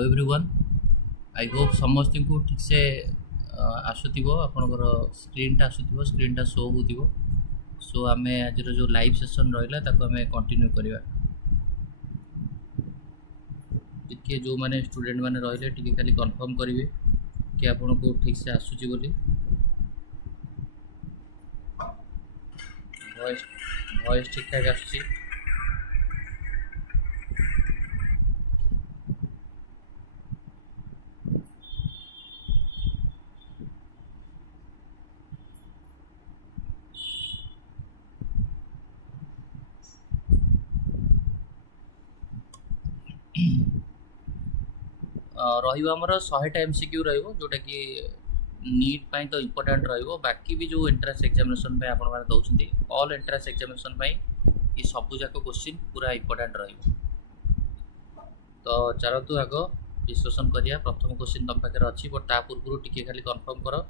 Hello everyone. I hope समस्त को ठीक से आसुथिबो आपनकर स्क्रीनटा आसुथिबो स्क्रीनटा शो होतिबो। सो आम आज जो लाइव सेशन रहा ताको आम कंटिन्यू करवा। टिके जो माने स्टूडेंट माने रहिले टिके खाली कंफर्म करेंगे कि आपन को ठीक से आसुची बोली। वॉइस वॉइस ठीक ठाक आसुची। रमर 100टा एमसीक्यू रोटा कि नीट पाई तो इम्पोर्टाट बाकी भी जो एंट्रांस एग्जामिनेशन पे आपण माने दउछंती ऑल एंट्रांस एग्जामिनेशन पाई ये सब जाक क्वेश्चन पूरा इम्पोर्टाट तो चलतु आग डिस्कसन करिया। प्रथम क्वेश्चन तुम पाखे अच्छी बट ता पूर्व टिके खाली कंफर्म कर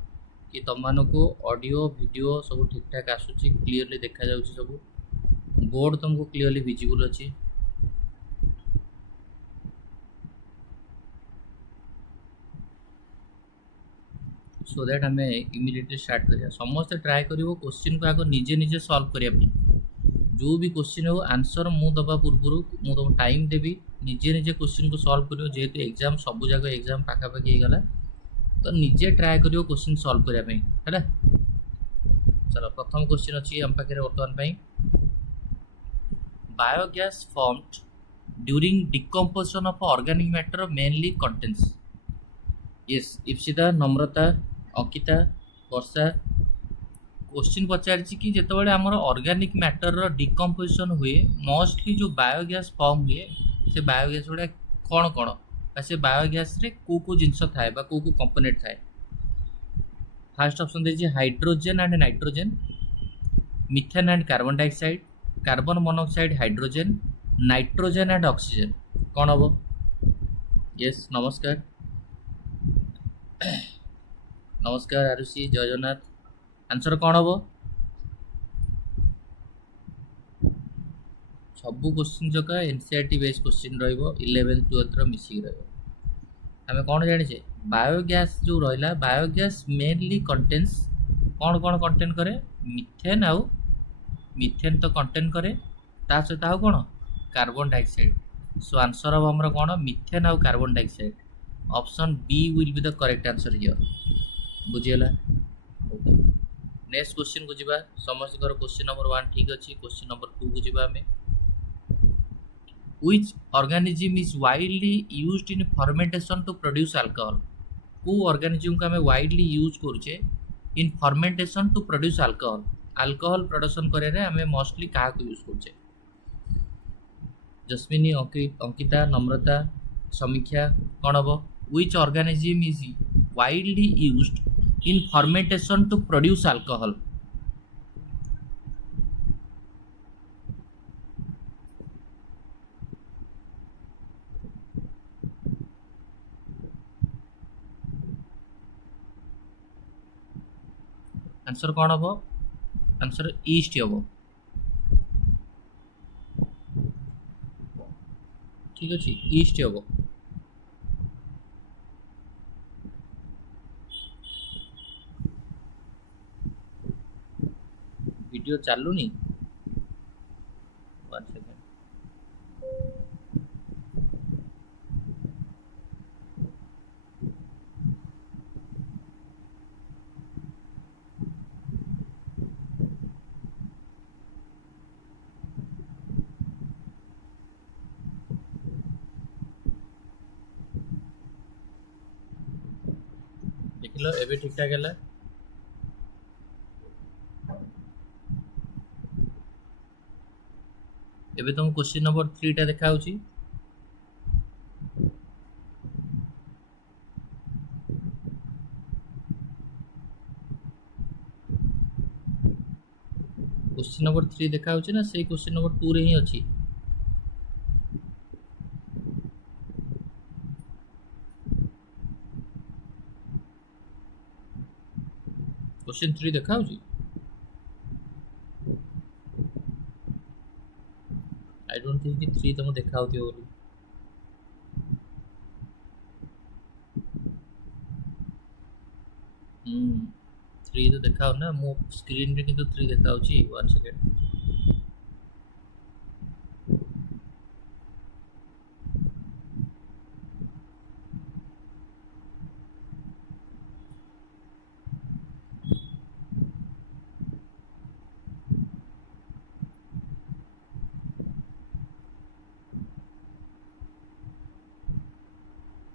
कि तुम मानक ऑडियो वीडियो सब ठीक ठाक आसूची क्लीयरली देखा जाउची सब बोर्ड तुमको क्लीयरली विजिबल अच्छी। सो दैट आम इमिडिएटली स्टार्ट करिया। समस्त ट्राए करिवो क्वेश्चन को आग निजे निजे सॉल्व करिया पे जो भी क्वेश्चन हो आंसर मु दबा पूर्व मु तुम टाइम देवी निजे निजे क्वेश्चन को सॉल्व करियो। जेहेतु एग्जाम सब जगह एग्जाम पाखापाखि गला तो निजे ट्राए करियो क्वेश्चन सॉल्व करिया पे हैला। चलो प्रथम क्वेश्चन अच्छी हम पाखे वर्तमान पे biogas formed during decomposition of organic matter mainly contains. Yes Ipsita Namrata Ankita Varsha question पचार कि जितेबाला आमर ऑर्गेनिक मैटर रो डिकम्पोजिशन हुए मोस्टली जो बायोगैस फॉर्म हुए से बायोगैस गुड़ा कौन कौन से बायोगैस रे को जिनस थाए बा को कंपोनेंट थाए। फास्ट ऑप्शन देखिए hydrogen and nitrogen, methane and carbon dioxide, carbon monoxide, hydrogen, nitrogen and oxygen कौन हम? यस नमस्कार नमस्कार आरुषि जय जगन्नाथ। आंसर कौन हम? सब क्वेश्चन जगह एनसीईआरटी बेस्ड क्वेश्चन रहिबो 11 12 मिसिक रहिबो। आमे कौन जानिछे बायोगैस जो रहिला बायोगैस मेनली कंटेन्स कौन कौन कंटेन करे मिथेन आउ मिथेन तो कंटेन करे ता सहित आउ कौन कार्बन डाइऑक्साइड। सो आंसर हम हमर कौन मिथेन आउ carbon dioxide. Option B will be the correct answer here. बुझियला ओके। नेक्स्ट क्वेश्चन को जिबा समस्त क्वेश्चन नंबर 1 ठीक अच्छी। क्वेश्चन नंबर 2 को जिबा हमें which organism is widely used in fermentation to produce alcohol। को organism का हमें widely यूज करूचे in fermentation to produce alcohol। Alcohol production करे रे हमें मोस्टली का यूज करूचे? जस्मिनी अंकिता नम्रता समीक्षा कौन हम? which organism is widely used in fermentation to produce alcohol। Answer कौन हम? आंसर ईस्ट हम। ठीक अच्छे ईस्ट हम। वीडियो चालू नहीं 1 सेकंड। देख लो एबे ठीक ठाक है। एबे तुम क्वेश्चन नंबर 3 टा देखा होची। क्वेश्चन नंबर 3 देखा होची ना से क्वेश्चन नंबर 2 रे ही अछि। क्वेश्चन 3 देखा होची। आई डोंट थिंक कि 3 तुम देखा होती बोली। थ्री तो देखा ना मो स्क्रीन रे किंतु थ्री देखा 1 सेकेंड।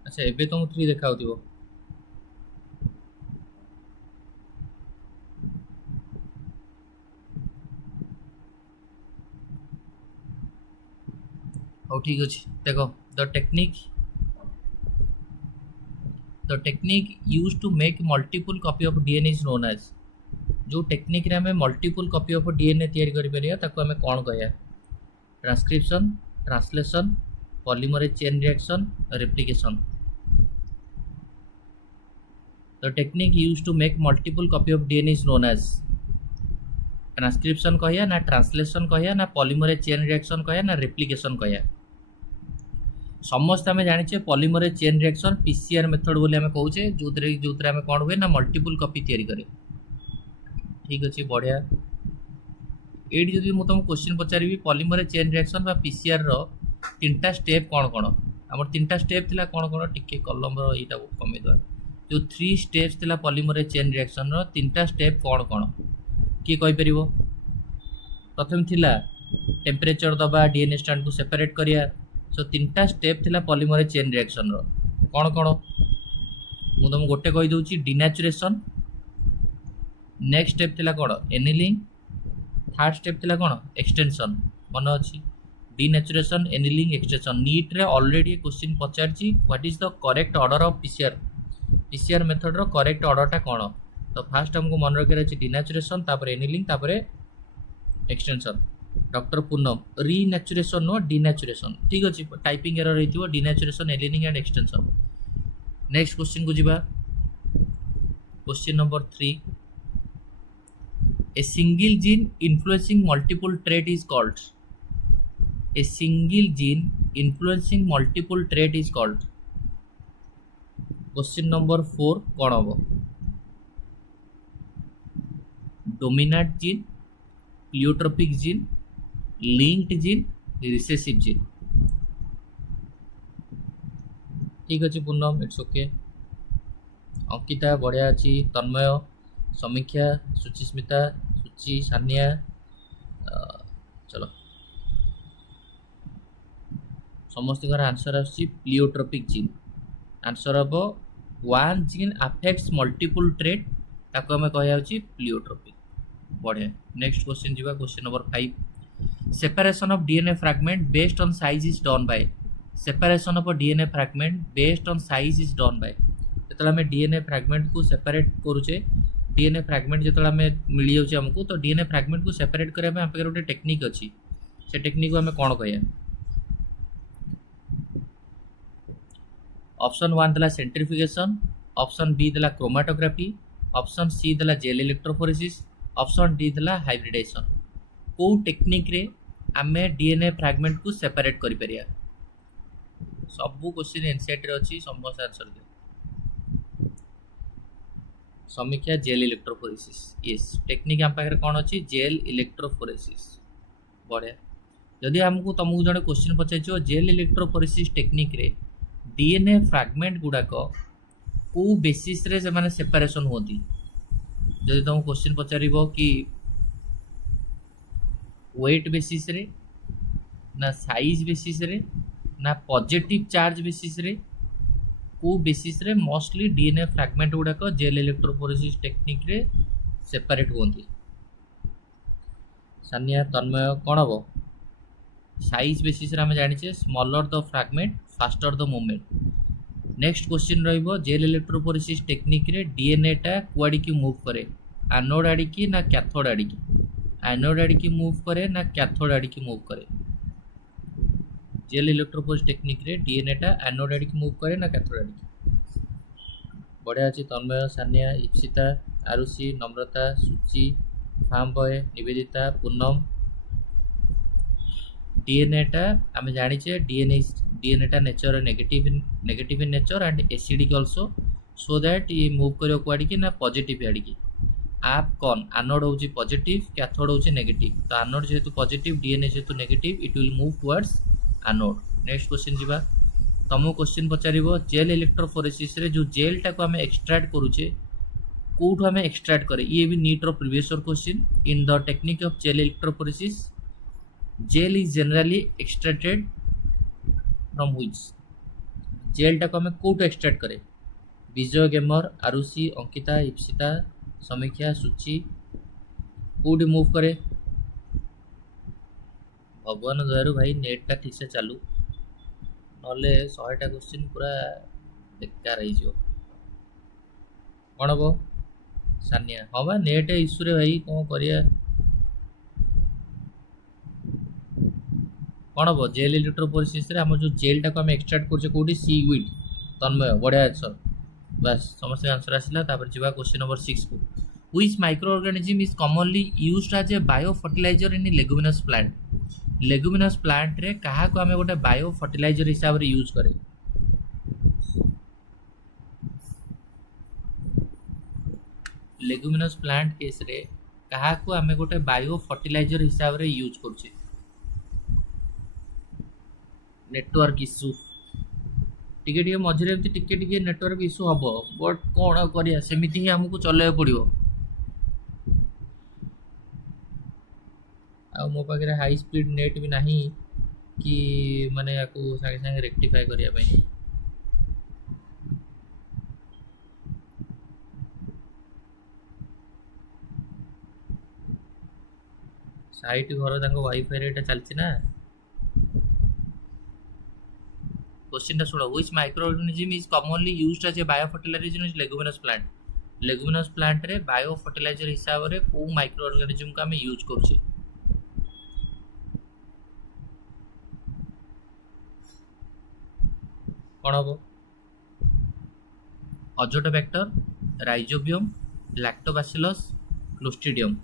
अच्छा एबे तुमको थ्री देखा होतिबो। हो ठीक अच्छे देख the technique use to make multiple copy of DNA is known as. जो टेक्निक रे हमें मल्टीपल कॉपी ऑफ डीएनए तैयारी करि परिया ताको हमें कोन कहया? Transcription, translation, polymerase chain reaction, replication. The technique use to make multiple copy of DNA is known as. Transcription कहया ना ट्रांसलेशन कहया ना पॉलीमरेज चेन रिएक्शन कहया ना रेप्लिकेशन कहया। समस्त आम जाने polymerase chain reaction PCR method बोली आम कहे जो आम कौन हुए ना मल्टीपल कॉपी तैयारी करे। ठीक अच्छे बढ़िया। ये जब मुझे तुमको क्वेश्चन पचारि पॉलीमरेज चेन रिएक्शन पीसीआर रो तीनटा स्टेप कौन कौन आम तीनटा स्टेप थिला कौन कौन टिके कलम यहाँ कमेदे जो 3 स्टेप्स थिला पॉलीमरेज चेन रिएक्शन रो तीनटा स्टेप कौन कौन किए कहीपर? प्रथम थिला टेम्परेचर दबा डीएनए स्ट्रैंड को सेपरेट करिया। सो तीनटा स्टेप थिला पॉलीमरेज चेन रिएक्शन रो कौन कौन मु तुम गोटे कही दूची डिनेचुरेशन। नेक्स्ट स्टेप थिला कौन? एनिलिंग। थर्ड स्टेप थिला कौन? एक्सटेंशन। मन अच्छी डिनेचुरेशन, एनिलिंग, एक्सटेंशन। नीट रे ऑलरेडी क्वेश्चन पचारची what is the correct order of PCR method रो करेक्ट ऑर्डर टा कौन? तो फास्ट हमको मन रखिए अच्छे डिनेचुरेशन, तापर एनिलिंग, तापर extension. Doctor Poonam renaturation no denaturation. ठीक अच्छे टाइपिंग एरर हो denaturation, annealing and extension. Next question को जीवा। Question number 3 a single gene influencing multiple trait is called. A single gene influencing multiple trait is called. Question number 4 कौन हम? Dominant gene, pleiotropic gene, linked gene, recessive gene. ठीक अच्छे Poonam it's okay. Ankita बढ़िया अच्छी, तन्मय, समीक्षा, सुचिस्मिता, सुचि, सानिया। चलो समस्त आंसर आसची प्लियोट्रोपिक जीन। आंसर हम one gene affects multiple trait ताको हमें कह प्लियोट्रोपिक। बढ़िया। नेक्स्ट क्वेश्चन जीवा। Question number 5 separation of DNA fragment based on size is done by. Separation of DNA fragment based on size is done by. जो आम DNA fragment को separate करुचे, DNA fragment जो आम मिल जाऊँ आमको, तो डीएनए फ्रैगमेंट को सेपरेट करने आम पाखे गोटे टेक्निक अच्छी। से टेक्निक को आम कौन कह? ऑप्शन 1 देला सेंट्रिफ्यूगेशन, ऑप्शन बी देला क्रोमाटोग्राफी, ऑप्शन सी देला जेल इलेक्ट्रोफोरेसिस, ऑप्शन डी देला हाइब्रिडेशन। को टेक्निक रे आमे डीएनए फ्रैगमेंट को सेपरेट करि परिया? सबू क्वेश्चन एनसीईआरटी रे अछि, समस्त आंसर दे। समीक्षा जेल इलेक्ट्रोफोरेसिस। यस टेक्निक आम पाखे कौन अच्छी? Gel electrophoresis. बढ़िया। जदि आमको तुमको जड़े क्वेश्चन पचार जेल इलेक्ट्रोफोरेसिस टेक्निक रे डीएनए फ्रैगमेंट गुड़ाक को बेसिस रे से माने सेपरेशन होती। जदि तुम क्वेश्चन पचार कि वेट बेसिस रे ना साइज बेसिस रे ना पॉजिटिव चार्ज बेसिस रे को बेसिस रे मोस्टली डीएनए फ्रैगमेंट गुड़ाक जेल इलेक्ट्रोफोरेसिस टेक्निक रे सेपरेट होती। सानिया, तन्मय कौन हम? साइज बेसिस रे आमे जानिछे smaller the fragment faster the movement. Next question रहिबो जेल इलेक्ट्रोफोरेसिस टेक्निक रे डीएनए टा कुआडी की मूव करे? एनोड आड़ी की ना कैथोड आड़ी की? एनोड आड़ी की मूव करे ना कैथोड आड़ी की मूव करे? जेल इलेक्ट्रोफोरेसिस टेक्निक रे डीएनए टा एनोड आड़ी की मूव करे ना कैथोड आड़ी की? बढ़िया अच्छी। तन्मय, सानिया, इप्सिता, आरुषि, नम्रता, सुचि, फार्म बॉय, निवेदिता, पूनम। डीएनए टा आम जानिचे डीएनए टा nature negative in nature and acidic also. So that ये मूव करियो कुआडी कि ना पॉजिटिव आड़ी की आप कौन एनोड होची पॉजिटिव कैथोड होची नेगेटिव तो एनोड जेहेतु पॉजिटिव डीएनए जेहेतु negative it will move towards anode next question जीवा तुमको क्वेश्चन पचारिबो जेल इलेक्ट्रोफोरेसिस रे जो जेल टाको हमें एक्सट्रैक्ट करूचे कोठो हमें एक्सट्रैक्ट करे ये भी नीट रो previous year question in the technique of gel electrophoresis gel is generally extracted from which gel टाको हमें कोठो एक्सट्रैक्ट करे विजय गेमर आरुषि अंकिता इप्सिता समीक्षा सूची कोठी मूव करे भगवान दयारु भाई नेट ठीक से चालू नले 100टा क्वेश्चन पूरा बेकार हो कौन हम सानिया हाँ बा नेट इश्यू रे भाई कौन करिया कौन हम जेल इलेक्ट्रोफोरेसिस रे हम जो जेल टाको हम एक्सट्रैक्ट करछे कोठी सीवीड तन्मय बढ़िया आंसर बस समस्त आंसर आसला तापर जीवा क्वेश्चन नंबर 6 को which microorganism is commonly used as a biofertiliser in leguminous plant रे कहा को हमें गोटे बायो फर्टिलाइजर हिसाब रे यूज करे लेगुमिनस प्लांट केस रे कहा को हमें गोटे बायो फर्टिलाइजर हिसाब रे यूज करछे नेटवर्क इश्यू टिके टिके मझे एमती टिके टिके नेटवर्क इश्यू हम बट कौन करिया सेमिति ही हमको चलाइबा पड़िबो आ मो पाखे हाई स्पीड नेट भी नहीं कि माने याको सागे सागे रेक्टिफाई करिया पई साइट घर ताको वाईफाई रे एटा चलछि ना क्वेश्चन टा सुनो which microorganism is commonly used as a biofertiliser in leguminous plant रे बायो फर्टिलाइजर हिसाब रे को माइक्रो ऑर्गेनिज्म का हम यूज करछि कौन हम अजोटोबैक्टर राइजोबियम लैक्टोबैसिलस क्लोस्ट्रिडियम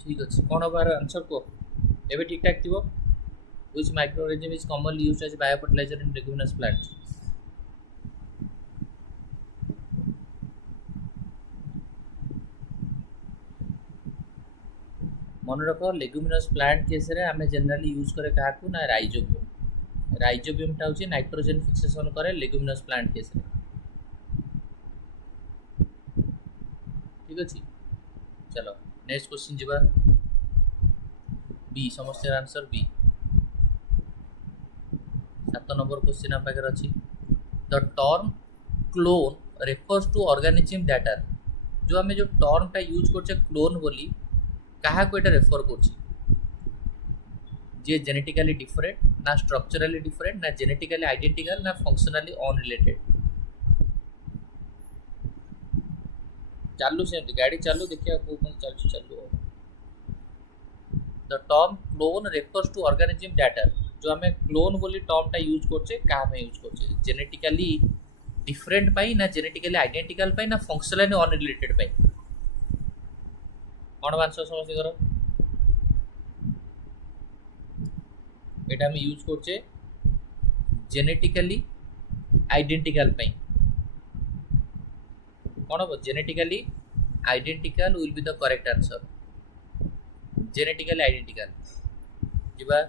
ठीक अच्छे कौन हमार आंसर को एवं ठीक ठाक थी which microorganism is commonly used as biofertiliser in leguminous plant मन रख लेगुमिनस प्लांट केस रे आमे जनरली यूज करे कहा को ना राइजोबियम टा होची नाइट्रोजन फिक्सेशन करे लेगुमिनस प्लांट केस रे ठीक अछि चलो नेक्स्ट क्वेश्चन जीवा बी समस्त आंसर बी 7 नंबर क्वेश्चन आप पाखे अछि the term clone refers to organism that are जो हमें जो टर्म टा यूज करछे क्लोन बोली कहा को एटा रेफर करछि जे जेनेटिकली डिफरेंट ना स्ट्रक्चरली डिफरेंट ना जेनेटिकली आइडेंटिकल ना फंक्शनली अनरिलेटेड चालू से गाड़ी चालू देखिए को चल चालू the term clone refers to organism that are जो हमें क्लोन बोली टर्म टा यूज करछे का में यूज करछे जेनेटिकली डिफरेंट पाई ना जेनेटिकली आइडेंटिकल पाई ना फंक्शनली अनरिलेटेड पाई कौन आंसर समझ करो एटा हम यूज करछे जेनेटिकली आइडेंटिकल पाई कौन हम genetically identical will be the correct answer genetically identical जीवा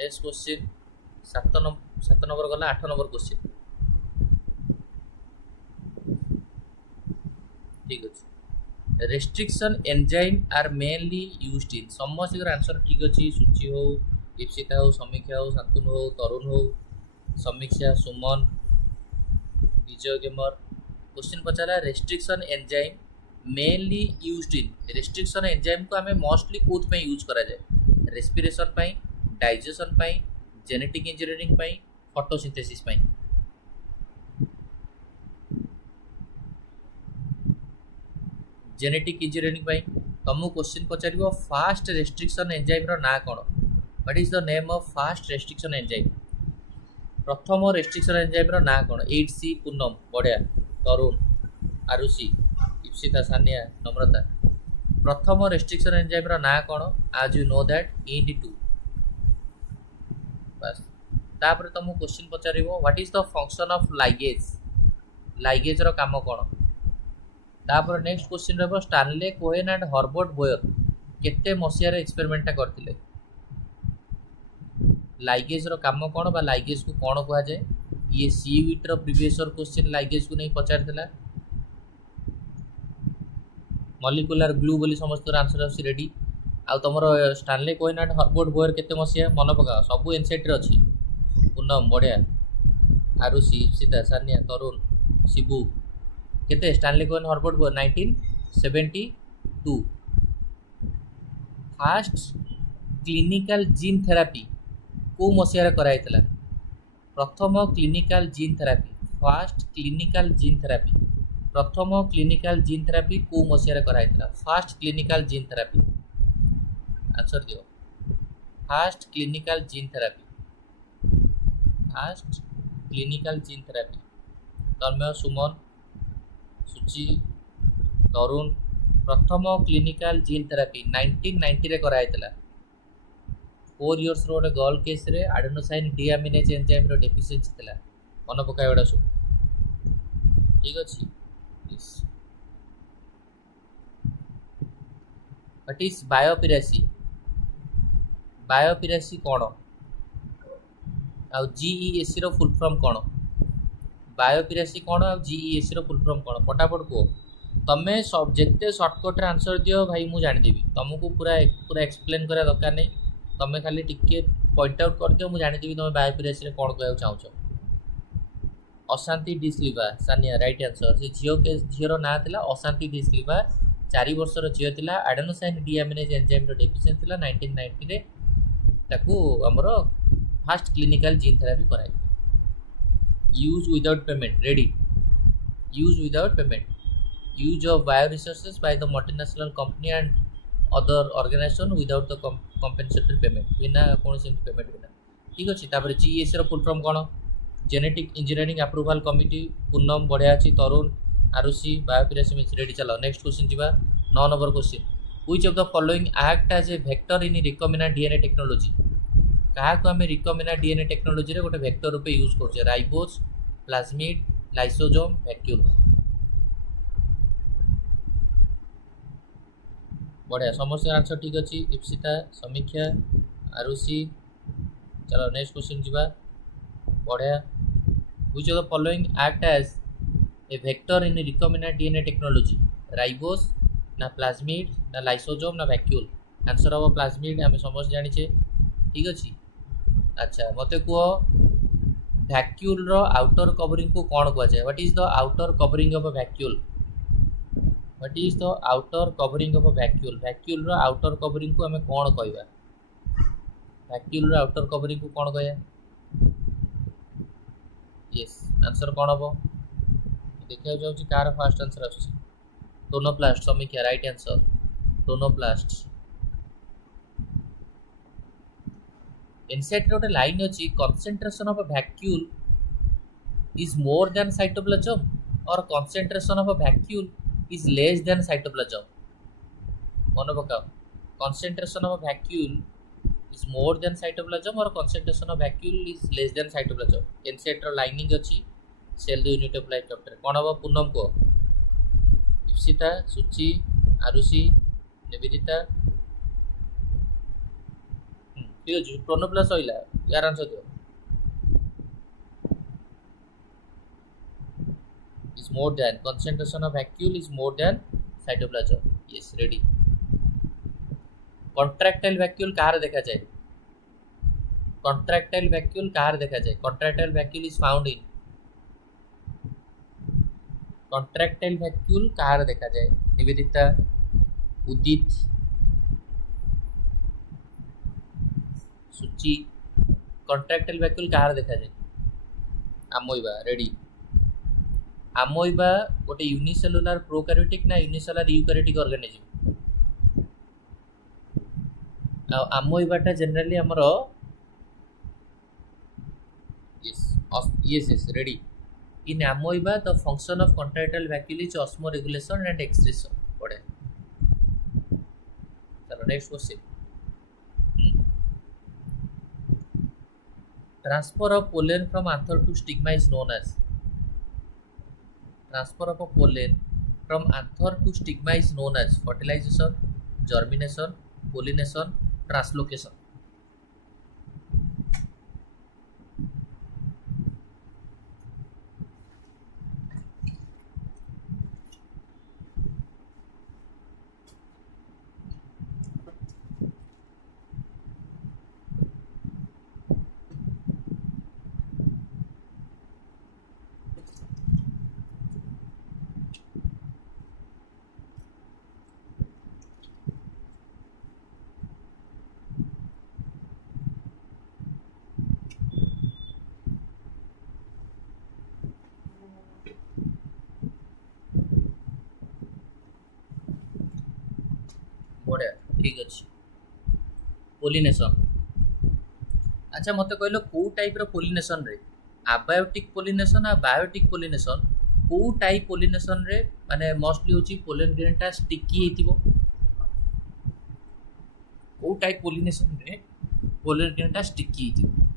नेक्स्ट क्वेश्चन 7 नंबर गला 8 नंबर क्वेश्चन ठीक अछि restriction enzyme are mainly used in समस्त आंसर ठीक अछि सूची हो इप्सिता हो समीक्षा हो शांतनु हो तरुण हो समीक्षा सुमन विजय गेमर क्वेश्चन पचारा restriction enzyme mainly used in restriction enzyme को हमें मोस्टली कोथ पे यूज करा जाए रेस्पिरेशन पे डाइजेशन पे जेनेटिक इंजीनियरिंग पे फोटोसिंथेसिस पे जेनेटिक इंजीनियरिंग पाई तुमको क्वेश्चन पचारिबो फास्ट रेस्ट्रिक्शन एंजाइम रो ना कोन what is the name of first restriction enzyme प्रथम रेस्ट्रिक्शन एंजाइम रो ना कोन 8C पूनम बढ़िया तरुण आरुषि इप्सिता सानिया नम्रता प्रथम रेस्ट्रिक्शन एंजाइम रो ना कोन आज यू नो दैट IND2 बस तापर तुमको क्वेश्चन पचारिबो what is the function of ligase रो काम कोन तापर नेक्स्ट क्वेश्चन रहबो Stanley Cohen and Herbert Boyer केते मसिया रे एक्सपेरिमेंट करथिले लाइगेज रो काम कोन बा लाइगेज को कोन कहआ जाय ये सीवीट रो प्रीवियस क्वेश्चन लाइगेज को नहीं पचारथिला मॉलिक्यूलर ग्लू बोली समस्त आंसर आसी रेडी आ तमरो Stanley Cohen and Herbert Boyer केते मसिया मन पका सब एनसेट रे अछि पूनम बढ़िया आरुषि सीता सानिया तरुण शिबू केते Stanley Cohen Herbert Boyer 1972 first clinical gene therapy को मसिया रे कराइतला प्रथम clinical gene therapy first clinical gene therapy प्रथम क्लिनिकल जीन थेरापी को मसिया रे कराइतला first clinical gene therapy answer दियो first clinical gene therapy first clinical gene therapy Tanmay Suman Suchi Tarun प्रथम क्लिनिकल जीन थेरापी 1990 रे कराइतला 4 इयर्स रो गोटे गर्ल केस रे एडेनोसाइन डीएमिनेज एंजाइम रो डेफिशिएंसी थिला मन पकाइबडा सब ठीक अछि व्हाट इज बायोपिरेसी कोन आ जीईएसी रो फुल फॉर्म कोन बायोपिरेसी कोन आ जीईएसी रो फुल फॉर्म कोन फटाफट को तमे सब जेते शॉर्टकट रे आंसर दियो भाई मु जानि देबी तुमको पूरा एक्सप्लेन करा दरकार नै तमे खाली टिके पॉइंट आउट कर दियो मु जानि देबी तमे बायोपिरेसी रे कोन कहउ चाहछो अशांति डिसलिवा सानिया राइट आंसर से झियो रो ना थिला अशांति डिसलिवा 4 वर्ष रो झियो थिला एडेनोसाइन डीएमिनेज एंजाइम रो डेफिशिएंसी थिला 1990 रे ताकू हमरो फास्ट क्लिनिकल जीन थेरापी कराई use without payment ready use without payment use of bio resources by the multinational company and other organisation without the compensatory payment बिना कोनोसी पेमेंट बिना ठीक अछि तापर जीएस रो फुल फॉर्म कोन genetic engineering approval committee Poonam बढ़िया अछि Tarun Arushi biopiracy miss ready चलो नेक्स्ट क्वेश्चन जीवा 9 number question which of the following act as a vector in recombinant DNA technology कहा को हमें रिकॉम्बिनेंट डीएनए टेक्नोलॉजी रे गोटे वेक्टर रूपे यूज करछे राइबोज प्लाज्मिड लाइसोसोम वैक्यूल बढ़िया समस्त आंसर ठीक अछि इप्सिता समीक्षा आरुषि चलो नेक्स्ट क्वेश्चन जीवा बढ़िया which of the following act as a vector in recombinant DNA technology ribose ना प्लाज्मिड ना लाइसोसोम ना वैक्यूल आंसर हम प्लाज्मिड हमें समस्त जानि छे ठीक अछि अच्छा मते को वैक्यूल रो आउटर कवरिंग को कोन कहै छै what is the outer covering of a vacuole what is the outer covering of a vacuole vacuole रो आउटर कवरिंग को हमें कोन कहबा वैक्यूल रो आउटर कवरिंग को कोन कहया यस आंसर कोन हबो देखियो जाउ छी कार फास्ट आंसर आछी tonoplast Samiksha right answer tonoplast NCERT रोटे लाइन अछि concentration of a vacuole is more than cytoplasm और concentration of a vacuole is less than cytoplasm मन पकाओ concentration of a vacuole is more than cytoplasm or concentration of vacuole is less than cytoplasm NCERT रो lining अछि cell the unit of life chapter कोन हबो पूनम को इप्सिता सुचि आरुषि निवेदिता ठीक अछि टोनोप्लास्ट होइला यार आंसर दियो is more than concentration of vacuole is more than cytoplasm yes ready contractile vacuole कहार देखा जाए कॉन्ट्रैक्टाइल वैक्यूल कहार देखा जाए contractile vacuole is found in contractile vacuole कहार देखा जाए निवेदिता उदित सुचि कॉन्ट्रैक्टाइल वैक्यूल कहार देखा जाए आमोइबा रेडी आमोइबा गोटे यूनिसेलुलर प्रोकार्योटिक ना यूनिसेलुलर यूकार्योटिक ऑर्गेनिज्म आमोइबाटा जनरली हमर yes ready in amoeba the function of contractile vacuole is osmoregulation and excretion पढ़े चलो next question transfer of pollen from anther to stigma is known as transfer of a pollen from anther to stigma is known as fertilization germination pollination translocation बढ़िया ठीक अच्छे pollination अच्छा मत कहल कौ type pollination रे आबायोटिक पोलिनेशन आ biotic pollination कौ type pollination रे माने मोस्टली होची पोलन ग्रेनटा स्टिकी हेतिबो कौ टाइप पोलिनेशन रे पोलन ग्रेनटा स्टिकी हेतिबो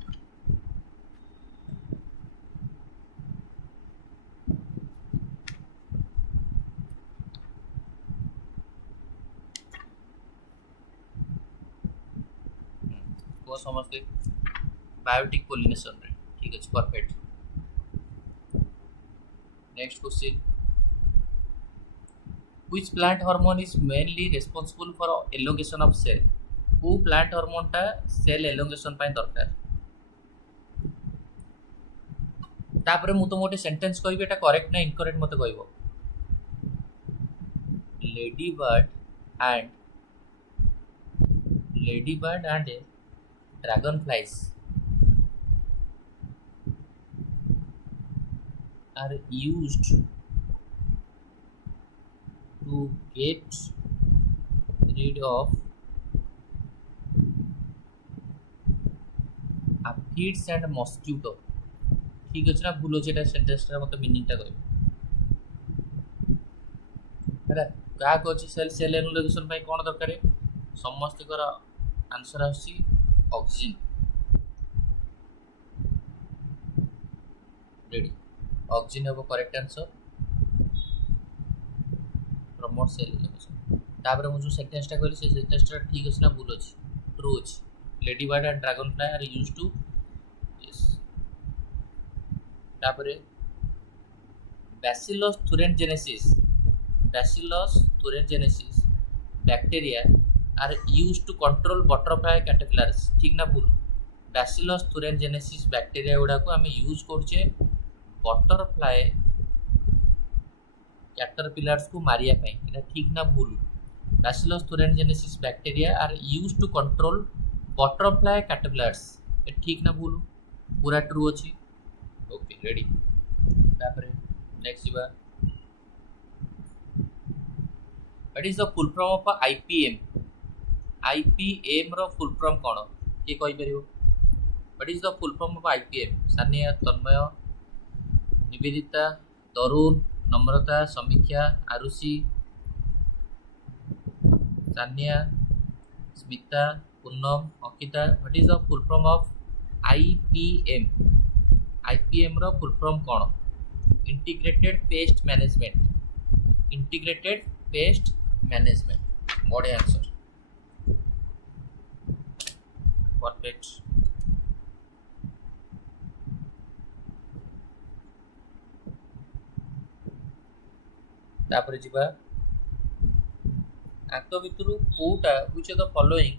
को समझते बायोटिक पोलिनेशन रे ठीक अछि perfect next question which plant hormone is mainly responsible for elongation of cell को प्लांट हार्मोन टा सेल एलोंगेशन पाई दरकार तापरे मु तो मोटे सेंटेंस कहबे एटा करेक्ट ना इनकरेक्ट मते कहबो lady bird and dragonflies are used to get rid of aphids and mosquito ठीक अछि ना भूल अछि एटा सेंटेंस रा मतलब मीनिंग टा कहबो हैला का को अछि सेल सेल एनोलेशन पाई कोन दरकार समस्त कर आंसर आसी ऑक्सीजन रेडी ऑक्सीजन है वो correct answer promote cell elongation तापर मु जो सेंटेंस टा कहली से सेंटेंस टा ठीक अछि ना भूल अछि ट्रू अछि ladybird and dragonfly are used to yes तापर Bacillus thuringiensis bacteria are used to control butterfly caterpillars ठीक ना भूल बैसिलस thuringiensis बैक्टीरिया गुडा को हमें यूज करछे बटरफ्लाई कैटरपिलर्स को मारिया पई एटा ठीक ना भूल Bacillus thuringiensis bacteria are used to control butterfly caterpillars ए ठीक ना भूल पूरा ट्रू अछि ओके रेडी तापर नेक्स्ट बा what is the full form of IPM IPM रो फुल फॉर्म कोन के कहि परियो what is the full form of IPM Sania Tanmay Nivedita Tarun Namrata Samiksha Arushi Sania Smita Poonam Ankita what is the full form of IPM IPM रो फुल फॉर्म कोन integrated pest management बढ़िया answer perfect तापर जिबा आंक भितरु कोटा which of the following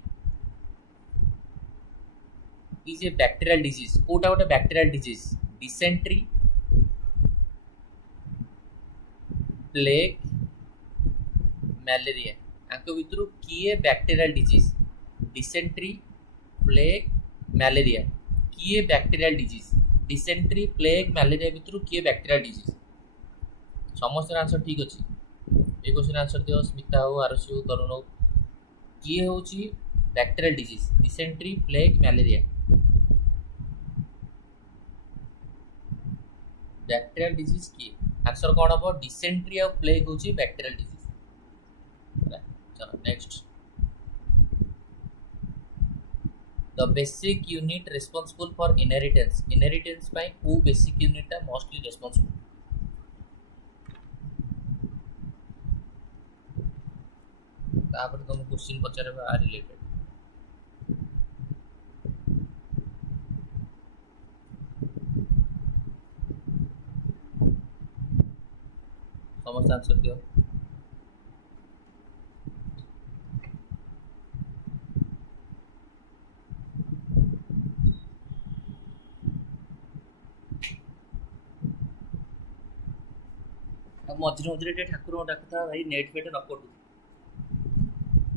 is a bacterial disease कोटा गोटे bacterial disease dysentery plague malaria आंक भितरु किए bacterial disease dysentery plague malaria किए bacterial disease dysentery plague malaria भितरु किए बैक्टीरियल डिजीज समस्त आंसर ठीक अच्छे ये क्वेश्चन आंसर दियो स्मिता हो आरुषि हो तरुण हो किए होची bacterial disease dysentery plague malaria bacterial disease किए आंसर कौन हम डिसेंट्री और प्लेग होची बैक्टीरियल डिजीज चलो next the basic unit responsible for inheritance by who basic unit है मोस्टली रेस्पॉन्सिबल तापर तुम क्वेश्चन पचारे आ रिलेटेड समस्त आंसर दियो मझे मझे ठाकुर डाकुता भाई नेट फेट न पड़ू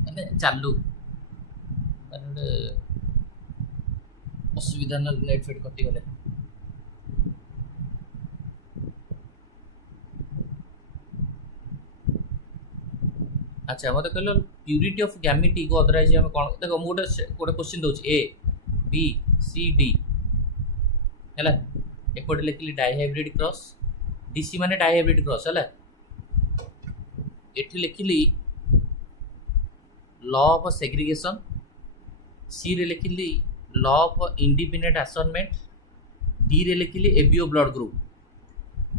मैंने चालू मैंने असुविधा ना नेट फेट कटि गले अच्छा मत कहल प्यूरिटी ऑफ गैमेटी को अदरवाइज हम कौन देखो मुझे गोटे क्वेश्चन दूसरी ए बी सी डी है एपटे लिखली डाइहाइब्रिड क्रॉस डीसी माने डाइहाइब्रिड क्रॉस है एठी लिखली लॉ ऑफ सेग्रीगेशन सी रे लिखली law of independent assignment D रे लिखली एबियो ब्लड ग्रुप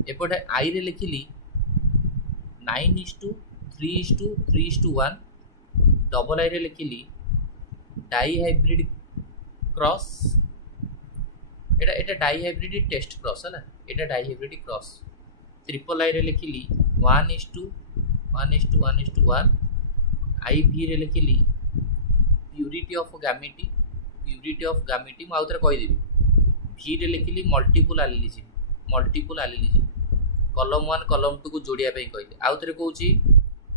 एपटे आई रे लिखली 9:3:3:1 डबल आई रे लिखली डाइहाइब्रिड क्रॉस एटा एटा डाइहाइब्रिड टेस्ट क्रॉस है एटा डाइहाइब्रिड क्रॉस ट्रिपल आई रे लिखली 1:1:1:1 आई भी रे लिखली प्यूरिटी ऑफ गैमेटी मु आउथरे कहि देबी भी रे लिखली मल्टीपल एलिलिज्म कॉलम 1 कॉलम 2 को जोड़िया पे कहली आउथरे कहूची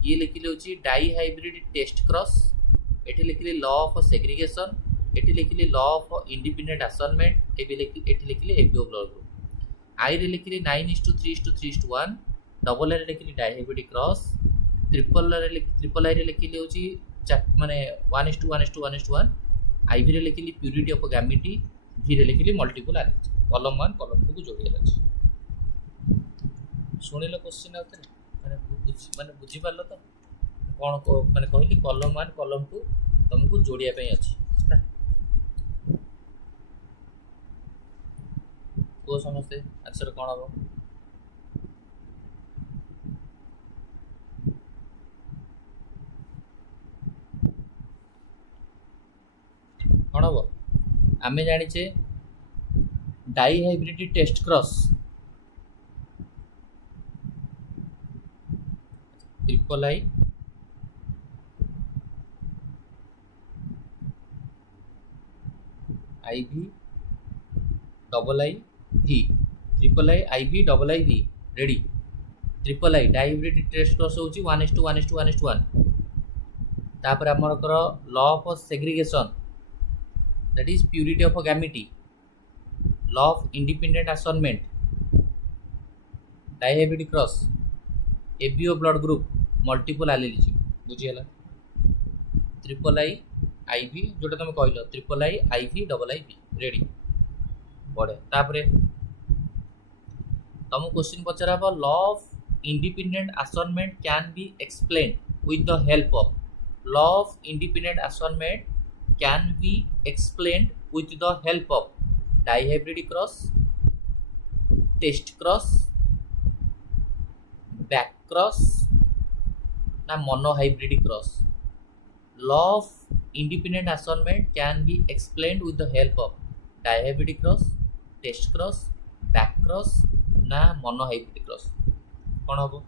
ये लिखली होची डाइहाइब्रिड टेस्ट क्रॉस एठी लिखली लॉ ऑफ सेग्रीगेशन एठी लिखली लॉ ऑफ इंडिपेंडेंट असाइनमेंट एठी लिखली एबियो ब्लड ग्रुप आई रे लिखली 9:3:3:1 डबल आई रे लिखली डाइहाइब्रिड क्रॉस ट्रिपल आई रे लिखली होची माने 1:1:1:1 आई भी रे लिखली प्यूरिटी ऑफ गैमेटी भी रे लिखली मल्टीपल एलिलिज्म कॉलम 1 कॉलम 2 को जोड़िया अछि सुनिलो क्वेश्चन आउथरे माने बुझी पारलो तो कौन माने कहली कॉलम 1 कॉलम 2 तुमको जोड़िया पे अछि ना को समझते आंसर कौन हम कौन हम आम जाचे dihybrid test cross triple I I भी डबल आई भी ट्रिपल आई भी डबल आई भी ready triple I dihybrid test cross होची 1:1:1:1 तापर हमरकर law of segregation that is purity of gametes law of independent assignment dihybrid cross ABO blood group multiple allelism बुझीगला triple I भी जोटा तुम कहल ट्रिपल आई भी डबल आई भी रेडी बढ़े तापरे तुम क्वेश्चन पचरा law of independent assignment can be explained with the help of law of independent assignment can be explained with the help of dihybrid cross test cross back cross ना monohybrid cross law of independent assignment can be explained with the help of dihybrid cross test cross back cross ना monohybrid cross कौन हम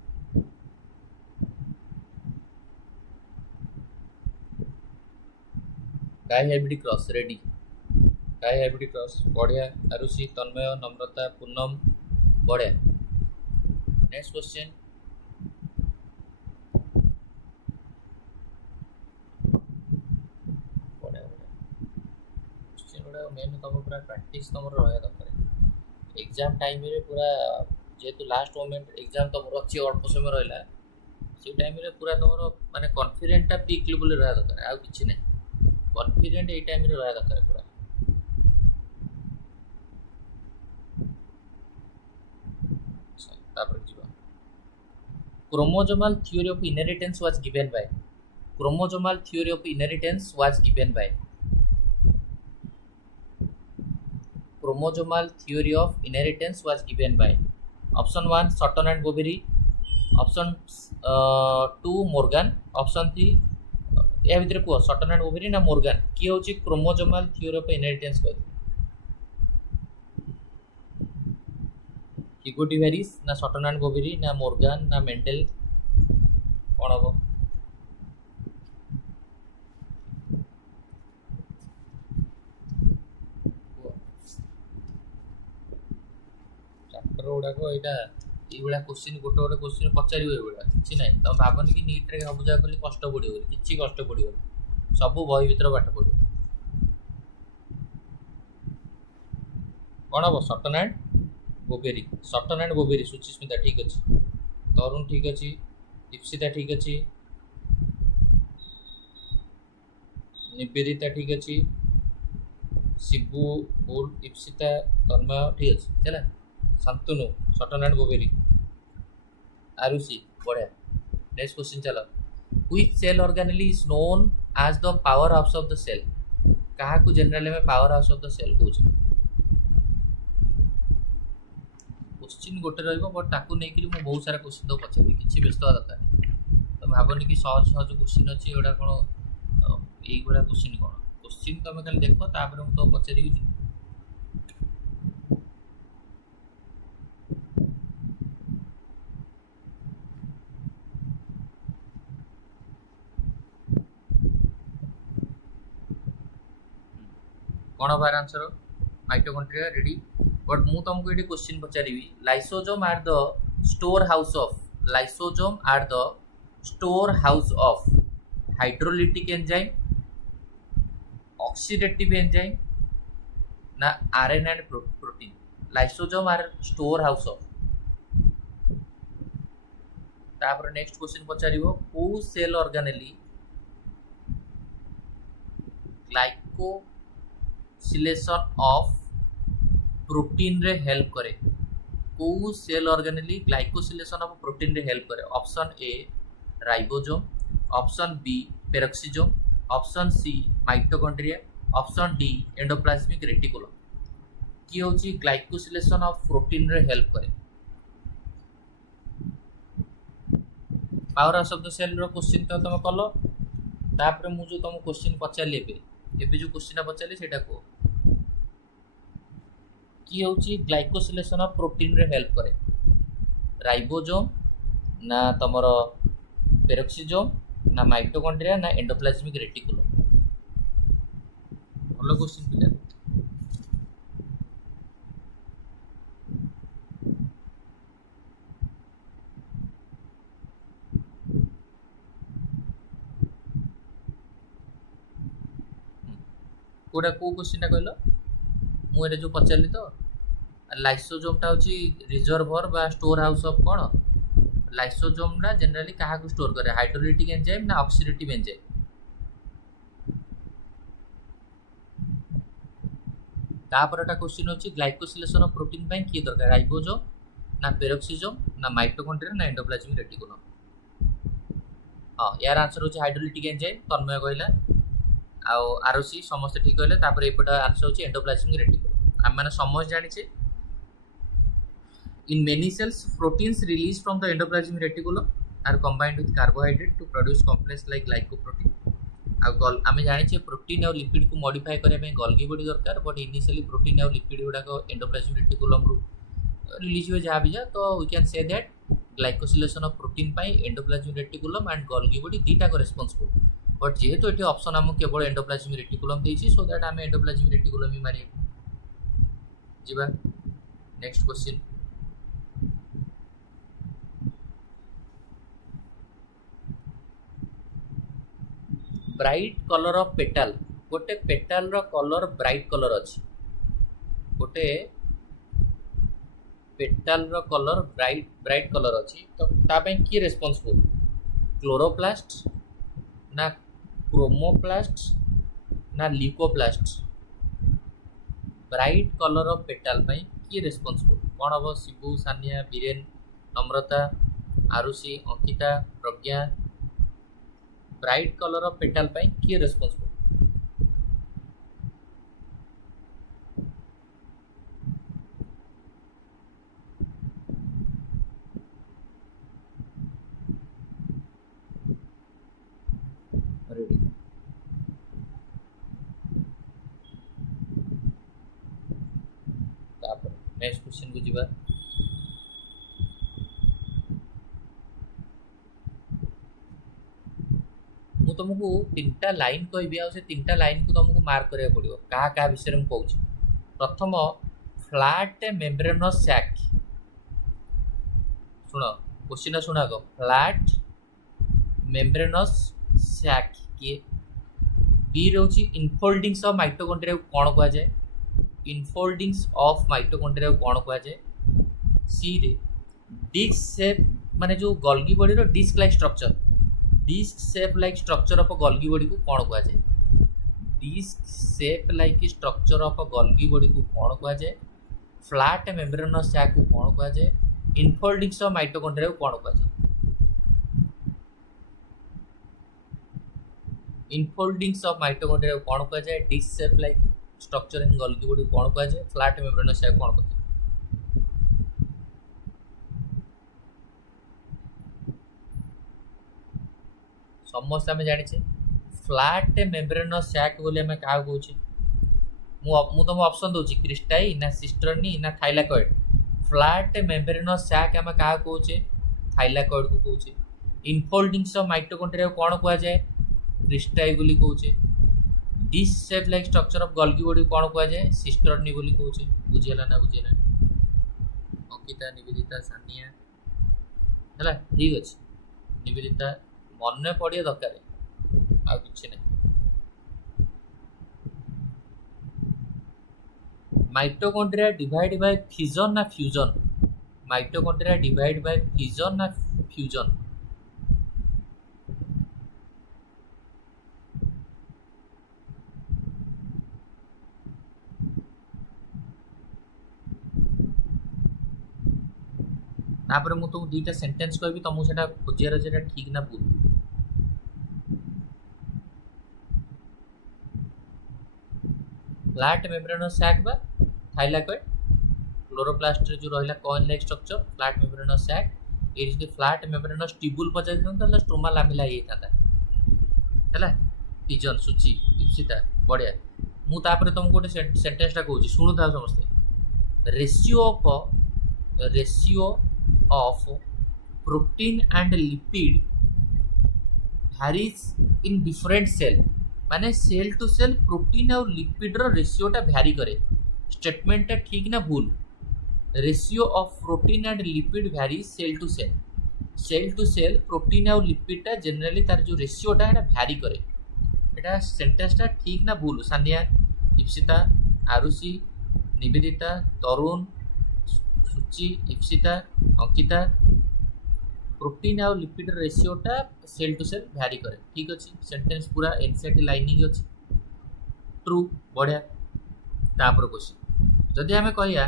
dihybrid cross ready dihybrid cross बढ़िया आरुषि तन्मय नम्रता पूनम बढ़िया next question main तुम पूरा practice तुम रहा दरकार एग्जाम टाइम रे पूरा जेहेतु लास्ट मोमेंट एग्जाम तुम अच्छी अल्प समय रहा से टाइम रे पूरा तुम माने कॉन्फिडेंट पीक लेवल रहा दरकार आउ किछि नै कॉन्फिडेंट ए टाइम रे रहा दरकार पूरा तापर जीवा chromosomal theory of inheritance was given by chromosomal theory of inheritance was given by chromosomal theory of inheritance was given by option 1 Sutton and Boveri option 2 Morgan option 3 या भितर को सटन एंड बोवेरी ना मोर्गान की होची chromosomal theory of inheritance कहते हिगोटी Vries ना Sutton and Boveri ना मोर्गान ना मेंडल कोन हबो चैप्टर गुडा को एटा এইগুলা क्वेश्चन गोटे गोटे क्वेश्चन पचारिबो एगुला किछि नै तम भाबन कि नीट रे सब जा खाली कष्ट पडिबो किछि कष्ट पडिबो सब बही भीतर पाठ पडिबो कोन हबो सटन एंड बोवेरी सुचिस्मिता ठीक अछि तरुण ठीक अछि इप्सिता ठीक अछि निवेदिता ठीक अछि शिबू और इप्सिता तन्मय ठीक अछि चला Shantanu Sutton and Boveri Arushi बढ़िया नेक्स्ट क्वेश्चन चलो which cell organelle is known as the powerhouse of the cell कहा को जनरली में powerhouse of the cell कहूछ क्वेश्चन गोटे रहइबो बट ताकू नै कि मु बहुत सारा क्वेश्चन तो पछाबी किछि व्यस्त दरकार तो भाबनी कि सहज सहज क्वेश्चन अछि एडा कोन एई गोला क्वेश्चन कोन क्वेश्चन तमे खाली देखो तापर हम तो पछारी कौन बार आंसर माइटोकॉन्ड्रिया रेडी बट मु तुमको ये क्वेश्चन पचारि lysosome are the store house of hydrolytic enzyme oxidative enzyme ना RNA and protein lysosome are store house of तापर नेक्स्ट क्वेश्चन पचारिबो को cell organelle glycosylation of protein रे help करे को cell organelle glycosylation of protein रे help करे option A ribosome option B peroxisome option C mitochondria option D endoplasmic reticulum की होची ग्लाइकोसिलेशन ऑफ प्रोटीन रे हेल्प करे powerhouse of the cell रो क्वेश्चन तो तुम कलो तापर मु जो तुम क्वेश्चन पचारली एबे जो क्वेश्चन पचारली सेटा को की होची ग्लाइकोसिलेशन ऑफ प्रोटीन रे हेल्प करे राइबोसोम ना तमरो पेरोक्सिसोम ना माइटोकॉन्ड्रिया ना एंडोप्लाज्मिक रेटिकुलम भलो क्वेश्चन पिला कोडा को क्वेश्चन कहलो मु एटा जो पचारली तो लाइसोसोम टा होची रिजर्वर बा store house of cone lysosome ना जनरली कहा को स्टोर करे हाइड्रोलिटिक एंजाइम ना ऑक्सीडेटिव एंजाइम तापरटा क्वेश्चन होची ग्लाइकोसिलेशन ऑफ प्रोटीन पई की दरकार राइबोसोम ना पेरोक्सिसोम ना माइटोकॉन्ड्रिया ना एंडोप्लाज्मिक रेटिकुलम हां यार आंसर होची हाइड्रोलिटिक एंजाइम तन्मय कहला आ आरसी समस्त ठीक कहले तापर एपटा आंसर होची एंडोप्लाज्मिक रेटिकुलम हम माने समझ जानि छे in many cells proteins released from the endoplasmic reticulum are combined with carbohydrate to produce complex like glycoprotein आम जानी प्रोटीन और लिपिड को मॉडिफाई करने गल्गी बॉडी दरकार बट इनिशियली प्रोटीन और लिपिड गुड़ाक एंडोप्लाज्मिक रेटिकुलम रु रिलीज हुए जहाँ भी जा तो we can say that glycosylation of protein पाई endoplasmic reticulum and Golgi body दीटा को रेस्पॉन्सिबल बट जेहेतु ये ऑप्शन आम केवल एंडोप्लाज्मिक रेटिकुलम देछि सो दैट आम एंडोप्लाज्मिक रेटिकुलम ही मारिए जीवा next question bright colour of petal गोटे पेटाल रो कलर ब्राइट कलर अछि गोटे पेटाल रो कलर ब्राइट ब्राइट कलर अच्छी तो तापाई किए रेस्पॉन्सिबल क्लोरोप्लास्ट ना क्रोमोप्लास्ट ना leucoplast bright colour of petal पाई किए रेस्पॉन्सिबल कौन हम Shibu Sania Biren Namrata Arushi Ankita Pragya bright colour of petal पाई किए रेस्पॉन्सिबल रेडी तापर नेक्स्ट क्वेश्चन को जीवा मु तुमको तीनटा लाइन कहबी आ से तीनटा लाइन को तुमको मार्क करिया पड़ियो कहा कहा विषय में कहूँ प्रथम फ्लैट मेम्ब्रेनस सैक सुनो क्वेश्चन सुना गो फ्लैट मेम्ब्रेनस सैक किए बी रोची इनफोल्डिंग्स ऑफ माइटोकॉन्ड्रिया को कौन कहा जाए इनफोल्डिंग्स ऑफ माइटोकॉन्ड्रिया को कौन कहा जाए सी रे डिस्क शेप माने जो गोल्गी बॉडी रो disc like structure disc shape like structure of a Golgi body को कौन कहा जाए disc shape like structure of a Golgi body को कौन कहा जाए फ्लैट मेम्ब्रेनस सैक को कौन कहा जाए इनफोल्डिंग्स ऑफ माइटोकॉन्ड्रिया को कौन कहा जाए इनफोल्डिंग्स ऑफ माइटोकॉन्ड्रिया को कौन कहा जाए disc shape like structure in Golgi body को कौन कहा जाए फ्लैट मेम्ब्रेनस सैक कौन कहा जाए समस्त आम जाने फ्लैट मेम्ब्रेनस सैक बोली आम क्या कहे मु तुम ऑप्शन दूसरी क्रिस्टाई ना सिस्टर्नी ना थाइलाकॉइड फ्लैट मेम्ब्रेनस सैक आम क्या कहे थाइलाकॉइड को कहे इनफोल्डिंग्स ऑफ माइटोकॉन्ड्रिया को कौन कहा जाए क्रिस्टाई बोली कहे disc shape like structure of Golgi body कौन कहा जाए सिस्टर्नी बोली कहे बुझीगला ना बुझीगला अंकिता निवेदिता सानिया है ठीक अच्छे निवेदिता मन पड़िया दरकार आ कि माइटोकॉन्ड्रिया डिवाइड बाय फिजन ना fusion mitochondria divide by fission ना फ्यूजन तापर मु तुमको दुईटा सेंटेंस कहबी तुमको सेटा खोजियार जेटा ठीक ना भूल फ्लैट मेम्ब्रेनस सैक बा थाइलाकॉइड क्लोरोप्लास्ट रे जो रहला coin like structure flat membranes sac ए जदि फ्लैट मेम्ब्रेनस ट्यूबुल पचाइ त स्ट्रोमा लामिला ये था हैला पिजन सुची इप्सिता बढ़िया मु तापर तुमको गोटे सेंटेंस टा कहूची सुनु था समस्ते ratio of protein and lipid varies in different cell माने सेल टू सेल प्रोटीन और लिपिड रो रेशियोटा भ्यारी करे स्टेटमेंटटा ठीक ना भूल ratio of protein and lipid vary cell to cell protein और लिपिडटा जनरली तार जो रेशियोटा एटा भ्यारी करे एटा सेंटेंसटा ठीक ना भूल सानिया इप्सिता आरुषि निवेदिता तरुण सुचि इप्सिता अंकिता प्रोटीन और लिपिड रेशियोटा सेल टू सेल भ्यारी करे ठीक अच्छे सेंटेंस पूरा एनसीईआरटी लाइनिंग अच्छी ट्रू बढ़िया तापर क्वेश्चन जदि आम कहिया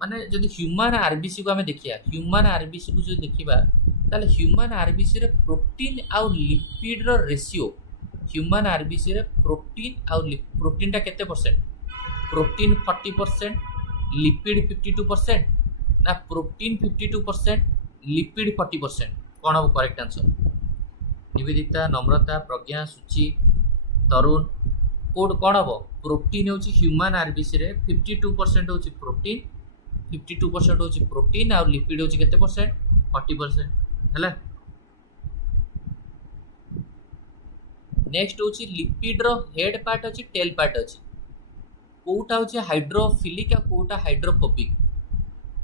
माने जदि ह्यूमन आरबीसी को आम देखिया ह्यूमन आरबीसी को जो देखिबा ताले ह्यूमन आरबीसी रे प्रोटीन और lipid row ratio human RBC रे प्रोटीन और प्रोटीन टा केते परसेंट प्रोटीन 40% लिपिड 52% ना प्रोटीन 52% लिपिड 40% कौन हम करेक्ट आंसर निवेदिता नम्रता प्रज्ञा सुचि तरुण कोड कौन हम प्रोटीन हूँ ह्यूमन आरबीसी रे 52% हूँ प्रोटीन 52% हूँ प्रोटीन और लिपिड हूँ केते परसेंट 40% है नेक्स्ट हूँ लिपिड रो हेड पार्ट अच्छी टेल पार्ट अच्छी कोटा हूँ हाइड्रोफिलिक और कोटा हाइड्रोफोबिक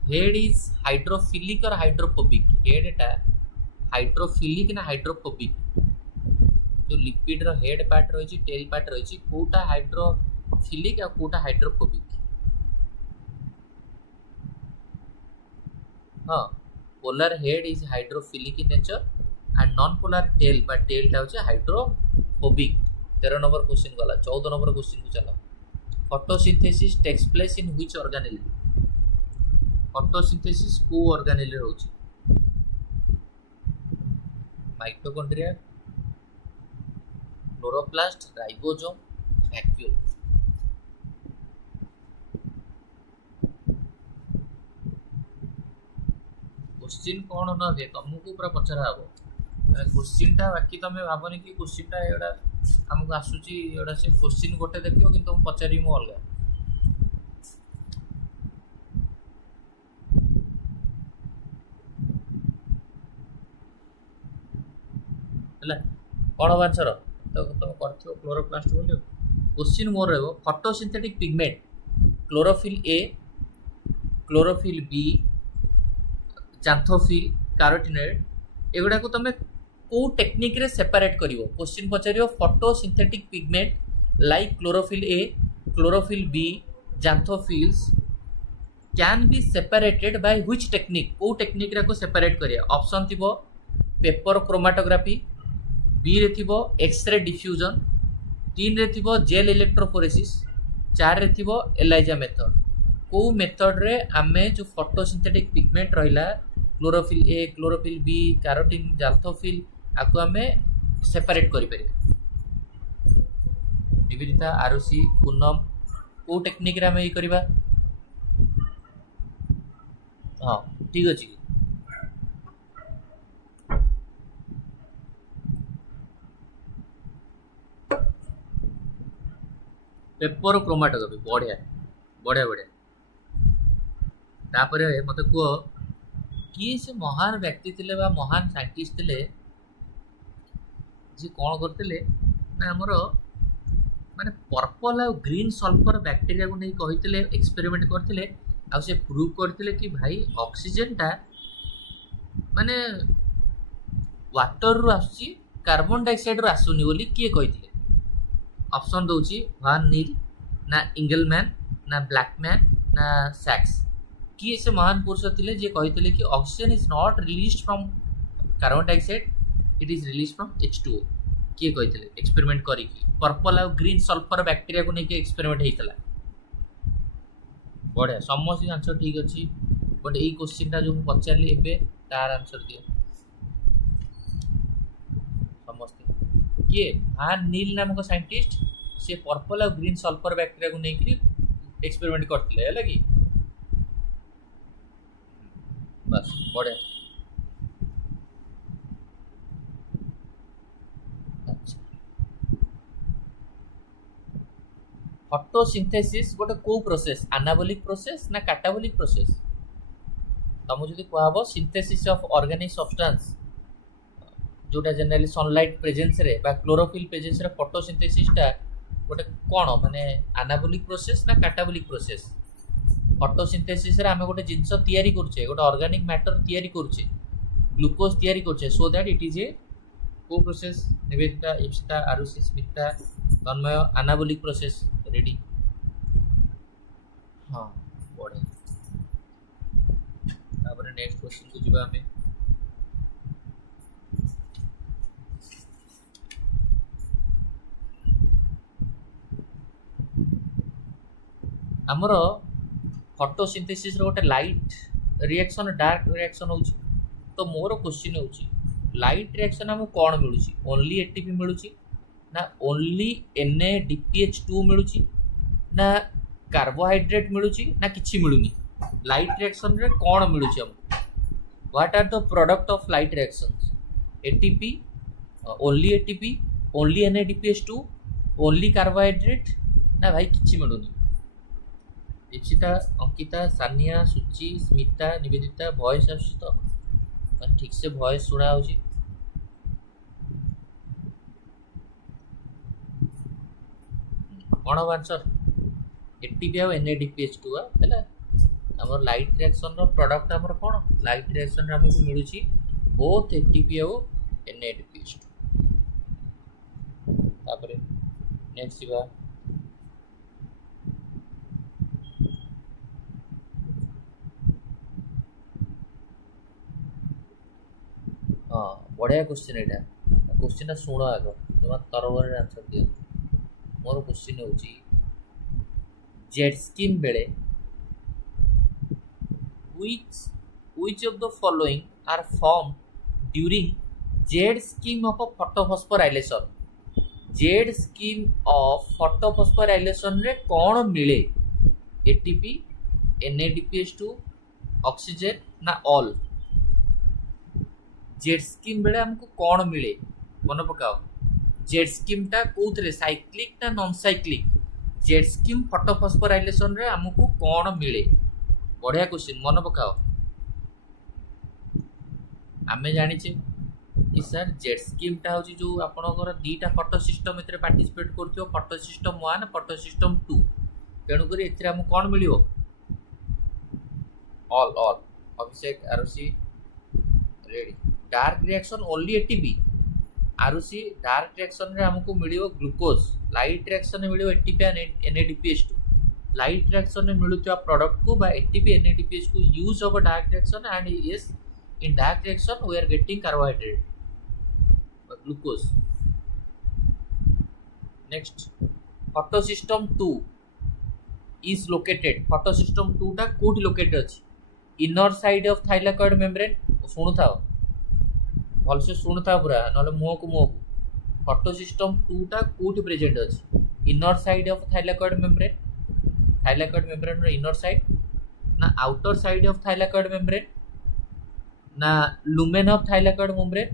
हेड इज हाइड्रोफिलिक और हाइड्रोफोबिक हेड एटा हाइड्रोफिलिक ना हाइड्रोफोबिक जो लिपिड रो हेड पार्ट रही टेल पार्ट रही कोटा हाइड्रोफिलिक और कोटा हाइड्रोफोबिक हाँ polar head is hydrophilic in nature and non polar tail बा टेलटा होचे हाइड्रोफोबिक। 13 नंबर क्वेश्चन गला। 14 नंबर क्वेश्चन को चलो। Photosynthesis takes place in which organelle? Photosynthesis को ऑर्गेनेल रे होची? Mitochondria, chloroplast, ribosome, vacuole. Question कौन न दे तुमको पूरा पचरा हम क्वेश्चन टा बाकी तुम भावनी कि क्वेश्चन टा एटा हमको आसूची एटा से क्वेश्चन गोटे देखियो कि तुम पचारि मु अलगा हला कौन आंसर तो तुम करथियो क्लोरोप्लास्ट बोलियो। क्वेश्चन मोर रहबो photosynthetic pigment chlorophyll A, chlorophyll B, xanthophyll, carotenoid एगुडा को तुम को टेक्निक रे सेपरेट करिवो। क्वेश्चन पचारियो photosynthetic pigment like chlorophyll A, chlorophyll B, xanthophylls can be separated by which technique? को टेक्निक रे को सेपरेट करिया? ऑप्शन थिबो पेपर क्रोमाटोग्राफी, बी रे थिबो एक्सरे डिफ्यूजन, 3 रे थिबो जेल इलेक्ट्रोफोरेसिस, 4 रे थिबो एलाइजा मेथड। को मेथड रे आमे जो फोटोसिंथेटिक पिगमेंट रहिला chlorophyll A, chlorophyll B, carotene, जांथोफिल आको आमे सेपरेट करि परिबे? निवेदिता, आरुषि, पूनम को टेक्निक रे आमे ई करबा? हां ठीक अछि। पेपर क्रोमाटोग्राफी बढ़िया बढ़िया बढ़िया। तापर मत कह किए से महान व्यक्ति थिले बा महान साइंटिस्ट थिले जे कौन करथिले ना हमर माने पर्पल आ ग्रीन सल्फर बैक्टीरिया को नहीं कहिथिले एक्सपेरिमेंट करथिले आ से प्रूव करथिले कि भाई ऑक्सीजन टा माने वाटर रु आसी कार्बन डाइऑक्साइड रु आसुनी बोली किए कहिथिले? ऑप्शन दउची वान नील ना इंगलमैन ना ब्लैकमैन ना सैक्स। किए से महान पुरुष थिले जे कहिथिले कि oxygen is not released from carbon dioxide, it is release from H2O। किए कहिथिले एक्सपेरिमेंट करी कि पर्पल आ ग्रीन सल्फर बैक्टीरिया को लेके एक्सपेरिमेंट हेइतला। बढ़िया समस्त आंसर ठीक अछि बट एई क्वेश्चन टा जो पचारली एबे तार आंसर दियो समस्त। किए वान नील नामक साइंटिस्ट से पर्पल आ ग्रीन सल्फर बैक्टीरिया को लेके एक्सपेरिमेंट करथिले है लगी बस बढ़िया। फोटोसिंथेसिस गोटे को प्रोसेस? एनाबॉलिक प्रोसेस ना कैटाबॉलिक प्रोसेस? तुम जदि कहबो सिंथेसिस ऑफ ऑर्गेनिक सब्सटेंस जोटा जनरली सनलाइट प्रेजेंस रे बा क्लोरोफिल प्रेजेंस रे फोटोसिंथेसिस टा गोटे कोन माने एनाबॉलिक प्रोसेस ना कैटाबॉलिक प्रोसेस? फोटोसिंथेसिस रे आमे गोटे जिंस तयारी करछे गोटे ऑर्गेनिक मैटर तयारी करछे ग्लूकोज तयारी करछे सो दैट इट इज ए को प्रोसेस। निवेदिता, इप्सिता, आरुषि, स्मिता, तन्मय एनाबॉलिक प्रोसेस रेडी। हाँ बढ़िया। तापर नेक्स्ट क्वेश्चन को जिबा हमें हमर फोटोसिंथेसिस रो गोटे लाइट रिएक्शन डार्क रिएक्शन होउची तो मोर क्वेश्चन होउची लाइट रिएक्शन हमको कौन मिलूची? ओनली एटीपी मिलूची ना ओनली NADPH2 मिलूची ना कार्बोहाइड्रेट मिलूची ना किछि मिलूनी? लाइट रिएक्शन रे कौन मिलूची हमको? What are the product of light reactions? ATP, only ATP, only NADPH2, only carbohydrate ना भाई किछि मिलूनी? दीक्षिता, अंकिता, सानिया, सुचि, स्मिता, निवेदिता वॉइस आसुची तो ठीक से वॉइस सुना होची? कौन आंसर? एटीपी और NADPH2 है हमर लाइट रिएक्शन रो प्रोडक्ट हमर कोन? लाइट रिएक्शन रे हमको मिलुची बोथ एटीपी और NADPH2। तापर नेक्स्ट बा बढ़िया क्वेश्चन एटा क्वेश्चन शुण आग जमा तरबर आंसर दियो मोर क्वेश्चन होची जेट स्कीम बेले which of the following are formed during Z scheme of a photophosphorylation Z scheme of photophosphorylation रे कौन मिले ATP NADPH2 ऑक्सीजन ना ऑल जेट स्कीम बेले हमको कौन मिले मन पकाओ जेट स्कीम टा कोथरे साइक्लिक ना non cyclic jet scheme photophosphorylation रे हमको कौन मिले बढ़िया क्वेश्चन मन पकाओ आमे जानिचे कि सर जेट स्कीम टा होची जो आपनकर दीटा फोटो सिस्टम एतरे पार्टिसिपेट करथियो फोटो सिस्टम 1 फोटो सिस्टम 2 तेणु करी एतरे हमको कौन मिलियो all Abhishek Arushi ready dark reaction only ATP Arushi dark reaction रे हमको मिलियो ग्लूकोज लाइट रिएक्शन रे मिलियो ATP and NADPH two light reaction में मिलुଥିବା प्रोडक्ट को बा एटीपी एनएडीपीएच को use of dark reaction and yes in dark reaction we are getting carbohydrate glucose next photo system 2 is located photo system 2 टा कोठी located अछि inner side of thylakoid membrane सुनु थाओ भल से सुनु था पूरा नले मुंह को फोटो सिस्टम 2 टा कोठी प्रेजेंट अछि inner side of thylakoid membrane रे इनर साइड ना outer side of thylakoid membrane ना लुमेन ऑफ थाइलाकॉइड मेम्ब्रेन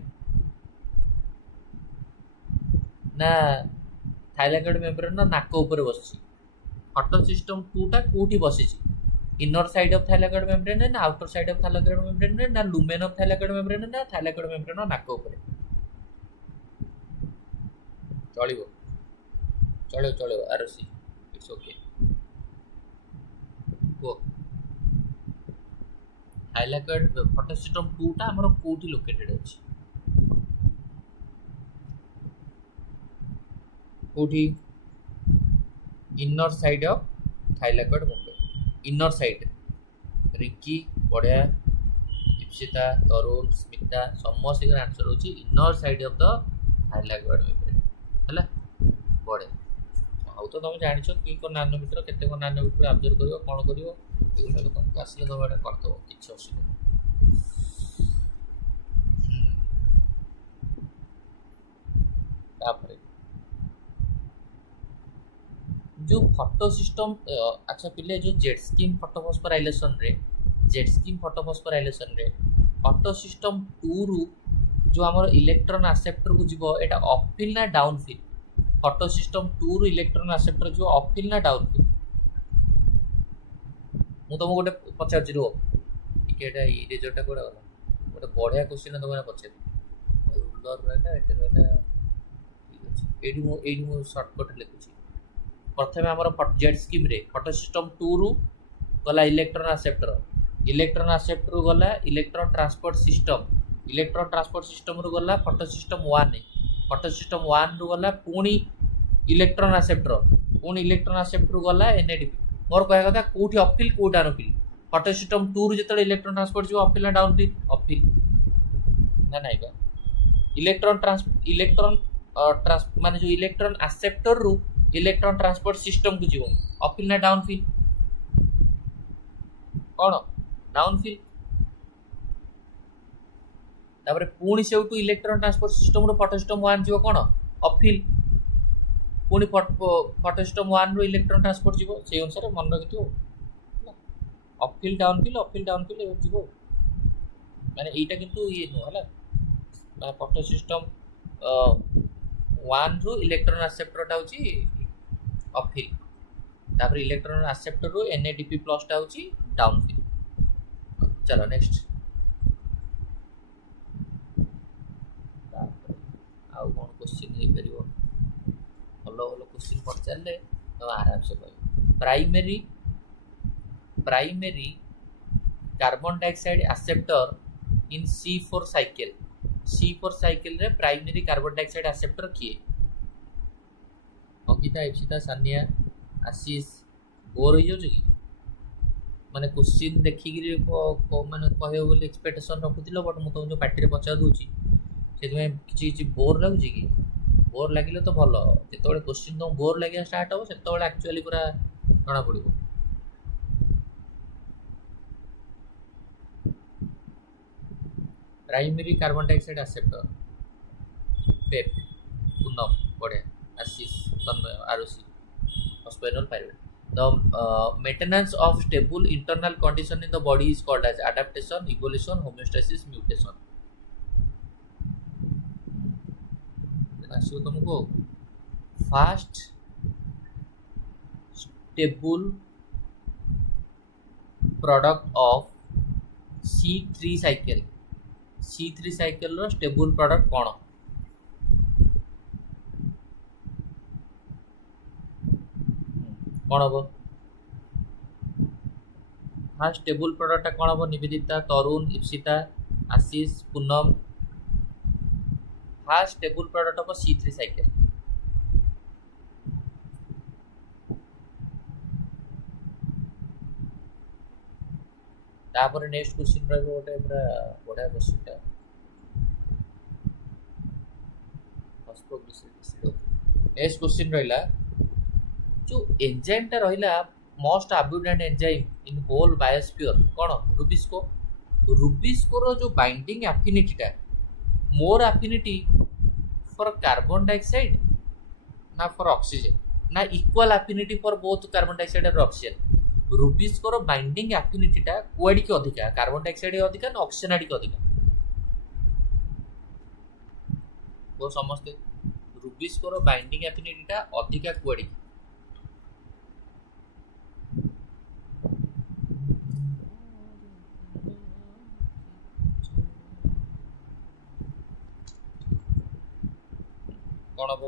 ना थाइलाकॉइड मेम्ब्रेन ना नाक ऊपर बसछि फोटो सिस्टम 2 टा कोठी बसिछि inner side of thylakoid membrane ना outer side of thylakoid membrane ना लुमेन ऑफ थाइलाकॉइड मेम्ब्रेन ना थाइलाकॉइड मेम्ब्रेन नाक ऊपर चलिबो चलो आरसी it's okay thylakoid photosystem 2 टा हमर कोठी लोकेटेड अछि कोठी inner side of thylakoid membrane inner side Ricky बढ़िया इप्सिता तरुण स्मिता समस्त का आंसर होची inner side of the thylakoid membrane हला बढ़े आउ तो तुम जानिछ कि को नानोमीटर केते को नानोमीटर ऑब्जर्व करियो कोन करियो एगुडा को तुमको आसले तुम एटा करतो किछ असुविधा तापरे जो फोटो सिस्टम अच्छा पिले जो जेट स्कीम फोटोफॉस्फोराइलेशन रे फोटो सिस्टम 2 रु जो हमर इलेक्ट्रॉन एक्सेप्टर को जीवो एटा अपफिल ना डाउनफिल फोटो सिस्टम 2 रु इलेक्ट्रॉन एक्सेप्टर जो अपफिल ना डाउनफिल मु तुमको गोटे पचार रो टिकेटा ई रिजल्ट कोडा गला गोटे बढ़िया क्वेश्चन तुमने पचार रूलर रहला एटे रहला ठीक अछि एडी मु शॉर्टकट लिखुछि प्रथमे हमर जेट स्कीम रे फोटो सिस्टम 2 रु गला इलेक्ट्रॉन एक्सेप्टर रु गला इलेक्ट्रॉन ट्रांसपोर्ट सिस्टम रु गला फोटो सिस्टम 1 रु गला पुणी इलेक्ट्रॉन एक्सेप्टर रु गला एनएडीपी मोर कहया कथा कोठी अपफिल कोटा अनफिल फोटो सिस्टम 2 रु जतले इलेक्ट्रॉन ट्रांसपोर्ट जो अपफिल ना डाउनफिल अपफिल ना नहीं बा इलेक्ट्रॉन माने जो इलेक्ट्रॉन एक्सेप्टर रु इलेक्ट्रॉन ट्रांसपोर्ट सिस्टम को जीवो अपफिल ना डाउनफिल कोन डाउनफिल तापर पुणी सेउटू इलेक्ट्रॉन ट्रांसपोर्ट सिस्टम रो फोटो सिस्टम 1 जीवो कोन अपफिल पुणी फोटो सिस्टम 1 रो इलेक्ट्रॉन ट्रांसपोर्ट जीवो से अनुसार मन रखितो अपफिल डाउनफिल जीवो माने एटा किंतु ये नो हला माने फोटो सिस्टम 1 रो इलेक्ट्रॉन एक्सेप्टर टा होची अपफिल तापर इलेक्ट्रॉन एक्सेप्टर रो एनएडीपी प्लस टा होची डाउनफिल चलो नेक्स्ट आउ कोन क्वेश्चन हे परिबो हलो क्वेश्चन पचारले तो आराम से कहि प्राइमरी कार्बन डाइऑक्साइड एक्सेप्टर इन C4 साइकिल रे प्राइमरी कार्बन डाइऑक्साइड एक्सेप्टर किए अंकिता इप्सिता सानिया आशीष बोर हो कि माने क्वेश्चन देखि माने कहयो बोली एक्सपेक्टेशन रखुतिलो बट मु तो जो पार्टी रे पचा दूची से किसी बोर लगुच कि बोर लगे तो भल जो क्वेश्चन तुम बोर लगे स्टार्ट हम से एक्चुअली पूरा जना पड़ो। Primary carbon dioxide acceptor PEP Poonam बढ़िया आशीष तन्मय आरुषि हॉस्पिटल पाइरेट the maintenance of stable internal condition in the body is called as adaptation, evolution, homeostasis, mutation. आसियो तुमको fast stable product of C3 cycle C3 cycle रो स्टेबल प्रोडक्ट कौन कौन हम fast stable product कौन हम Nivedita Tarun Ipsita Ashish Poonam fast stable product of C3 cycle तापर next question रहबो गोटे पूरा बड़ा क्वेश्चन नेक्स्ट क्वेश्चन रहिला जो एंजाइम टा रहिला most abundant enzyme in whole biosphere कौन रुबिस्को रो जो बाइंडिंग एफिनिटी टा more affinity for carbon dioxide ना फॉर ऑक्सीजन ना equal affinity for both carbon dioxide और ऑक्सीजन रुबिस्को रो बाइंडिंग एफिनिटी टा कुआडी के अधिका कार्बन डाइऑक्साइड अधिका ना ऑक्सीजन आडी के अधिका वो समझते रुबिस्को रो बाइंडिंग एफिनिटी टा अधिका कुआडी कौन हम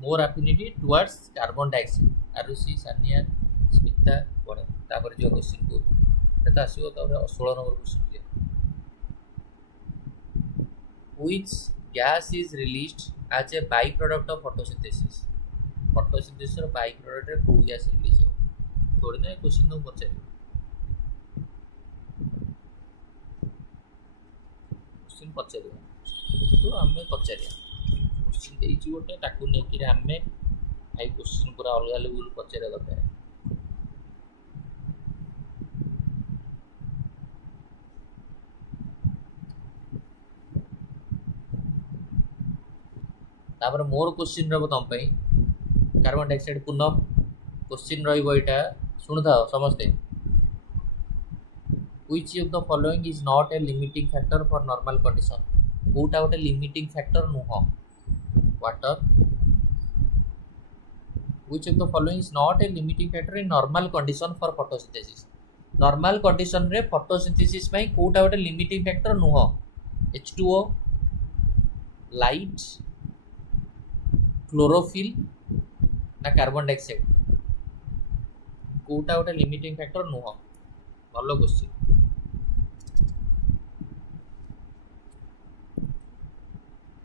more affinity towards carbon dioxide Arushi Sania Smita पड़े तापर जो क्वेश्चन को एटा आसीबो तापर 16 नंबर क्वेश्चन के which gas is released as a by product of photosynthesis रो बाय प्रोडक्ट रे को गैस रिलीज हो थोड़ी ना क्वेश्चन तो पछे क्वेश्चन पछे तो हमें पछारिया क्वेश्चन देइछि गोटे ताकू नै कि हमें आई क्वेश्चन पूरा अलग लेवल पछारे दरकार तापर मोर क्वेश्चन रहबो तम पई कार्बन डाइऑक्साइड पूनम क्वेश्चन रहइबो एटा सुन था समझते which of the following is not a limiting factor for normal condition कोटा गोटे लिमिटिंग फैक्टर नुह water which of the following is not a limiting factor in normal condition for photosynthesis normal condition रे photosynthesis पई कोटा गोटे limiting factor नुह H2O light chlorophyll ना carbon dioxide कोटा गोटे लिमिटिंग फैक्टर नुह भलो क्वेश्चन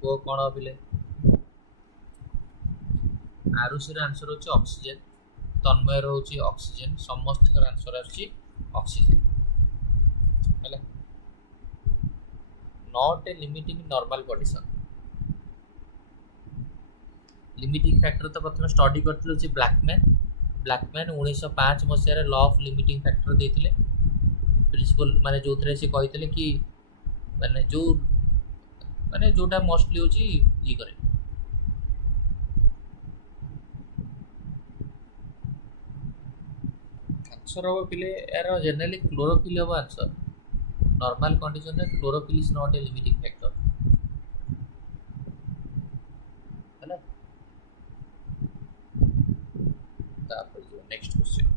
को कौन पिले आरुषि आंसर होची ऑक्सीजन तन्मय होची ऑक्सीजन समस्त का आंसर आछि ऑक्सीजन हैला not a limiting normal condition limiting factor तो प्रथम स्टडी करथिलो जे ब्लैकमैन 1905 मसिया रे लॉ ऑफ लिमिटिंग फैक्टर देथिले प्रिंसिपल माने जोथरे से कहितले कि माने जोटा मोस्टली होची ये करे आंसर हो पिले यार जनरली क्लोरोफिल हो आंसर नॉर्मल कंडीशन रे chlorophyll is not a limiting factor हैला तापर जो next question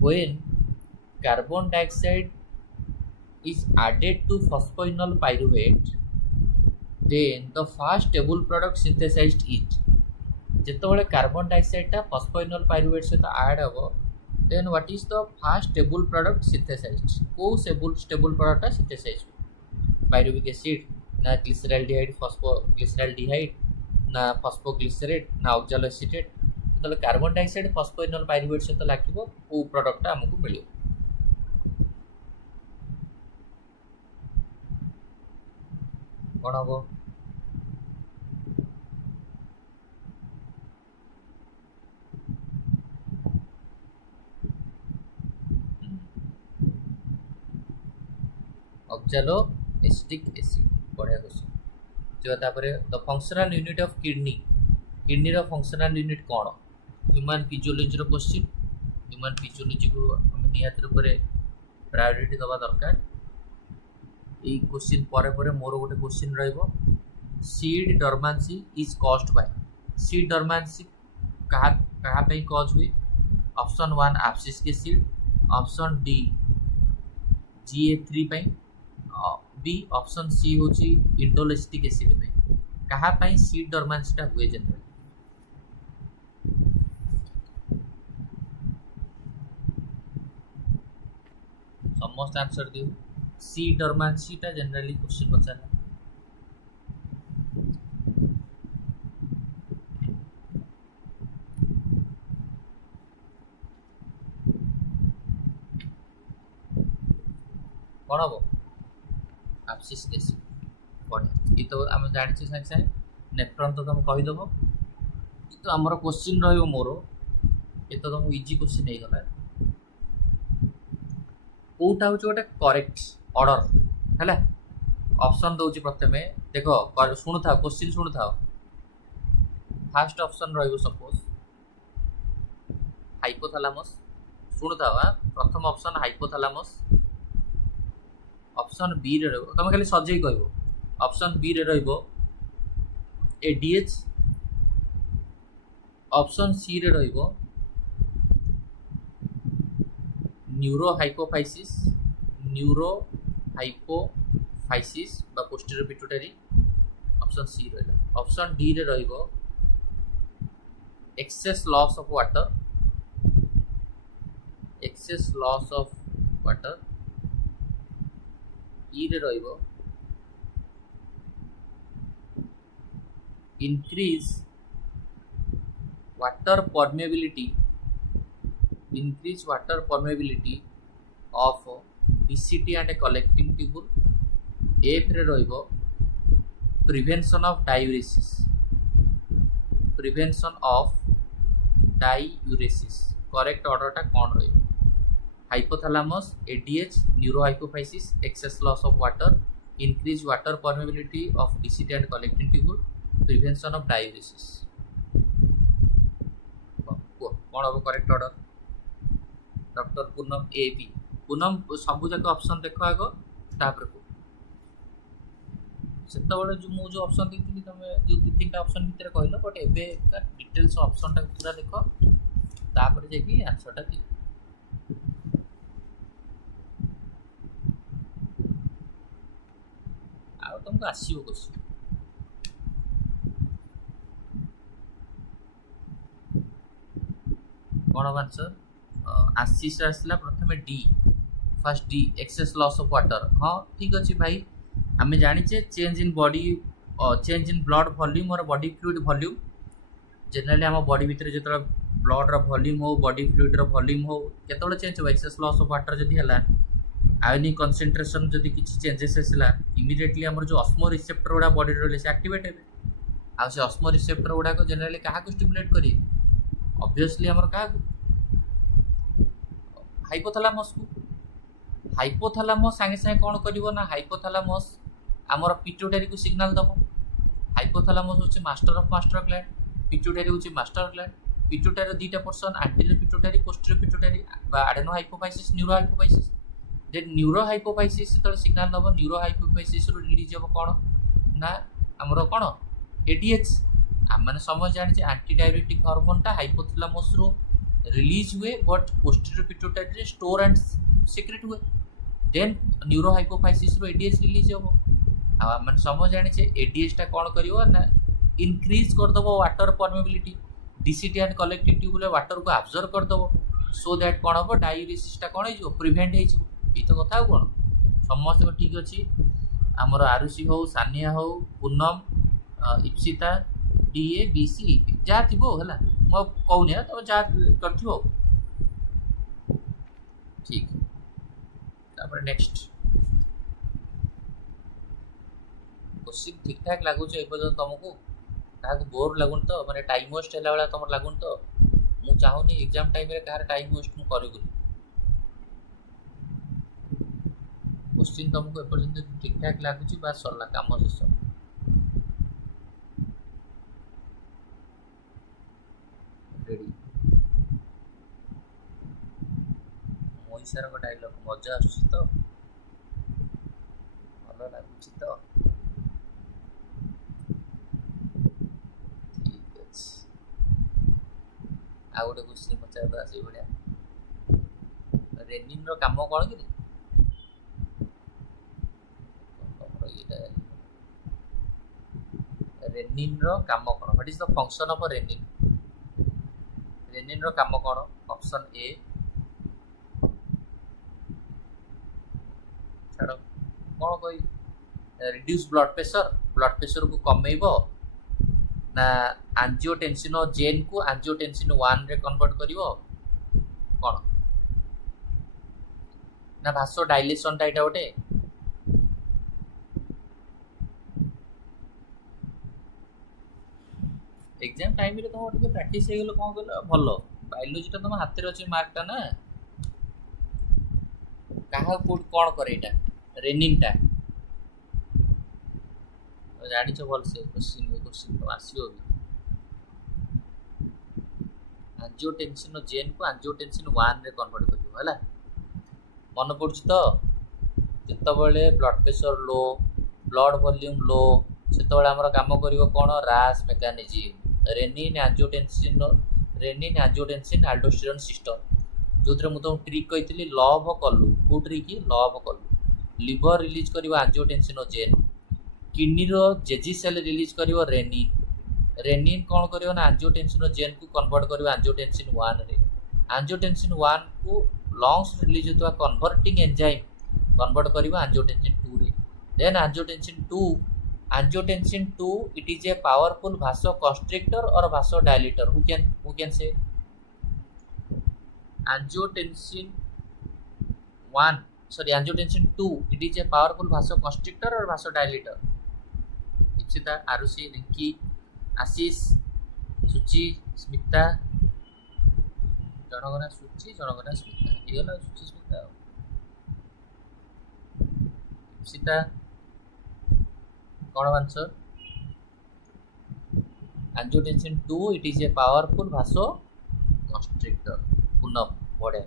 when carbon dioxide is added to phosphoenol pyruvate then the first stable product synthesized is जेतबेले कार्बन डाइऑक्साइड टा फॉस्फोइनोल पाइरुवेट से तो add हबो then what is the fast stable product synthesized को stable product synthesize pyruvic acid ना glyceraldehyde phosphoglyceraldehyde ना phosphoglycerate ना oxaloacetate तो कार्बन डाइऑक्साइड फॉस्फोइनोल पायरुवेट सहित लागिबो को प्रोडक्ट हमको मिलियो कौन हम ऑक्सालोएसिटिक एसिड बढ़िया क्वेश्चन जो तापरे the functional unit of kidney रो फंक्शनल यूनिट कौन ह्यूमन फिजियोलॉजी रो क्वेश्चन ह्यूमन फिजियोलॉजी को हम निहात रूप से प्रायोरिटी दबा दरकार ये क्वेश्चन पर मोर गोटे क्वेश्चन रहिबो seed dormancy is caused by seed dormancy कहा पे कॉज हुए option 1 abscisic acid option D GA3 पे बी ऑप्शन सी होची इंडोलेस्टिक एसिड में कहा पे सीड डॉर्मेंसी टा हुए जनरल समस्त आंसर दियो सी डॉर्मेंसी टा जनरली क्वेश्चन पचाला कौन हम एब्सिसिक एसिड बढ़िया ये तो आम जानी सागे सागे नेफ्रॉन तो तुम कहीदेव तो आमर क्वेश्चन रही मोर ये तो तुमको इजी क्वेश्चन हो गला कौटा हूँ गोटे करेक्ट ऑर्डर है ऑप्शन दौर प्रथम देख शुणु था क्वेश्चन शुणु था फास्ट ऑप्शन रही सपोज हाइपोथैलेमस शुणु था प्रथम ऑप्शन हाइपोथैलेमस ऑप्शन बी रे रहिबो तमे खाली सजई कहबो ऑप्शन बी रे रहिबो एडीएच ऑप्शन सी रे रहिबो न्यूरोहाइपोफाइसिस बा पोस्टीरियर पिट्यूटरी ऑप्शन सी रहला ऑप्शन डी रे रहिबो एक्सेस लॉस ऑफ वाटर ई रे रहिबो increase water permeability of DCT and collecting tubule F रे रहिबो prevention of diuresis correct order टा कौन रहिबो hypothalamus ADH neurohypophysis excess loss of water increase water permeability of DCT and collecting tubule prevention of dialysis कौन हम correct order doctor Poonam A B Poonam सब जाक option देख आग तापर को सेतबेले जो मु जो ऑप्शन देती तुम जो दु तीन ऑप्शन भितर कहल बट एबे डिटेल्स ऑप्शन टा पूरा देख तापर जाकि आंसर टा दियो तुमको आसो क्वेश्चन कौन हम आंसर आशीष आसला प्रथम D first D excess loss of water हाँ ठीक अच्छे भाई आम जाचे change in body change in blood volume और बॉडी फ्लूइड वॉल्यूम जनरली आम बॉडी भितर जो ब्लड वॉल्यूम हो बॉडी फ्लूइड वॉल्यूम हो केतबेले चेंज हो एक्सेस लॉस ऑफ वाटर जदि है आयोनिक कंसंट्रेशन जदि किसी चेंजेस आसला इमिडिएटली आमर जो ऑस्मो रिसेप्टर गुड़ा बॉडी रही से एक्टिवेट हे आ से ऑस्मो रिसेप्टर गुड़ाक जनरली क्या स्टिमुलेट करी ऑब्वियसली आमर क्या हाइपोथैलेमस को हाइपोथैलेमस सांगे सांगे कौन करिवो ना हाइपोथैलेमस आमर पिट्यूटरी को सिग्नल दबो हाइपोथैलेमस होचे master of master gland pituitary होचे मास्टर ग्लैंड पिट्यूटरी दीटा portion anterior pituitary posterior pituitary बा एडेनोहाइपोफाइसिस न्यूरोहाइपोफाइसिस देन न्यूरोहाइपोफाइसिस तो सिग्नल दबो न्यूरोहाइपोफाइसिस रो रिलीज हो कौन ना हमरो कौन एडीएच आम मैंने समझ जाने एंटी डायरेटिक हार्मोन टा हाइपोथैलेमस रो रिलीज हुए but posterior pituitary store and secret हुए देन न्यूरोहाइपोफाइसिस रो एडीएच रिलीज हो आम मैंने समझ जाने एडीएच टा कौन करिवो ना इंक्रीज कर दबो water permeability DCT and collective tubule water को एब्जॉर्ब कर दबो सो दैट कौन हम डायूरेसिसटा कौन हो प्रिभेन्ट हो तो कथा कौन समस्त ठीक अच्छे आमर आरुषि हो सानिया हो पूनम इप्सिता डीए बीसी जहाँ थी है मैं कहूनी तुम जहाँ कर ठीक नेक्स्ट क्वेश्चन ठीक ठाक लगुच एपर्तन तुमको क्या बोर लगुन तो मैंने टाइम वेस्ट है भाया तुम लगुन तो मु चाहूनी एग्जाम टाइम रे कहार टाइम वेस्ट करी क्वेश्चन तुमको एपर्तन ठीक ठाक लगुच बास सरला काम शेष रेडी मोईसार डायलॉग मजा आसुची तो भल लगुच तो ठीक अच्छे आ गोटे क्वेश्चन पचार से भाया रेनिन रो काम कौन कि रेनिन रो काम कौन what is the function of renin renin रो काम कौन ऑप्शन ए छाड़ कौन कही रिड्यूस ब्लड प्रेशर को कमेब ना एंजियोटेंसिन जेन को एंजियोटेंसिन 1 रे कन्वर्ट करिवो कौन ना भासो डायलेशन टा एटा गोटे एग्जाम टाइम रे तुम टिके प्रैक्टिस हे गेलो कोन गेलो भलो बायोलॉजी टा तुम हाथ रे अछि मार्क टा ना कहा कोड कोन करे एटा रेनिन टा जानी छ भल से क्वेश्चन तो आसीओ एंजियोटेंसिन जेन को एंजियोटेंसिन 1 रे कन्वर्ट करियो हला मन पड़छ तो जतबेले blood pressure low blood volume low सेतबेले हमर काम करिवो कोन RAS mechanism renin angiotensin aldosterone system जो मु तुम ट्रिक कही लव कलु को ट्रिक लव कलु लिवर रिलीज करिवो एंजियोटेंसिन जेन किडनी रो जेजी सेल रिलीज करिवो रेनिन कौन करिवो ना एंजियोटेंसिन जेन को कन्वर्ट करिवो एंजियोटेंसिन 1 रे एंजियोटेंसिन 1 को लंग्स रिलीज होता कन्वर्टिंग एंजाइम कन्वर्ट करिवो एंजियोटेंसिन 2 रे then angiotensin 2 it is a powerful vaso constrictor or vasodilator who can say angiotensin 2 it is a powerful vasoconstrictor or vasodilator Ipsita Arushi Rinky Ashish Suchi Smita जनगणा सुचि जनगणा स्मिता ये गला सुचि स्मिता इप्सिता कौन answer angiotensin 2 it is a powerful vasoconstrictor पुनः बढ़िया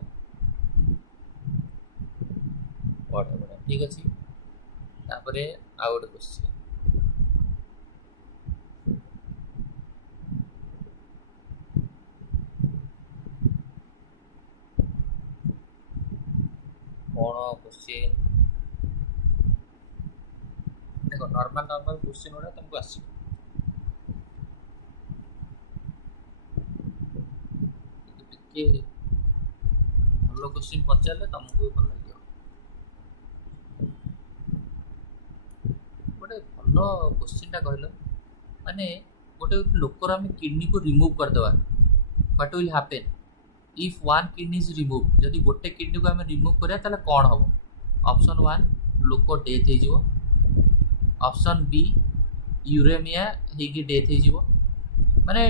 बढ़िया बढ़िया ठीक अच्छे तापरे आउ गोटे क्वेश्चन कौन क्वेश्चन देखो नॉर्मल क्वेश्चन गुड़ा तुमको आसो टिके भल क्वेश्चन पचारे तुमको भी भल लगे गोटे भल क्वेश्चन कहल माने गोटे लोकर आम किडनी को रिमूव करदे what will happen if one kidney is remove जदि गोटे किडनी को आम रिमूव करिया ताले कौन हम ऑप्शन 1 लोक डेथ हो जिवो ऑप्शन बी यूरेमिया हेगी डेथ हो जिवो माने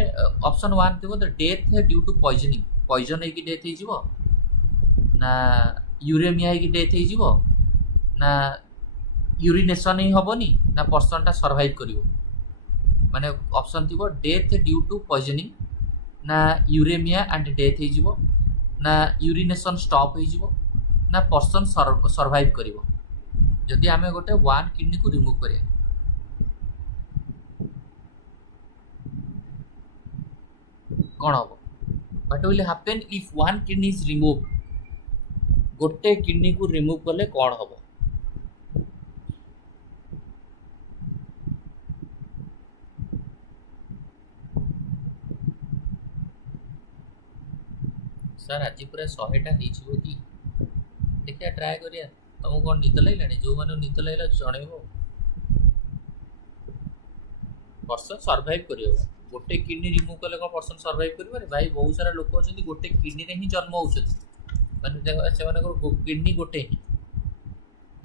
ऑप्शन 1 थिबो the death due to poisoning poison हेगी डेथ हो जिवो ना यूरेमिया हेगी डेथ हो जिवो ना यूरिनेशन ही हबनी ना पर्सन टा सर्वाइव करिवो माने ऑप्शन थिबो डेथ ड्यू टू पॉइजनिंग ना यूरेमिया एंड डेथ हो ना यूरिनेशन स्टॉप हो ना पर्सन सर्वाइव करिवो जदि आमे गोटे वन किडनी को रिमूव करिया कौन हम what will happen if one kidney is remove गोटे किडनी को रिमूव कले कौन हम सर आज पूरा 100टा हो कि देखिए ट्राए करिया तुमको कौन निद लगे जो मैंने निद लगे जनइब पर्सन सर्वाइव कर गोटे किडनी रिमूव कले कौन पर्सन सर्वाइव कर भाई बहुत सारा लोक अच्छा गोटे किडनी रे ही जन्म होती माने किडनी गोटे ही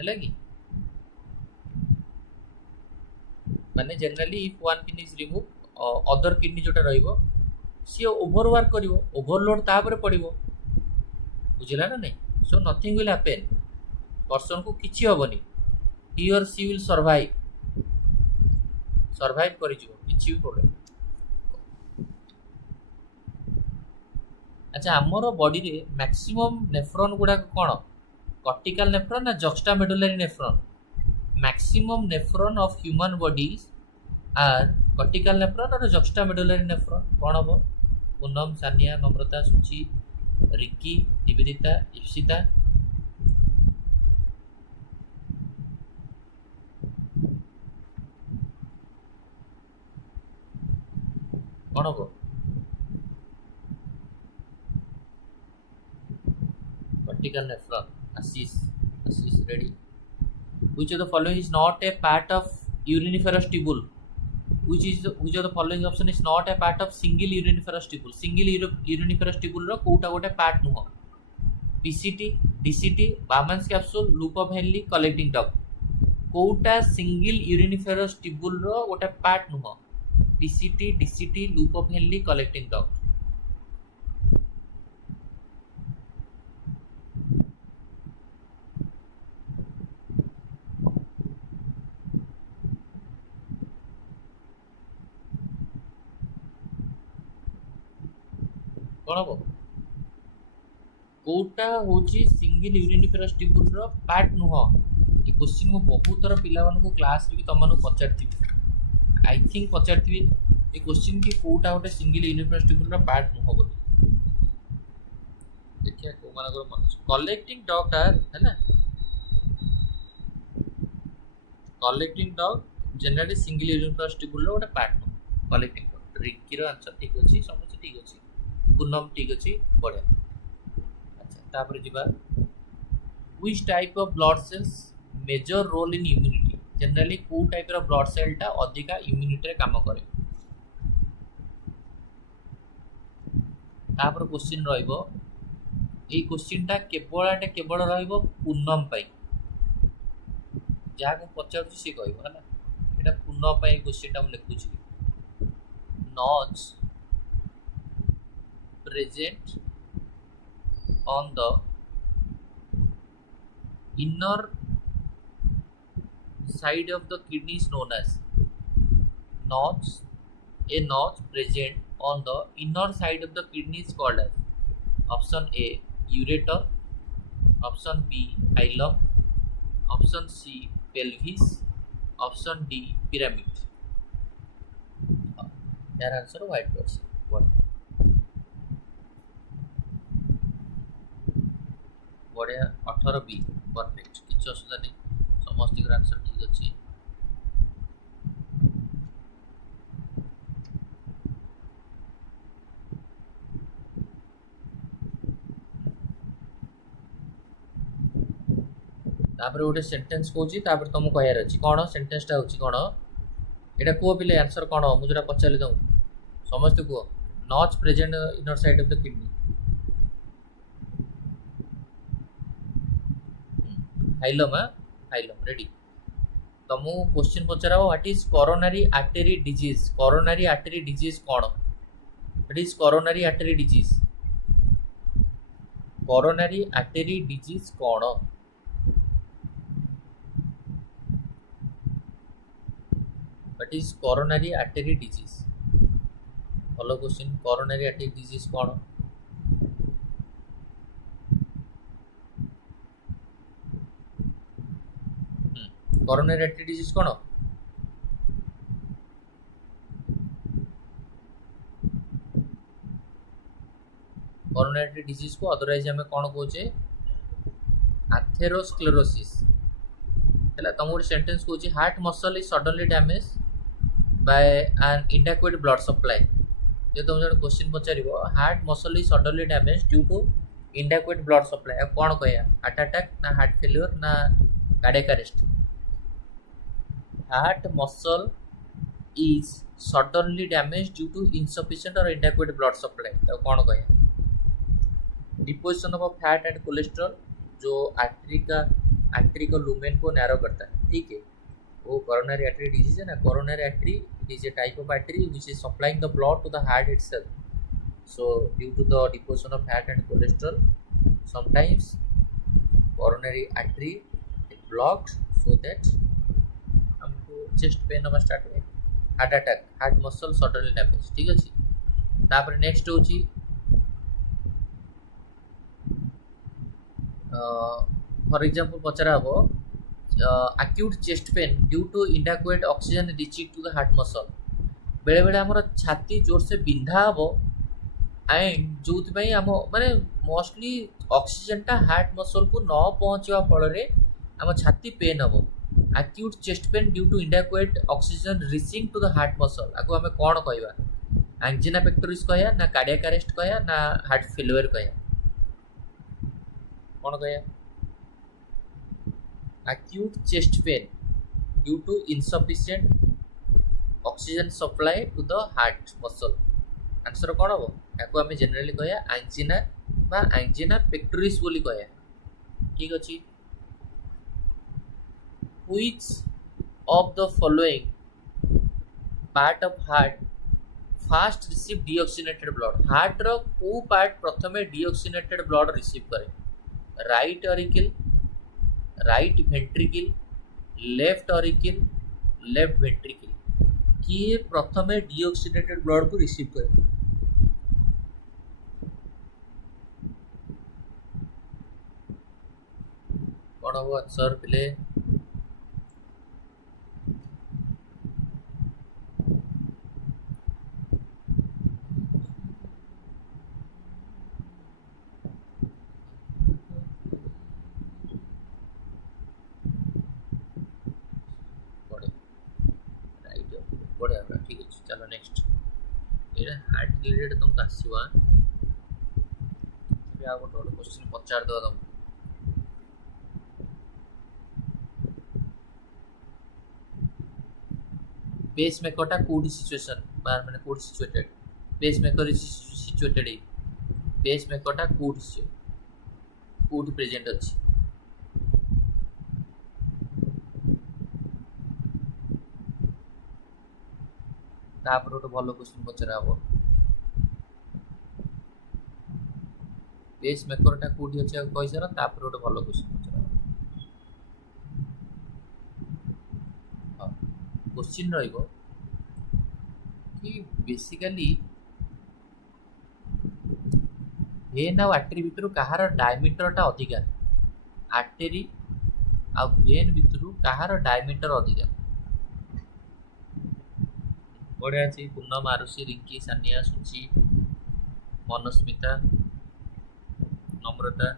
है कि माने generally if one kidney is remove other kidney जोटा रहिबो सी ओवरवर्क कर ओवरलोड तापर पड़ो बुझला ना नहीं so nothing will happen person को किसी हेनी ही और सी विल सर्वाइव कर किसी भी प्रोब्लेम। अच्छा आमर बॉडी रे मैक्सिमम नेफ्रॉन गुड़ा कौन कॉर्टिकल नेफ्रॉन ना juxta medullary nephron maximum nephron of human bodies are cortical nephron और जक्स्टा मेडुलरी नेफ्रॉन कौन हम पूनम सानिया नम्रता सुचि रिकी निवेदिता इप्सिता कौन हम cortical nephron Ashish ready which of the following is not a part of uriniferous tubule which of the following option is not a part of single uriniferous uriniferous tubule ro Kota गोटे part नुह PCT DCT Bowman's capsule loop of Henle collecting duct कोटा single uriniferous tubule रो गोटे part नुह PCT DCT loop of Henle collecting duct कौन हम कोटा हूँ सिंगल यूरिनिफेरस ट्यूबुल रो पार्ट नुह ये क्वेश्चन को बहुत थर पिला को क्लास रे तुम पचारि आई थिंक पचारि ये क्वेश्चन कि कोटा गोटे सिंगल यूरिनिफेरस ट्यूबुल रो पार्ट नुह बोली देखिए को मानकर मन कलेक्टिंग डक्ट आर है ना collecting duct generally single uriniferous tubule रो गोटे पार्ट नुह कलेक्टिंग डक्ट रिकी रो आंसर ठीक अछि समझ ठीक अछि पूनम ठीक अच्छी बढ़िया। अच्छा तापर जीवा which type of blood cells major role in immunity generally को टाइप रो ब्लड सेल टा अधिका इम्यूनिटी रे काम करे तापर क्वेश्चन रहइबो ए क्वेश्चन टा केवल रहइबो पूनम पई जा को पचारु से कहइबो हला एटा पूनम पई क्वेश्चन टा हम लिखु छी notch present on the inner side of the kidney is known as notch. A notch present on the inner side of the kidney is called as option A ureter, option B hilum, option C pelvis, option D pyramid. Their answer white blood cell. बढ़िया 18 be perfect किसी असुविधा नहीं समस्त answer ठीक अच्छे तापर गोटे sentence कहूँ तापर तुम कहार अच्छी कौन सेंटेंसटा हूँ कौन यहाँ कह पिले आंसर कौन मुझे जो पचारि तुमको समस्त कह notch present inner side of the kidney hilum hilum ready तुमको क्वेश्चन पचरा what is coronary artery disease कौन what is coronary artery disease कौन what is coronary artery disease भलो क्वेश्चन कोरोनरी आर्टरी डिजीज कौन कोरोनरी आर्टरी डिजीज कौन coronary artery disease को otherwise हमें कौन कहे एथेरोस्क्लेरोसिस है तुम गोटे सेंटेंस कहे heart muscle is suddenly damage by an inadequate blood supply जे तुम जन क्वेश्चन पचारिबो heart muscle is suddenly damage due to inadequate blood supply अब कौन कहया हार्ट अटैक ना हार्ट फेल्योर ना cardiac arrest heart muscle is suddenly damaged due to insufficient or inadequate blood supply तो कौन कहे deposition of fat and cholesterol जो artery का लुमेन को नैरो करता है ठीक है वो कोरोनरी आर्टरी डिजीज है ना coronary artery is a type of artery which is supplying the blood to the heart itself so due to the deposition of fat and cholesterol sometimes coronary artery is blocked so that हमको chest pain होगा start हुए heart attack heart muscle suddenly damage ठीक अच्छे तापर next होची for example पचरा हबो acute chest pain due to inadequate oxygen reaching to the heart muscle बेले बेले हमर छाती जोर से बिंधा हबो एंड जोथ भाई हम माने मोस्टली ऑक्सीजन टा हार्ट मसल को न पहुंचवा फल रे हम छाती पेन हबो acute chest pain due to inadequate oxygen reaching to the heart muscle आको हमें कौन कहवा एंजिना पेक्टोरिस कहया ना कार्डियक अरेस्ट कहया ना हार्ट फेल्योर कहया कौन कहया acute chest pain due to insufficient oxygen supply to the heart muscle answer कौन हो याको हमें जनरली कहया एंजिना बा एंजिना पेक्टोरिस बोली कहया ठीक अछि which of the following part of heart first receive deoxygenated blood heart रो को पार्ट प्रथमे deoxygenated blood receive करे right auricle right ventricle left auricle left ventricle किए प्रथमे deoxygenated blood को receive करे कौन हो आंसर पहले बढ़िया ठीक है चलो नेक्स्ट ये हार्ट रिलेटेड तुम आसवा गोटे क्वेश्चन पचार दो तुम पेस मेकरटा कोडी सिचुएशन बार माने कोडी situated pacemaker is situated पेस मेकरटा कोडी प्रेजेंट अछि तापर गोटे भल क्वेश्चन पचरा हम पेस मेकरटा कोठी अछि कहि सर तापर गोटे भल क्वेश्चन पचरा हम क्वेश्चन रहिबो कि बेसिकली वेन आ आर्टरी भितर कहार डायमीटरटा अधिका आर्टरी आ वेन भितर कहार डायमीटर अधिका बढ़िया अच्छी Poonam Arushi Rinky Sania Suchi Manasmita Namrata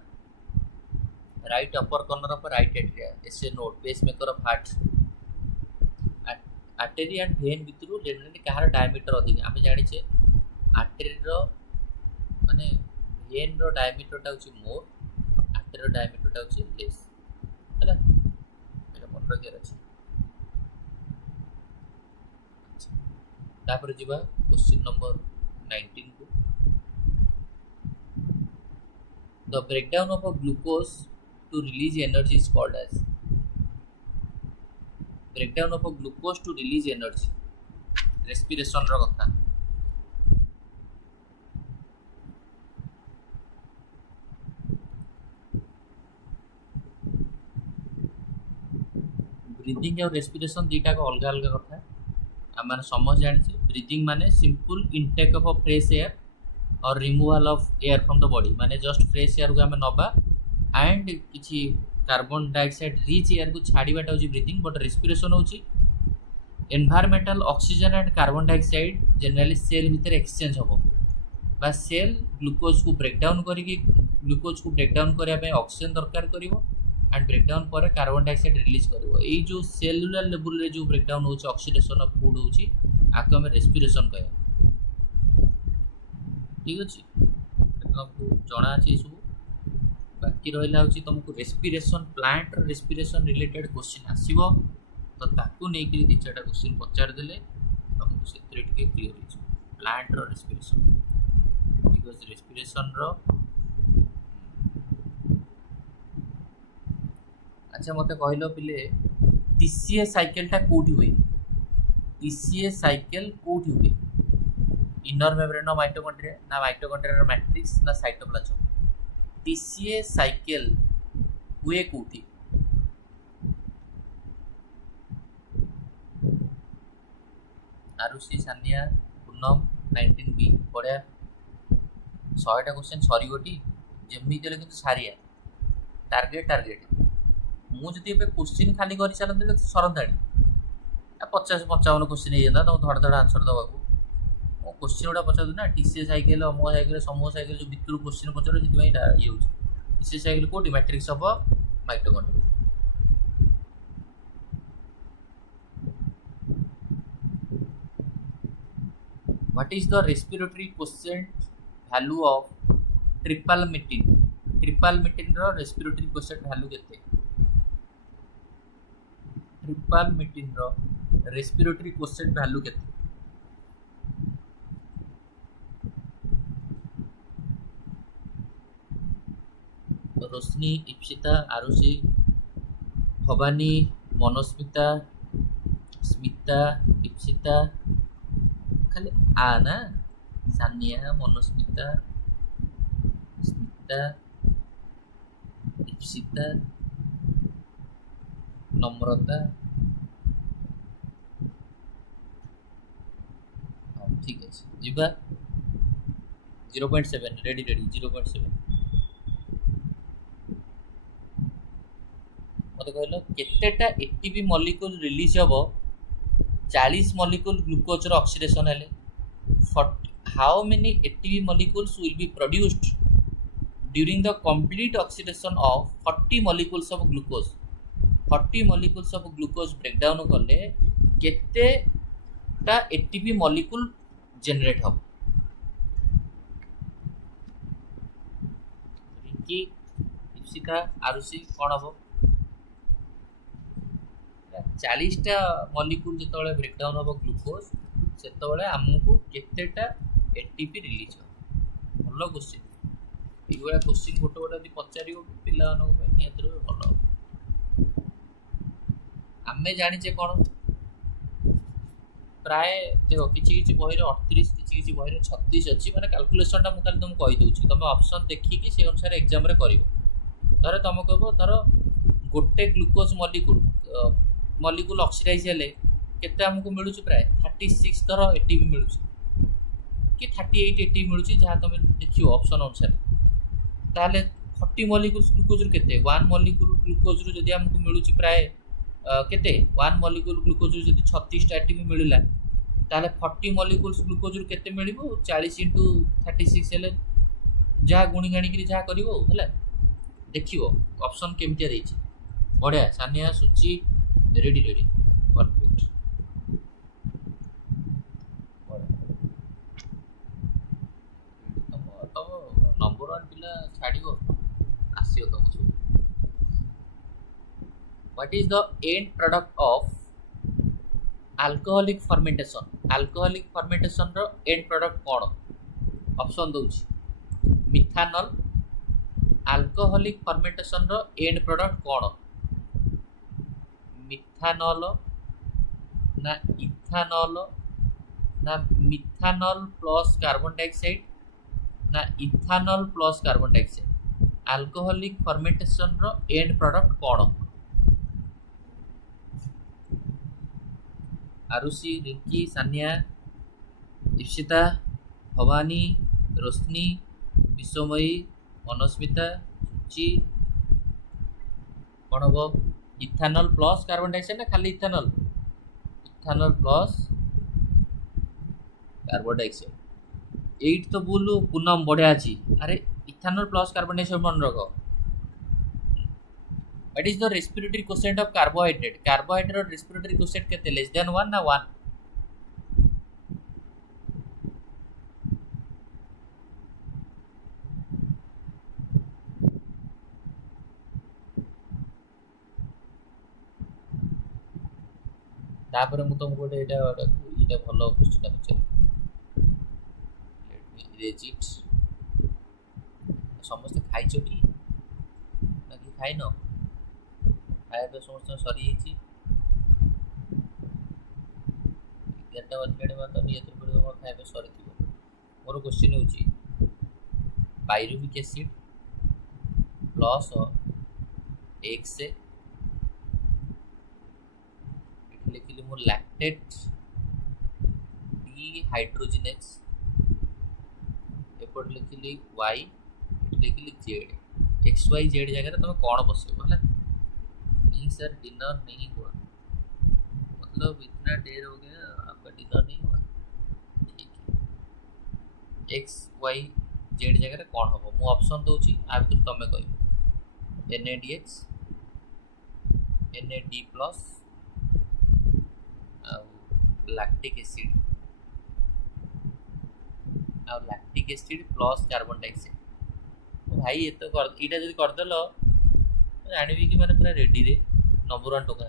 right upper corner of right atria SA node pacemaker of heart artery and vein भितर जनरली कहार डायमीटर अधिक आम जाने आर्टरी माने वेन रो डायमीटरटा होची मोर आर्टरी रो डायमीटरटा होची लेस हैला एटा मन रखिया अछि तापर जीवा क्वेश्चन नंबर 19 को the breakdown of a glucose to release energy is called as breakdown of a glucose to release energy respiration रो कथा ब्रीथिंग और रेस्पिरेशन दीटा को अलग अलग कथा आम समझ जाने ब्रीथिंग माने simple intake of a fresh air और removal of air from the body माने जस्ट फ्रेश एयर को आम नबा एंड किछि कार्बन डाइऑक्साइड रिच एयर को छाड़ीबाटा होची ब्रीथिंग बट रेस्पिरेशन होची environmental oxygen and carbon dioxide generally cell भीतर एक्सचेंज होबो बा सेल ग्लूकोज को ब्रेकडाउन करिके ग्लूकोज को ब्रेकडाउन करिया पे ऑक्सीजन दरकार करिवो एंड ब्रेकडाउन पर कार्बन डाइऑक्साइड रिलीज करिवो एई जो सेलुलर लेवल रे जो ब्रेकडाउन होची ऑक्सीडेशन ऑफ फूड होची आको हम रेस्पिरेशन कहया ठीक अच्छे तुमको जना अच्छे सब बाकी रहा हूँ तुमको respiration plant respiration related question आसो तो ताकू नहीं दी चार्टा क्वेश्चन पचारदे तुमको से क्लीयर हो प्लांट रेस्पिरेशन बिकज रेस्पिरेशन अच्छा मत कहल पिले टीसीए साइकेलटा कोठी हुए टीसीए साइकेल कोठी हुए इनर मेम्ब्रेन माइटोकॉन्ड्रिया ना माइटोकॉन्ड्रिया मैट्रिक्स ना साइटोप्लाज्म टीसीए साइकेल हुए कोठी आरुषि सानिया पूनम 19B बढ़िया 100टा क्वेश्चन सरीगोटी जमी देले किंतु सारिया टार्गेट टार्गेट मुझे क्वेश्चन खाली कर सारे सरंताणी 50-55 क्वेश्चन हो जाता तुम धड़ धड़ आंसर दवा को क्वेश्चन गुड़ा पचार ना टीसीए साइकेल अमो साइकेल समूह साइकेल जो भितर क्वेश्चन पचार से ये हो टीसीए साइकेल कौटी matrix of mitochondria What is the respiratory quotient value of tripalmitin? Tripalmitin रो respiratory quotient value केते? Tripalmitin रो respiratory quotient value केते? रोशनी, इप्सिता, आरुषि, भवानी, मनस्मिता, स्मिता, इप्सिता खाली आ ना सानिया मनस्मिता स्मिता इप्सिता नम्रता हाँ ठीक है जीवा 0.7 रेडी 0.7 मत कहल केतेटा एटीपी मॉलिक्यूल रिलीज हम 40 मॉलिक्यूल ग्लूकोज रो ऑक्सीडेशन हेले how many ATP molecules will be produced during the complete oxidation of 40 molecules of glucose 40 molecules of glucose breakdown कले केते टा ATP molecule generate हम रिंकी इप्सिता आरुषि कौन हम 40टा मॉलिक्यूल जो ब्रेकडाउन हम ग्लूकोज से आमको केतेटा एटीपी रिलीज हो भल क्वेश्चन ये क्वेश्चन गोटे गोटे पचार पिला निहत भल आम जाचे कौन प्राय देख कि बही 38 कि बही 36 अच्छी मैंने कैलकुलेसन मुझे तुमको कहीदे तुम ऑप्शन देखिकी से अनुसार एग्जाम कर तुम कह धर गोटे ग्लूकोज मॉलिक्यूल ऑक्सीडाइज हेले केते हमको मिलूँ प्राय 36 थर एटीपी मिलूँ कि 38 एटीपी मिलूँ जहाँ तुम देख ऑप्शन अनुसार ताले 40 मॉलिक्यूल्स ग्लूकोज रू केते 1 मॉलिक्यूल ग्लूकोज रू जदि हमको मिलूँ प्राय केते 1 मॉलिक्यूल ग्लूकोज रू जदि 36 एटीपी मिलला ताले 40 मॉलिक्यूल्स ग्लूकोज रू केते मिलिबो 40 × 36 हेले जहाँ गुणी गाणी जहाँ करिवो हला देखिवो ऑप्शन केमितिया देछि बढ़िया सानिया सूची रेडी परफेक्ट नंबर 1 पिला छाड़िबो आसियो तुम सब what is the end product of alcoholic fermentation रो एंड प्रोडक्ट कोन ऑप्शन दोछि मिथानल अल्कोहलिक फर्मेंटेशन रो एंड प्रोडक्ट कोन मिथानल ना इथानल ना मिथानल प्लस कार्बन डाइऑक्साइड ना ethanol plus carbon dioxide alcoholic fermentation रो एंड प्रोडक्ट कोन आरुषि रिंकी सानिया इप्सिता भवानी रोशनी विश्वमयी मनस्मिता सुचि कौन हम इथानल प्लस कार्बन डाइऑक्साइड ना खाली इथानल प्लस कार्बन डाइऑक्साइड 8 तो बोलू पूनम बढ़िया अच्छी अरे इथानल प्लस कार्बन डाइऑक्साइड मन रख what is the respiratory quotient of carbohydrate respiratory quotient केते लेस देन 1 ना 1 तापर मु तुमको इटा भल क्वेश्चन पचारि लेट मी इरेज इट समस्त खाइछटी ना कि खाइन खाया तो समस्त सरी जाइछि 11टा बजले तो नियत पूर्व मोर खाଇବା सरीथिबो मोर क्वेश्चन होछि पाइरुविक एसिड प्लस एक्स लिखिली मोर लैक्टेट डिहाइड्रोजिनेज एपट लिखिली वाई लिखिली जेड एक्स वाई जेड जगह तुम कौन बसो है नहीं सर डिनर नहीं हुआ मतलब इतना देर हो गया आपका डिनर नहीं हुआ ठीक है एक्स वाई जेड जगह कौन हम मु ऑप्शन दूची आ भर तुम कह NaDH NAD plus lactic acid lactic acid plus carbon dioxide भाई ये तो कर इटा जदी करदेल जानबी कि माने पूरा रेडी रे नंबर 1 टोका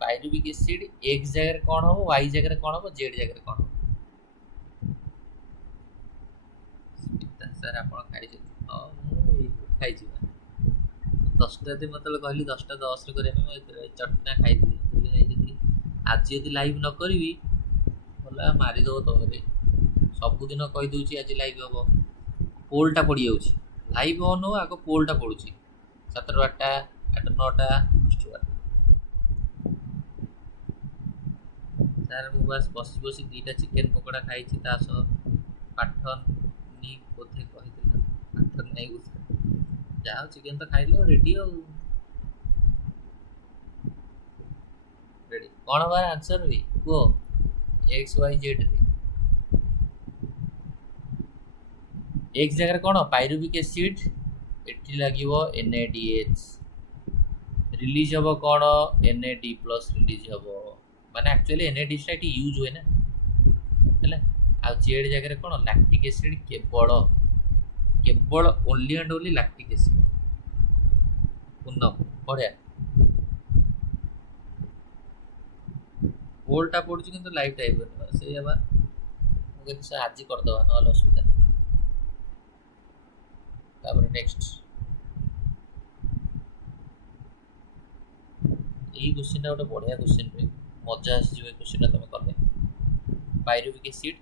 पाइरुविक एसिड एक्स जगह कौन हम वाई जगह कौन हम जेड जगह कौन हम सर आप खाई खाई 10टा मतलब कहली 10टा 10 चटना खाई आज यदि लाइव न करी बोला मारिदेव तमरे सबुदिन कहीदे आज लाइव हम पोलटा पड़ जाऊँगी लाइव ऑन हो आग पोलटा पड़ुची 7 8टा 8 9टा 10 12 सर मु बस बसी बसी 2टा चिकेन पकोड़ा खाई पाठनी बोधे कही पाठन नहीं जाओ चिकेन तो खाइल रेडी रेडी कौन बार आंसर हुई को एक्स वाई जेड रे एक्स जगह कौन पाइरुविक एसिड एठी लागिवो NaDH रिलीज हबो कौन NAD प्लस रिलीज हबो माने एक्चुअली NAD टा एठी यूज होय ना हैला आ जेड जगह कौन लैक्टिक एसिड केवल only and only lactic acid पूर्ण बढ़िया पोलटा पड़ुची किंतु लाइव टाइप से बार मुझे आज करदे ना असुविधा तापर नेक्स्ट यही क्वेश्चन गोटे बढ़िया क्वेश्चन रे मजा आसी जो क्वेश्चन तुम कले पाइरुविक एसिड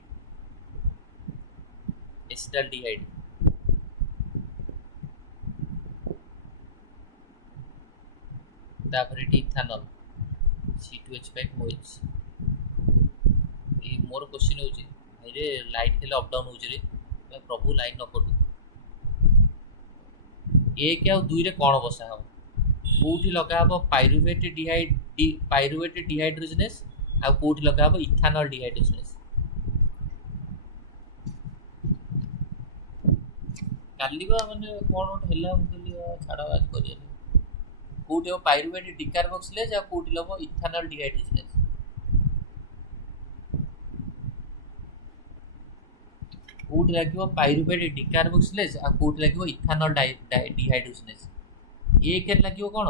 एसिटाल्डिहाइड तापर इथानल C2H5 OH ये मोर क्वेश्चन होची भाई रे लाइट खेले अप डाउन होची रे प्रभु लाइन न कटू 1 और 2 रे कौन बसा हो कोठी लगा हो पाइरुवेट डिहाइड्रोजनेस आ कोठी लगा हो इथानल डिहाइड्रोजनेस काली बा माने कोन होला हम छाड़ आज करिया कोठी हो पाइरुवेट डिकार्बोक्सिलेज आ कोठी लबो इथानल डिहाइड्रोजनेस कोठी लागिवो पाइरुवेट डिकार्बोक्सिलेज आ कोठी लागिवो इथानल डिहाइड्रोजनेस एक रे लागिवो कोन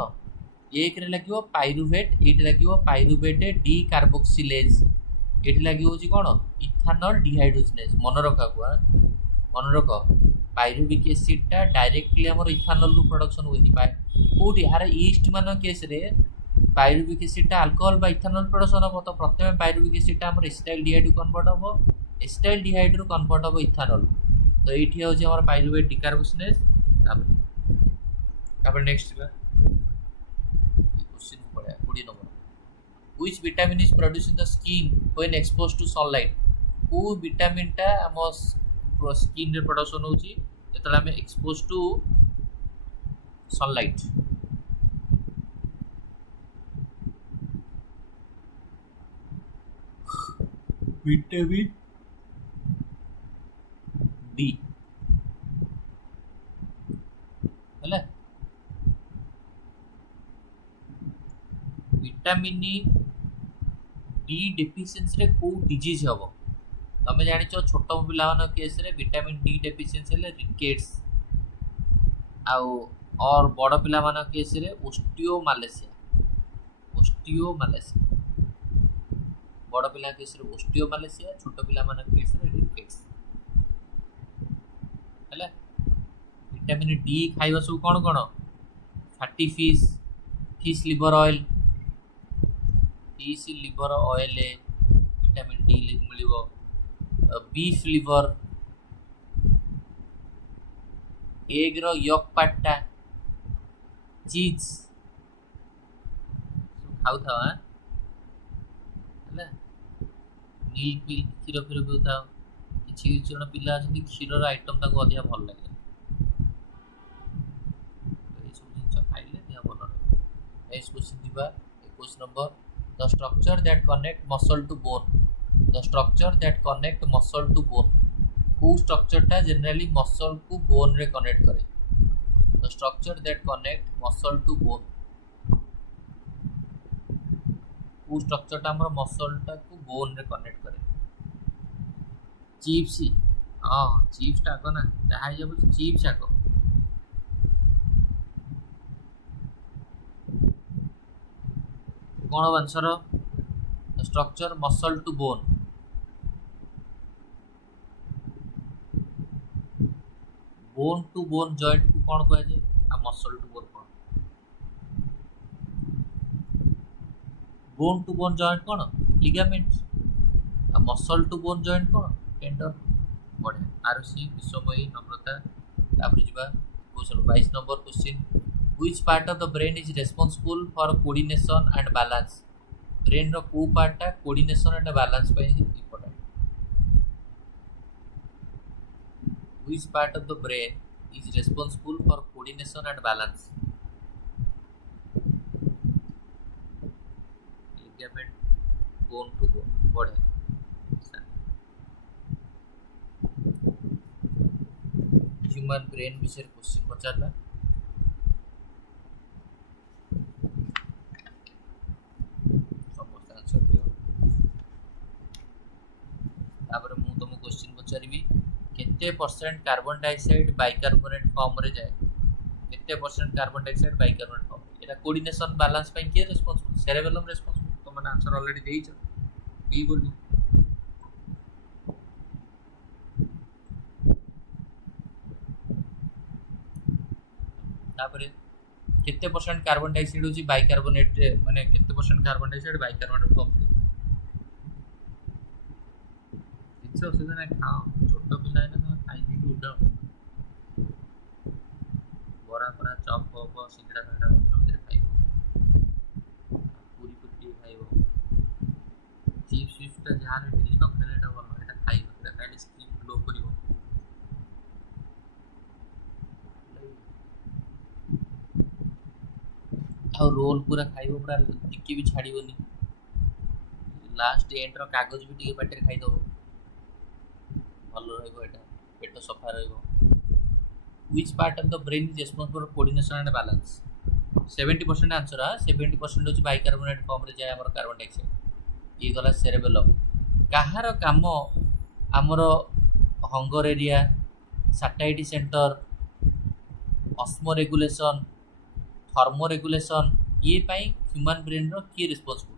एक रे लागिवो पाइरुवेट एट लागिवो पाइरुवेट डिकार्बोक्सिलेज एट लागिवो जी कोन इथानल डिहाइड्रोजनेस मन रखा मन रख पाइरुविक एसिड टा डायरेक्टली हमर इथानल रु प्रोडक्शन होइनी पाए कोठी हार ईस्ट मान केस रे पाइरुविक एसिड टा अल्कोहल बा इथानल प्रोडक्शन हो तो प्रथमे पाइरुविक एसिड टा हमर एसिटाल्डिहाइड कन्वर्ट हो एसिटाल्डिहाइड रु कन्वर्ट हो इथानल तो एठी हो जे हमर पाइरुवेट डिकार्बोक्सिलेज तापर नेक्स्ट बा क्वेश्चन पड़े 20 number which vitamin is produced in the skin when exposed to sunlight को विटामिन टा हम स्किन रे प्रोडक्शन होची जेतला हम expose to sunlight vitamin D हला विटामिन डी डेफिशिएंसी रे को डिजीज हबो तुम जान छोट पिला केस रे विटामिन डी डेफिशिएंसी हेले रिकेट्स और बड़ पिला केस रे ओस्टियोमालेसिया ओस्टियोमालेसिया बड़ पिला केस रे ओस्टियोमालेसिया छोट पिला मान केस रे रिफ्लेक्स हैला विटामिन डी खाइबा सब कोन कोन fatty fish fish liver oil vitamin D मिलिबो बीफ लिवर एग रो यॉक पार्टा चीज खाऊ था हैला मिल्क क्षीर फिर भी था किसी जन पिला अच्छे क्षीर आइटम ताको अधिक भल लगे सब जिन खाइले देह भल रहे नेक्स्ट क्वेश्चन दिबा 21 number the structure that connect muscle to bone को स्ट्रक्चर टा जनरली मसल को बोन रे कनेक्ट करे the structure that connect muscle to bone को स्ट्रक्चर टा हमर मसल टा को बोन रे कनेक्ट करे चिप्स हां चिप्स टा को ना चाहे जब चिप्स आको कौन answer structure muscle to bone joint को कौन कह जाए आ मसल टू बोन कौन बोन टू बोन जॉइंट कौन लिगामेंट आ मसल टू बोन जॉइंट कौन टेंडन बढ़िया आरसी विषमयी नम्रता तापर जिबा question 22 number question Which part of the brain is responsible for coordination and balance? Brain रो को पार्ट टा कोऑर्डिनेशन एंड बैलेंस पे important. Which part of the brain is responsible for coordination and balance? Ligament, bone to bone. बढ़िया. Human brain विषय question पचारला. Question पचारि केते percent carbon dioxide bicarbonate form रे जाए केते percent carbon dioxide bicarbonate form एटा coordination balance पे के responsible cerebellum responsible तो माने आंसर ऑलरेडी देइछ बी बोली तापरे केते परसेंट कार्बन डाइऑक्साइड होची बाइकार्बोनेट माने केते percent carbon dioxide bicarbonate form इच्छा असुविधा ना खाओ छोट पिला है ना तुम खाई पी के उठाओ बरा बरा चॉप हो सिंगड़ा सिंगड़ा मंदिर खाइबो पूरी पूरी खाइबो चिप्स चिप्स ता जहां रे डेली न खाले एटा भलो एटा खाइबो एटा खाइले स्किन ग्लो करिवो आ रोल पूरा खाइबो पूरा टिक्की भी छाड़ीबोनी लास्ट एंड रो कागज भी टिके पाटे खाइ दो भलो रहइबो एटा पेट सफा रहइबो. Which part of the brain is responsible for coordination and balance? 70% answer है 70% होची बाइकार्बोनेट फॉर्म रे जाय हमर कार्बन डाइऑक्साइड ये गला सेरेबेलम काहार काम हमर hunger area satiety centre osmoregulation thermoregulation ये पाई ह्यूमन ब्रेन रो की responsible.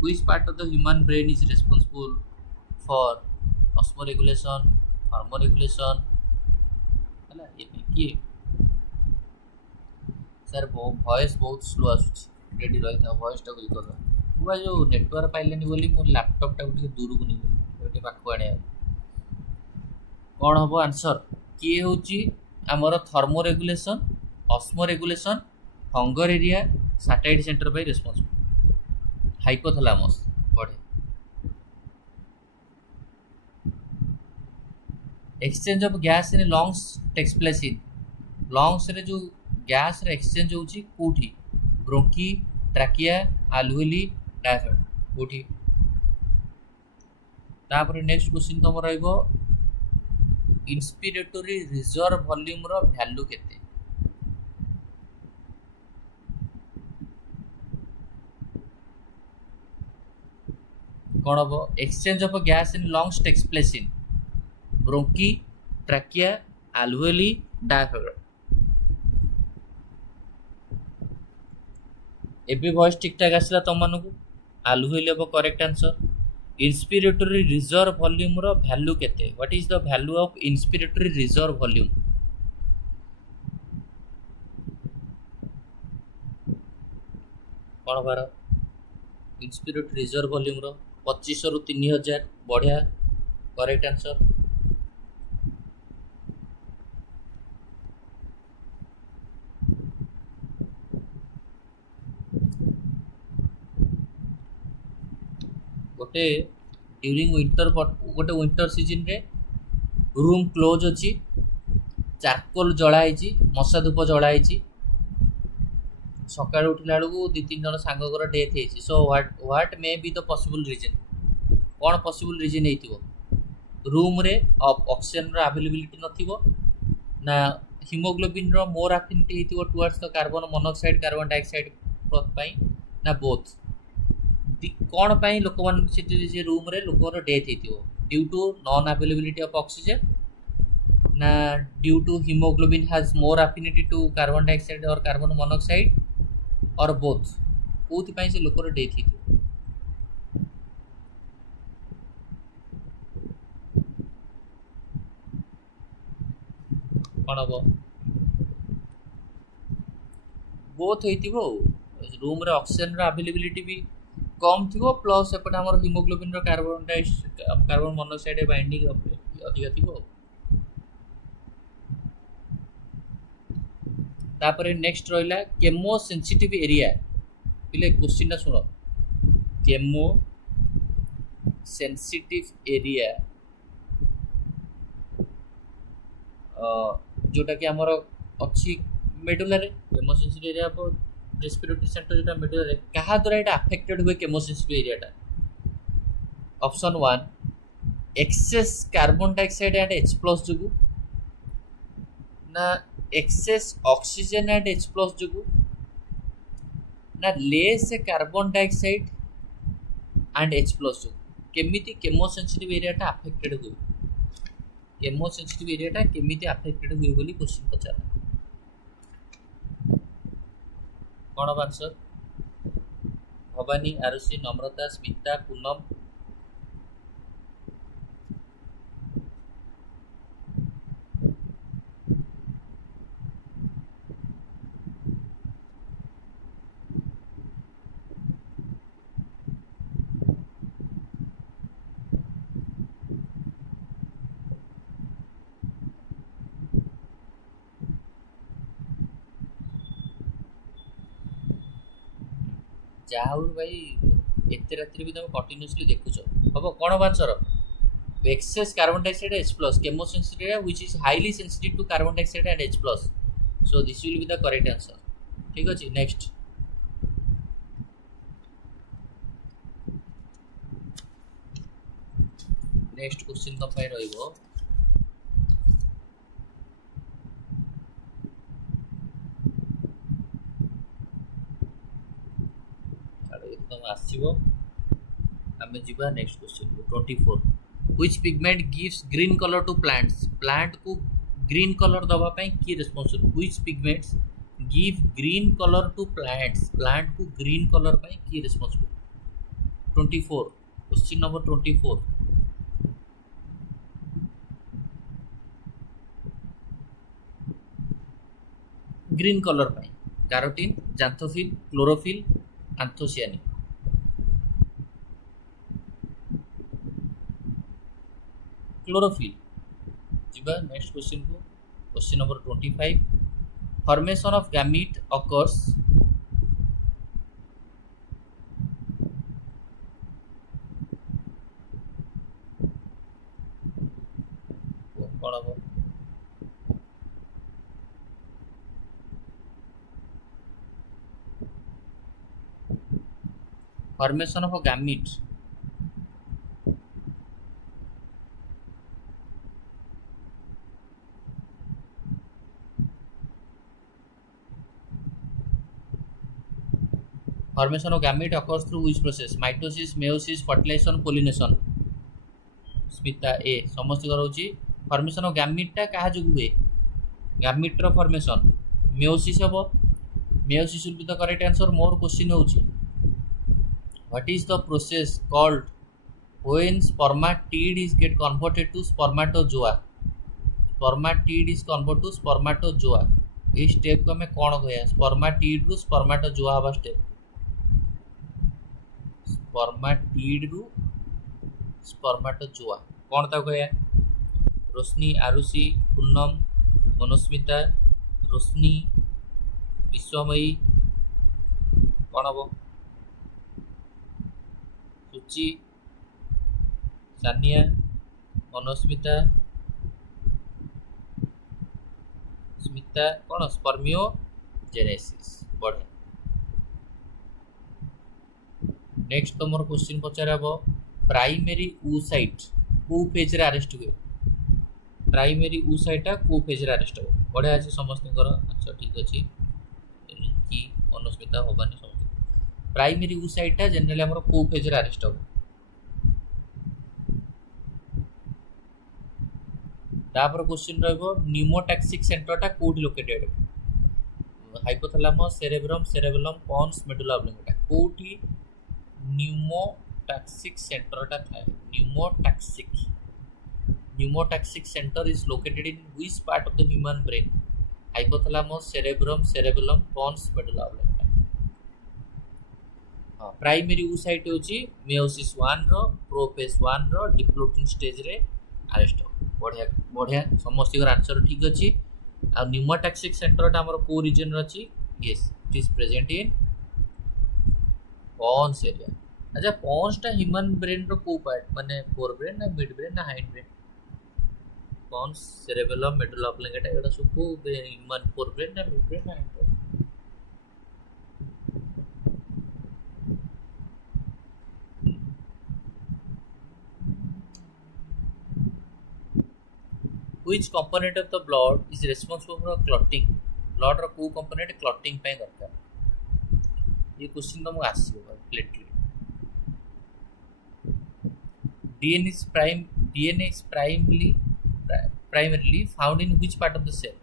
Which part of the human brain is responsible for osmoregulation thermoregulation हला ये किए सर वॉइस बहुत स्लो आसुची रेडी रही था वॉइस टा को कर हुआ जो नेटवर्क पाइलेनी बोली मो लैपटॉप टा को दूर को नहीं गोटे पाखु आने कौन हम आंसर किए होची हमर thermoregulation osmoregulation hunger area satellite centre पे रिस्पांसिबल हाइपोथैलेमस बढ़े exchange of gas in lungs takes place in lungs रे जो गैस रे एक्सचेंज होची कोठी ब्रोंकी ट्रैकिया आल्वेली डायफ्राम कोठी तापर नेक्स्ट क्वेश्चन तुम रहइबो इंस्पिरेटरी रिजर्व वॉल्यूम रो वैल्यू केते कोन हो exchange of gas in lungs takes place in bronchi trachea alveoli diaphragm एबे वॉइस ठीक ठाक आसला तुम मानक आलू will have correct answer inspiratory reserve volume रो वैल्यू केते what is the value of inspiratory reserve volume कौन बार इंस्पिरेटरी रिजर्व वॉल्यूम रो 2500 रु 3000 बढ़िया करेक्ट आंसर गोटे ड्यूरिंग विंटर गोटे विंटर सीजन रे रूम क्लोज अच्छी चारकोल जलाही मशा धूप जलाही सकाळ उठला बेलू दी तीन जन सांगर डेथ होती so what may be the possible reason कौन पॉसिबल रीजन हो रूम रे ऑक्सीजन रो अवेलेबिलिटी नथिबो ना हिमोग्लोबिन रो मोर एफिनिटी हेतिबो towards the carbon monoxide carbon dioxide पई ना बोथ कौन पाई लोक मान से रूम रे लोकर डेथ हेतिबो due to non availability of oxygen ना due to haemoglobin has more affinity to carbon dioxide और कार्बन मोनोक्साइड और बोथ कोथि पाई से लोकर डेथ हेतिबो कौन हम बोथ होइतिबो रूम रे ऑक्सीजन रो अवेलेबिलिटी भी कम थी प्लस एपटे आम हिमोग्लोबिन कार्बन मोनोक्साइड बाइंडिंग अधिक थी तापर नेक्स्ट रहा केमो सेंसिटिव एरिया पिले क्वेश्चन शुण केमो सेंसिटिव एरिया जोटा कि आमर अच्छी medulla chemosensitive area respiratory centre जो मेडुला क्या द्वारा ये अफेक्टेड हुए chemosensitive area option 1 excess carbon dioxide and H+ जो ना एक्सेस ऑक्सीजन एंड H+ जो ना less carbon dioxide and H+ जो केमिति केमो सेंसिटिव एरिया अफेक्टेड हुए केमो सेंसिटिव एरिया केमिति अफेक्टेड हुए बोली क्वेश्चन पचारा कौन हम आंसर भवानी आरुषि नम्रता स्मिता पूनम जहाँ भाई एत राति भी तुम कंटिन्यूअसली देखुच हम कौन हम answer excess carbon dioxide H+ chemosensitive area which is highly sensitive to carbon dioxide and H+. So this will be the correct answer. ठीक अच्छे. नेक्स्ट नेक्स्ट क्वेश्चन तुम रहिबो आसीबो हमें जीवा next question 24 which pigment gives green colour to plants plant को green colour दबा पई की responsible which pigments give green colour to plants plant को ग्रीन कलर पई की responsible 24 question number 24 green colour पई carotene xanthophyll chlorophyll anthocyanin chlorophyll. जीवा next question को question number 25 formation of gamete occurs कौन हम formation of gamete Formation of gamete occurs through which process? Mitosis, meiosis, fertilization, pollination. Smita ए समस्त करोची formation of gamete टा कहा जो हुए गैमीट रो फॉर्मेशन मेयोसिस हबो Meiosis will be the correct answer. More question hochi. What is the process called when spermatid is get converted to spermatozoa? Spermatid is converted to spermatozoa. ये step को हमें कौन कहया? स्पर्माटिड रु स्पर्माटोजोआ हवा स्टेप. स्पर्माटिड रु स्पर्माटोजोआ कौन ता कहया? रोशनी, आरुषि, पूनम, मनस्मिता, रोशनी, विश्वमयी कौन हम? सुचि, सानिया, मनस्मिता, स्मिता कौन? स्पर्मियोजेनेसिस. बढ़िया. नेक्स्ट तुम क्वेश्चन पचार प्राइमरी oocyte को फेज रे अरेस्ट हुए? प्राइमरी oocyte को फेज रे अरेस्ट हो? बढ़िया अच्छे समस्त आंसर ठीक अच्छे कि मनस्मिता होबानी समस्त. प्राइमरी oocyte जनरली हमर को फेज रे अरेस्ट हो? तापर क्वेश्चन रहबो न्यूमोटैक्सिक सेंटरटा कोठी located? Hypothalamus, cerebrum, cerebellum, pons, medulla oblongata कोठी न्यूमोटैक्सिक सेंटरटा थाए? Pneumotaxic centre is located in which part of the human brain? Hypothalamus, cerebrum, cerebellum, pons, medulla oblongata. हां प्राइमरी oocyte होची मेयोसिस 1 रो प्रोफेज 1 रो डिप्लोटिंग स्टेज रे arrest हो. बढ़िया बढ़िया समस्त आंसर ठीक अच्छी. आ न्यूमोटैक्सिक सेंटरटा हमर को रीजन रे अछि? Yes it is present in pons area. अच्छा पॉन्सटा ह्यूमन ब्रेन रो को पार्ट माने फोर ब्रेन ना मिड ब्रेन ना hindbrain? Pons, cerebellum, medulla oblongata एटा सब को ह्यूमन फोर ब्रेन ना मिड ब्रेन ना hindbrain? Which component of the blood is responsible for clotting? Blood रो को component clotting पे दरकार. ये क्वेश्चन तुमको आसीबो platelet. DNA is primarily found in which part of the cell?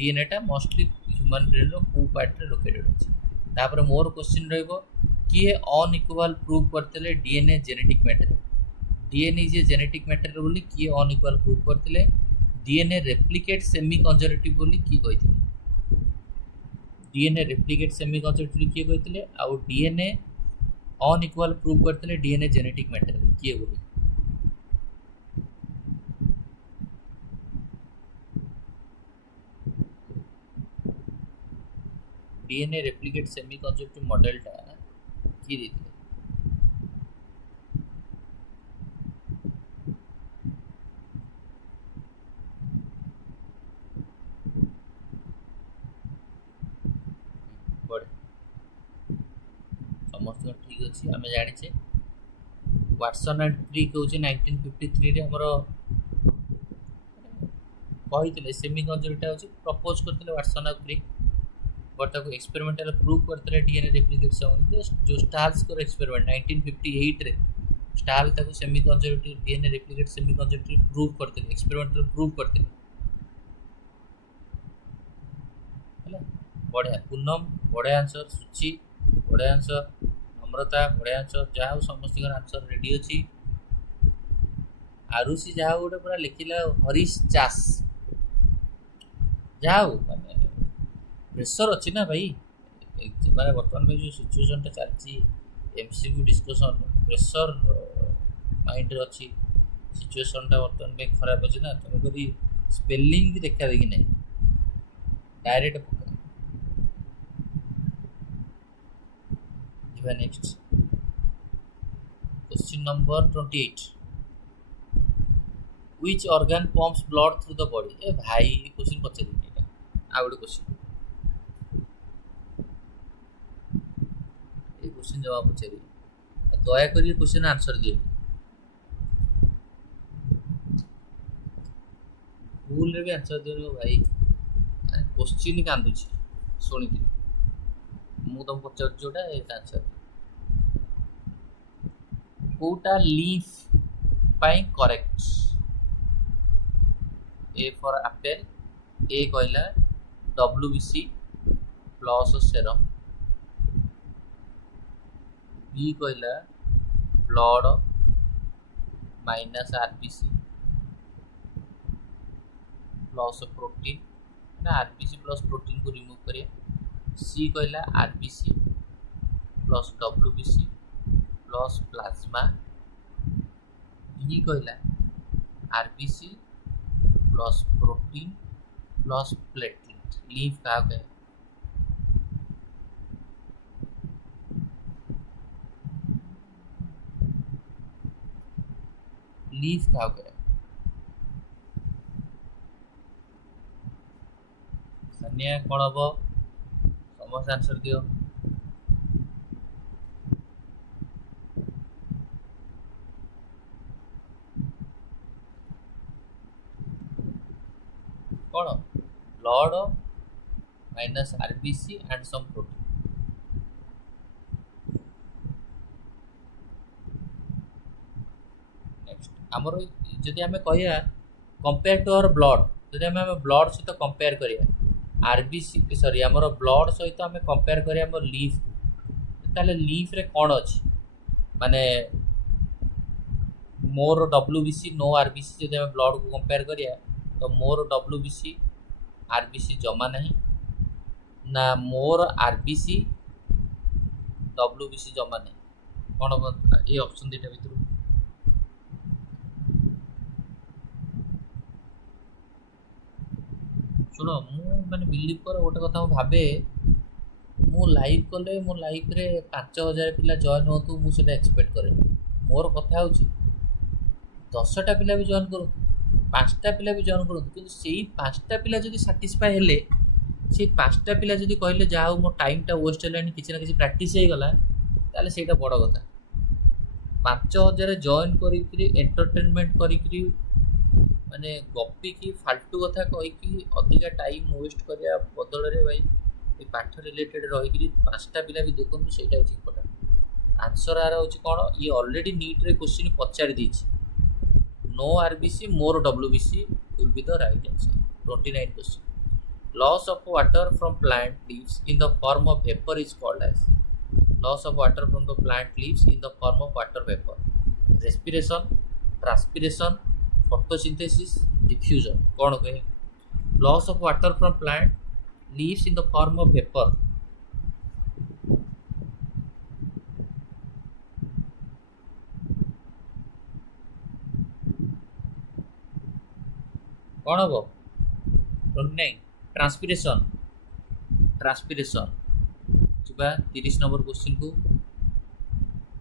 DNA टा mostly human brain रो को part रे located अछि. तापर मोर क्वेश्चन रहइबो कि अनइक्वल प्रूव करतेले DNA genetic matter. DNA is a genetic matter बोली कि अनइक्वल प्रूव करतेले DNA रेप्लिकेट सेमी कंजर्वेटिव बोली की कहिथिले? DNA रेप्लिकेट सेमी कंजर्वेटिव की कहिथिले? आ DNA अनइक्वल प्रूव करथिले DNA जेनेटिक मैटर की बोली? DNA रेप्लिकेट सेमी कंजर्वेटिव मॉडलटा की देथिले? समस्त ठीक अच्छी आम जाने. वाटसन एंड क्रिक हूँ 1953 रे हमर कही सेमी कंजर्वेटिव हूँ प्रपोज करते वाटसन एंड क्रिक. बट ताको एक्सपेरिमेंटल प्रूव करते डीएनए रेप्लिकेट जो स्टाल्स को एक्सपेरिमेंट 1958 रे स्टाल ताको semi conservative DNA replicate semi conservative prove करते एक्सपेरिमेंटल प्रूव करते. बढ़िया. पूनम बढ़िया आंसर. सुचि बढ़िया आंसर. नम्रता बढ़िया आंसर. जहाँ समस्त आंसर रेडी अच्छी. आरुषि जहाँ गोटे पूरा लिखिला हरीश चाष जहाँ माने प्रेसर अच्छी ना भाई माने बर्तमान भाई जो सिचुएशनटा चलती एमसीक्यू डिस्कशन प्रेसर माइंड रे अच्छी सिचुएशनटा बर्तमान भाई खराब अच्छी ना तुम करी स्पेलिंग भी देखा देखी नहीं डायरेक्ट पका. Next question number 28. Which organ pumps blood through the body? ए भाई क्वेश्चन पचारि एटा आ गोटे क्वेश्चन ए क्वेश्चन जवाब पचारि दया करी क्वेश्चन आंसर दियो. भूल रे भी आंसर दियो भाई. क्वेश्चन कांदु छी सुनी कि मु तुम पचार जोटा ए आंसर कोटा लीफ पाई correct. A for apple A कहला WBC प्लस सेरम बी कहला blood minus RBC plus protein ना आरबीसी प्लस प्रोटीन को रिमूव करिए सी कहला RBC plus WBC plus plasma D कहला RBC plus protein plus platelet leaf का है leaf का है सानिया कौन हम समस्त आंसर दियो कौन blood minus RBC and some protein next हमर जदि हमें कहिया कंपेयर टू आवर ब्लड जदि हमें ब्लड सहित कंपेयर करिया आरबीसी सॉरी हमर ब्लड सहित हमें कंपेयर करिया हमर लीफ ताले लीफ रे कोन अछि माने मोर डब्ल्यूबीसी नो आरबीसी जदि हमें ब्लड को कंपेयर करिया तो मोर डब्ल्यूबीसी आरबीसी जमा नहीं ना मोर आरबीसी डब्ल्यूबीसी जमा नहीं कौन ये ऑप्शन दुटा भर शुण मु माने बिलीव कर गोटे कथा भावे मु लाइव कले मो लाइफ रे 5000 पिला जॉइन होतु मु सेटा एक्सपेक्ट करे मोर कथा होची 10टा पिला भी जॉइन करू 5टा पिला भी जॉइन करूँ कि से 5टा पिला जब साटिस्फाए हेले से 5टा पिला जब कहले जा मो टाइमटा वेस्ट है किसी ना किसी प्रैक्टिस हो गला ताले सेटा बड़ कथा 5000 जॉइन करी एंटरटेनमेंट करी माने गपी की फालतू कथा कहीकि अधिका टाइम वेस्ट करिया बदल रे भाई ये पाठ रिलेटेड रही 5टा पिला भी देखूँ सेटा होची इंपोर्टेंट आंसर आर होची कोन ये ऑलरेडी नीट रे question पचारि दीची no RBC more WBC will be the right answer 29 question loss of water from plant leaves in the form of vapor is called as loss of water from the plant leaves in the form of water vapor respiration transpiration photosynthesis diffusion कौन कहे loss of water from plant leaves in the form of vapor कौन हम 29 transpiration transpiration चुका 30 number question को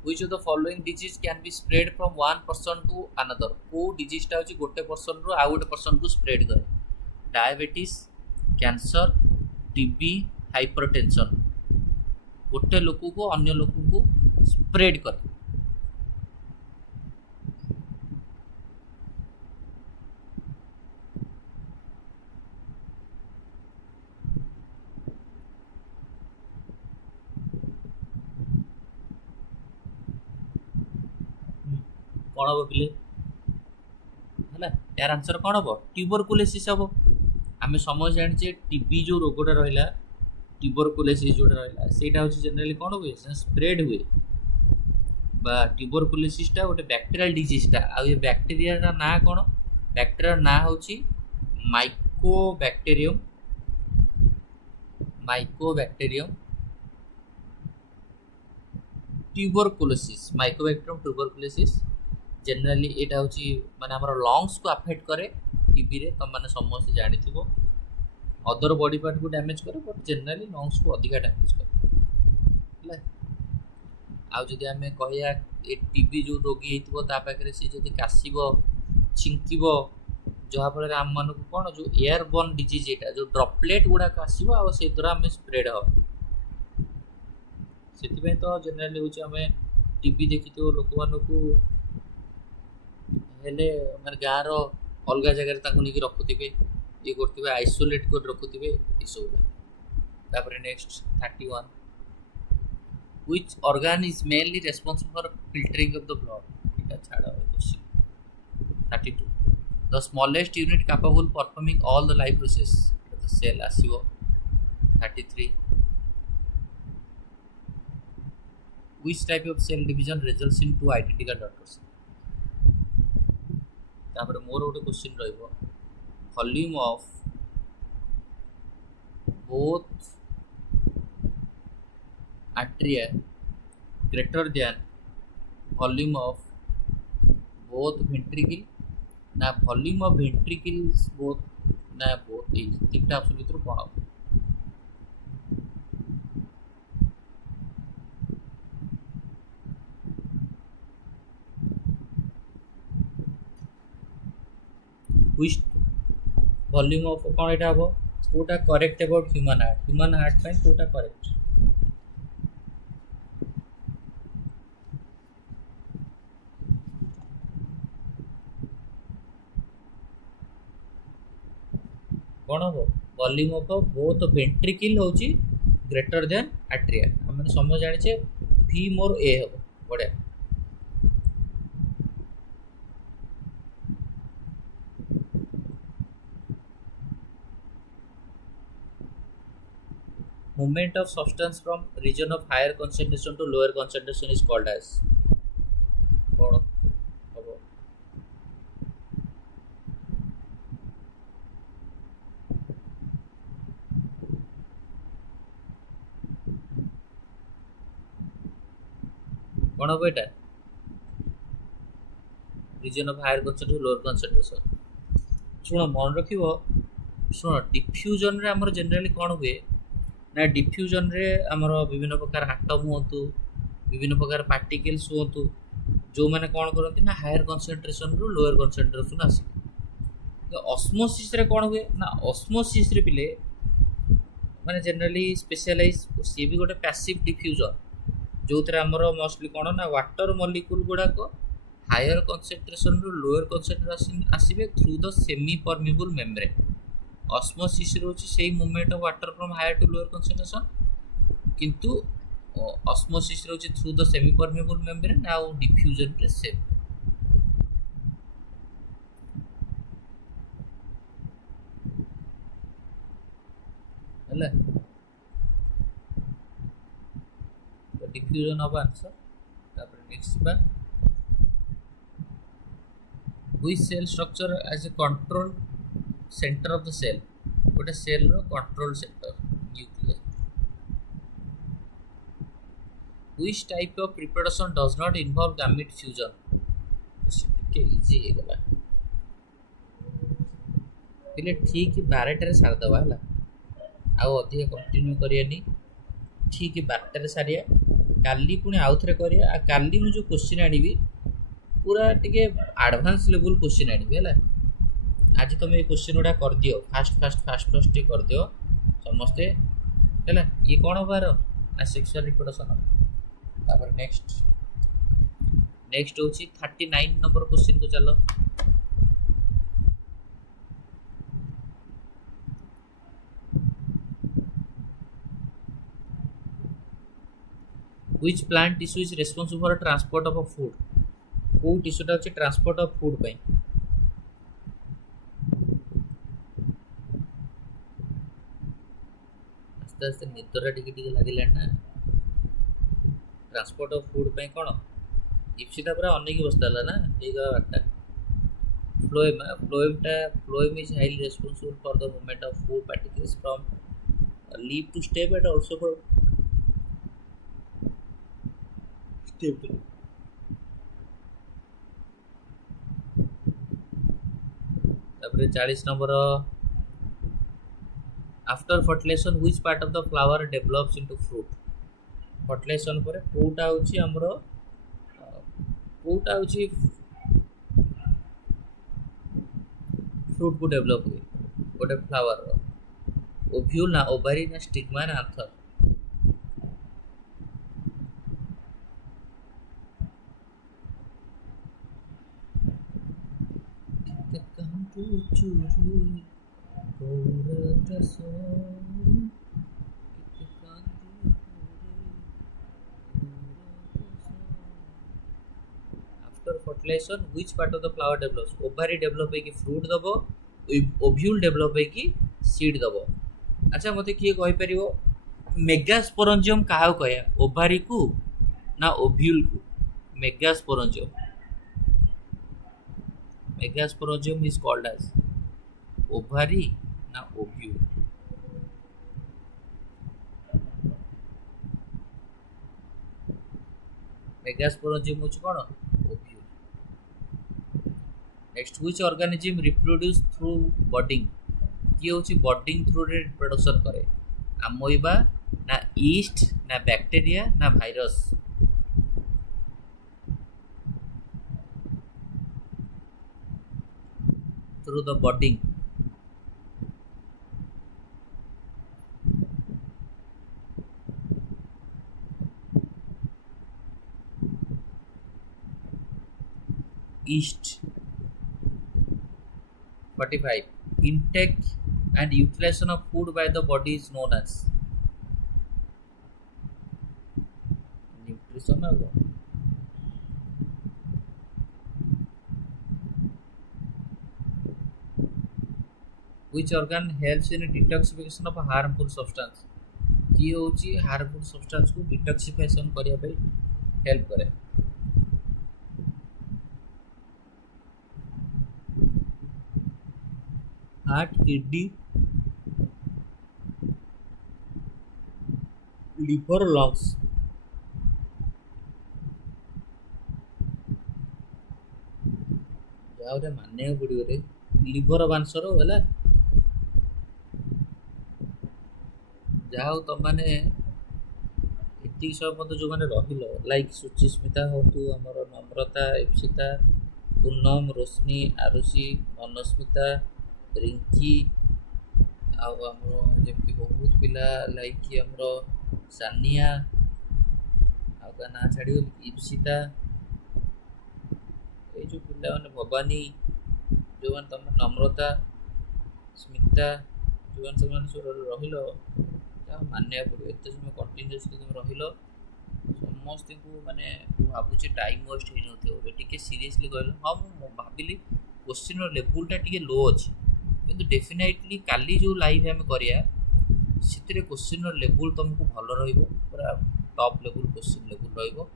which of the following disease can be spread from one person to another को डिजीजटा होची गोटे पर्सन रु आ गोटे पर्सन को स्प्रेड करे डायबिटीज कैंसर टीबी हाइपरटेंशन गोटे लोक को अन्य लोक को स्प्रेड करे कौन हम पिले है यार आंसर कौन हम ट्यूबरकुलोसिस हम आम समझ जाने टीबी जो रोगटा रहा ट्यूबरकुलोसिस जोटा रहा सेटा हूँ जनरली कौन हुए स्प्रेड हुए ट्यूबरकुलोसिसटा गोटे बैक्टेरियल डिजीजटा आ बैक्टेरिया ना कौन बैक्टेरिया ना हूँ Mycobacterium tuberculosis Mycobacterium tuberculosis generally एटा हूँ माने हमर लंग्स को अफेक्ट करे टीबी रे तुम मैंने समस्त जानी अदर बॉडी पार्ट को डैमेज करे बट जनरली लंग्स को अधिका डैमेज करे आदि आम कह टीबी जो रोगी होता पाखे सी जब काशब छिंकब जहाँफल आम मान कौन जो एयरबर्न डिजीज यहाँ जो ड्रपलेट गुड़ाक आसो आ से द्वारा आम स्प्रेड हम से तो जनरली हूँ आम टीबी देखी लोक मानू हेले माने गाँव अलग जगह नहीं रखुवे ये करते आइसोलेट कर रखुवे ये सब next 31 which organ is mainly responsible for filtering of the blood এটা ছাড়া হয় question 32 the smallest unit capable performing all the life process the cell আসিব 33 which type of cell division results in two identical daughters? तापर मोर गोटे question रहिबो volume of both atria greater than volume of both ventricle ना volume of ventricles both ना both ए तीनटा option भितर कोन हो which volume of कोन एटा हो कोटा करेक्ट अबाउट ह्यूमन हार्ट पे कोटा करेक्ट कौन हम वॉल्यूम ऑफ बोथ वेंट्रिकल होची ग्रेटर देन एट्रिया हम समझ जानिछे v मोर a हो बढ़िया movement of substance from region of higher concentration to lower concentration is called as कौन हम कौन हम एटा region of higher concentration to lower concentration सुनो मन रखिबो सुनो डिफ्यूजन रे हमर जनरली कोन हुए ना डिफ्यूजन रे हमर विभिन्न प्रकार एटम होतु विभिन्न प्रकार पार्टिकल्स होतु जो माने कोन करंती ना हायर कंसंट्रेशन रु लोअर कंसंट्रेशन आसी तो ऑस्मोसिस रे कोन हुए ना ऑस्मोसिस रे पिले माने जनरली स्पेशलाइज सी भी गोटे पैसिव डिफ्यूजन जो थरे हमर मोस्टली कोन ना वाटर मॉलिक्यूल गुडा को हायर कंसंट्रेशन रु लोअर कंसंट्रेशन आसीबे through the semi permeable membrane osmosis रोची सेही movement of water from higher to lower concentration किंतु ऑस्मोसिस रोची through the semi permeable membrane आउ डिफ्यूजन रे सेम हला तो डिफ्यूजन ऑफ आंसर तापर नेक्स्ट बा which cell structure as a control center of the cell गोटे सेल रो control centre nucleus which type of reproduction does not involve gamete fusion के easy हे गला पहले ठीक 12 रे सार दवा हला आ अधिक कंटिन्यू करियानी ठीक 12 रे सारिया काली पुनी आउ थरे करिया आ काली मु जो क्वेश्चन आनिबी पूरा टिके एडवांस लेवल क्वेश्चन आनिबी हला आज तुम ये क्वेश्चन गुड़ा कर दियो फास्ट टे कर दियो समस्ते है ये कौन होबार ना सेक्सुअल रिप्रोडक्शन तापर नेक्स्ट होची 39 नंबर क्वेश्चन को चलो which plant tissue is responsible for transport of a food को टिश्यू टा होची ट्रांसपोर्ट ऑफ फूड पे आस्ते आस्ते निद्रा टिके लागिला ना ट्रांसपोर्ट ऑफ फूड पे कोन इप्सिता पूरा अनेक अवस्था ला ना ठीक है बाटा phloem is highly responsible for the movement of food particles from leaf to stem and also for stem to तापर 40 number after fertilization which part of the flower develops into fruit fertilization पर कोटा होची हमरो कोटा होची fruit को develop हुए गोटे flower ovule ना ओवरी ना स्टिग्मा ना anther after fertilization which part of the flower develops ovary develop है कि फ्रूट दबो ओव्यूल डेवलप है कि सीड दबो अच्छा मते किए कहि परिबो मेगास्पोरेंजियम काहा कहया ओवरी को ना ओव्यूल को? Megasporangium, megasporangium is called as ovary ना ओव्यूल? मेगास्पोरेंजियम होची कोन? Ovule. Next, which organism reproduce through budding? किए होची बडिंग थ्रू रे रिप्रोडक्शन करे? अमोइबा ना ईस्ट ना बैक्टीरिया ना virus? Through the budding. East. 45. Intake and utilization of food by the body is known as? Nutrition or what? Which organ helps in detoxification of harmful substance? की होची harmful substance को detoxification करिया पे help करे? Heart, kidney, liver, lungs? जाओ रे मानने पड़ियो रे. लिवर आंसर होला. जाओ तुम माने एति सब मत जो माने रहिलो लाइक सुचिस्मिता होतु, हमर नम्रता, इप्सिता, पूनम, रोशनी, आरुषि, मनस्मिता, रिंकी, आउ हमर जेमति बहुत पिला लाइक कि हमर सानिया, आउ का ना छाडियो इप्सिता, ए जो पिला माने भवानी, जो माने तुम नम्रता, स्मिता, जो माने सब रहिलो मानने पड़ो. एत समय कंटिन्यूअसली तुम रहिलो समस्त को माने भावुचे टाइम वेस्ट हो नथियो. टिके सीरियसली कहलो. हाँ मु भाबिली क्वेश्चन लेवल टा टिके लो अछि, किंतु डेफिनेटली काली जो लाइव हम करिया सितरे क्वेश्चन लेवल तुमको भलो रहइबो, पूरा टॉप लेवल क्वेश्चन लेवल रहइबो.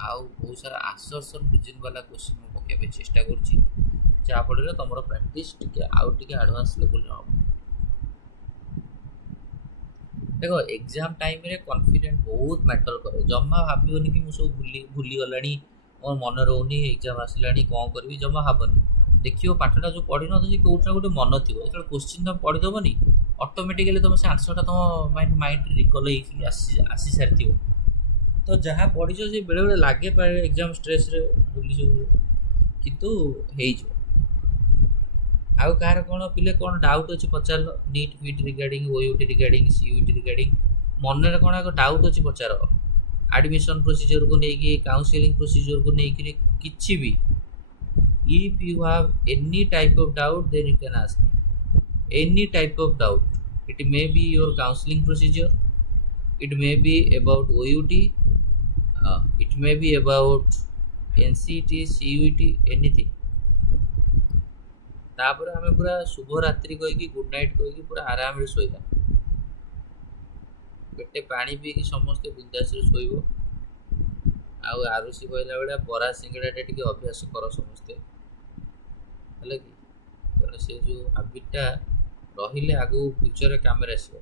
आउ बहुत सारा आंसर्स रीजन वाला क्वेश्चन मु पकेबे चेष्टा करछि, जा फଳରେ तमरो प्रैक्टिस टिके आउ टिके एडवांस लेवल रहबो. देखो एग्जाम टाइम रे कॉन्फिडेंट बहुत मैटर करे. जम्मा भाबियोनी कि मु सब भूली गलानी, मोर मन रहउनी, एग्जाम आसलानी कोन करबी, जम्मा भाबनी. देखियो पाठटा जो पढी न तो कोउठा गोटे मन थिबो, जेतल क्वेश्चन तुम पढी दबनी ऑटोमेटिकली तुम से आंसर टा तुम माइंड रे रिकॉल आसी सारथिबो. तो जहाँ पढी से बेले बेले लागे पाए एग्जाम स्ट्रेस रे भूली जो, किंतु हेइ जो. आउ कार कोन पिले कोन डाउट अछि पचार नीट फीट regarding, OUT regarding, CUT regarding मन रे कोन आको डाउट अछि पचार. एडमिशन प्रोसीजर को नेकी, काउंसलिंग प्रोसीजर को नेकी किछि भी. If you have any type of doubt then you can ask any type of doubt. It may be your counselling procedure, it may be about OUT, it may be about NCT, CUT, anything. तापर हमें पूरा शुभ रात्रि कही good night कही पूरा आराम रे सोइबा. पेटे पानी पी कि समस्त बिंदास रे सोइबो. आउ आरुषि कहला बेला बरा सिंगड़ा टे टिके अभ्यास कर समस्ते, हैला कि कारण से जो हैबिटटा रहिले आगो फ्यूचर रे काम रे आसीबो.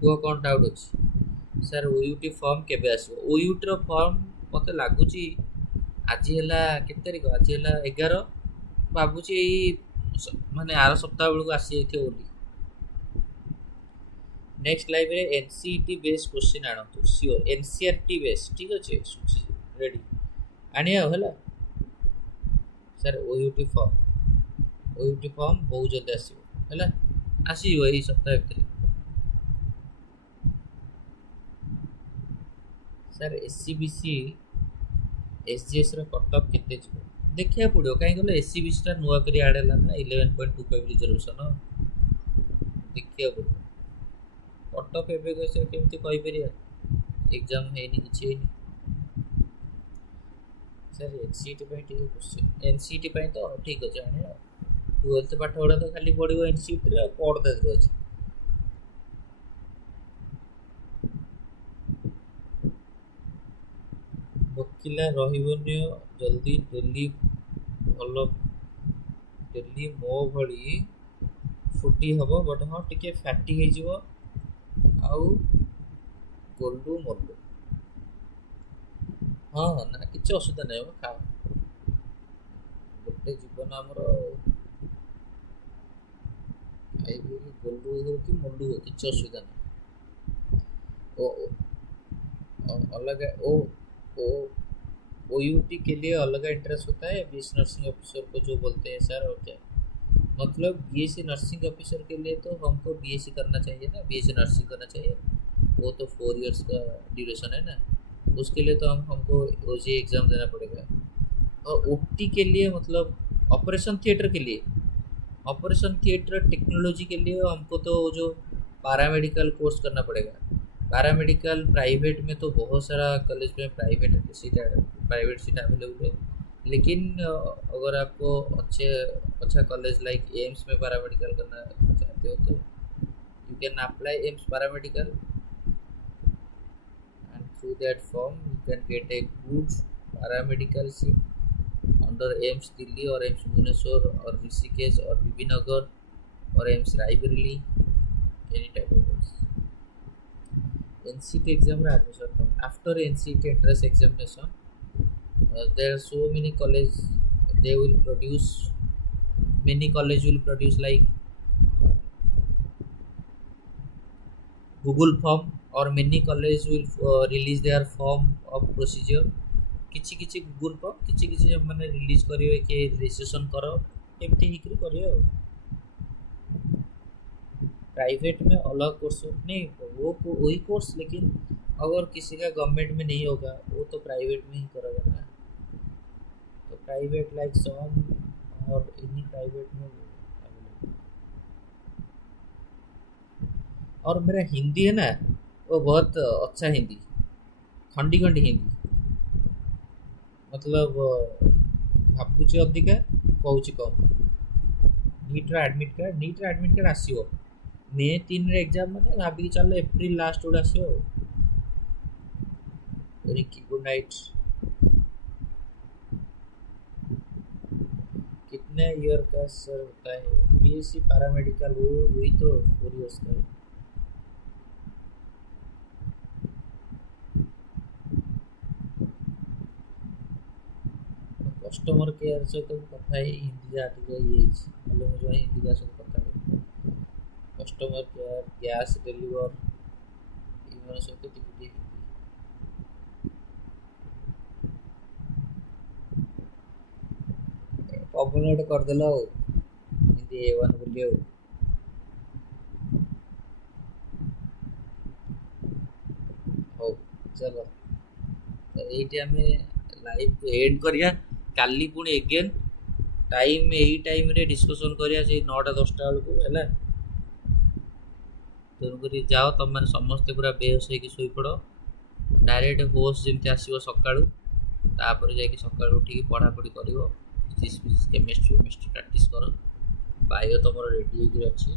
को कोन डाउट अछि सर ओयूटी फॉर्म केबे आसीबो? ओयूटी रो फॉर्म मते लागुची आज है के तारीख, आज है 11, भावुची माने आर सप्ताह बेलू आसी जाइए बोली. नेक्स्ट लाइव रे एनसीईटी बेस्ड क्वेश्चन आणतु श्योर. एनसीईआरटी बेस्ड ठीक अच्छे रेडी आनिया होला. सर ओयूटी फॉर्म बहुत जल्दी आसीबो हैला, आसीबो एई सप्ताह भीतर. सर एससीबीसी एसजीएस रो कटअप केते छ देखिया पड़ो, कहीं गले एससीबीसी टा नुआ करी आड हला ना 11.25 रिजर्वेशन देखिया पड़ो. कटअप एबे कैसे केमती कहि परिया, एग्जाम हेनी किछि हेनी. सर एनसीईटी पे ठीक क्वेश्चन, एनसीईटी पे तो ठीक अछि आने 12th पाठ उडा तो खाली पड़िबो एनसीईटी रे कोड दे अछि. ଭୋକିଲା ରହିବନି ଜଲ୍ଦି ଡେଲି ଭଲ ଡେଲି ମୋ ଭଳି ଫୁଟି ହେବ ବଟ୍ ହଁ ଟିକେ ଫ୍ୟାଟି ହେଇଯିବ ଆଉ ଗୋଲୁ ମୋଲୁ ହଁ ନା କିଛି ଅସୁବିଧା ନାହିଁ ମ ଖାଅ ଗୋଟେ ଜୀବନ ଆମର ଖାଇବି ଗୋଲୁ ହଉ କି ମୋଲୁ ହଉ କିଛି ଅସୁविधा नहीं अलग ओ ओयूटी के लिए अलग इंटरेस्ट होता है बीएससी नर्सिंग ऑफिसर को जो बोलते हैं सर और क्या मतलब बीएससी नर्सिंग ऑफिसर के लिए तो हमको बीएससी करना चाहिए ना बीएससी नर्सिंग करना चाहिए वो तो 4 इयर्स का ड्यूरेशन है ना उसके लिए तो हमको ओजी एग्ज़ाम देना पड़ेगा और ओटी के लिए मतलब ऑपरेशन थिएटर के लिए ऑपरेशन थिएटर टेक्नोलॉजी के लिए हमको तो जो पैरामेडिकल कोर्स करना पड़ेगा पैरामेडिकल प्राइवेट में तो बहुत सारा कॉलेज में प्राइवेट सीट अवेलेबल है लेकिन अगर आपको अच्छा कॉलेज लाइक एम्स में पैरामेडिकल करना चाहते हो तो you can apply AIIMS paramedical and through that form you can get a good paramedical seat under AIMS Delhi or AIMS Bhubaneswar or Rishikesh or Bibinagar or AIMS Raebareli any type of course. NCT exam admission after NCT entrance examination there are so many colleges they will produce many college will produce like Google form or many college will release their form of procedure किछि किछि Google पर किछि किछि माने release करिवे कि registration करो एमती ही करिए प्राइवेट में अलग कोर्स नहीं वो वही कोर्स लेकिन अगर किसी का गवर्नमेंट में नहीं होगा वो तो प्राइवेट में ही करेगा ना तो प्राइवेट लाइक सम और इन्हीं प्राइवेट में और मेरा हिंदी है ना वो बहुत अच्छा हिंदी खंडी खंडी हिंदी मतलब भावुची अधिका कहूँ कम नीट्र एडमिट कार्ड आसो मे 3 रे एग्जाम मैंने भाविकी चलो एप्रिल लास्ट गुड आसो गुड नाइट कितने ईयर का सर होता है बीएससी पैरामेडिकल वो वही तो 4 इयर्स का है कस्टमर केयर सहित कथा हिंदी जहाँ टे ये मुझे हिंदी का सब कथा कस्टमर केयर गैस डेलीवर इन सहित हिंदी पवन गोटे करदेल हिंदी A1 बोली हो चलो ये आम लाइव एंड करिया काली पुणी एगेन टाइम यही टाइम रे डिस्कशन करिया से 9टा 10टा बेलू है तेणुक जाओ तुम मैंने समस्ते पूरा बेहोश होकर शोपड़ डायरेक्ट होश जमी आसो सका जाकि सका उठिक पढ़ापढ़ी कर फिजिक्स केमिस्ट्री प्रैक्टिस कर बायो तुम रेडी होकर अच्छी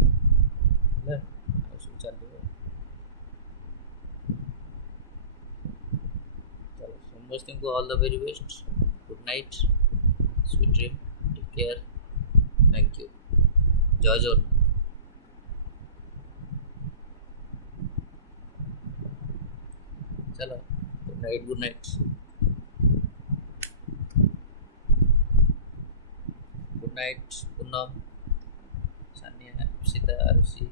सब चलो समस्त को all the very best good night sweet dream take care thank you जय जगन्नाथ चलो गुड नाइट पूनम सानिया सीता आरुषि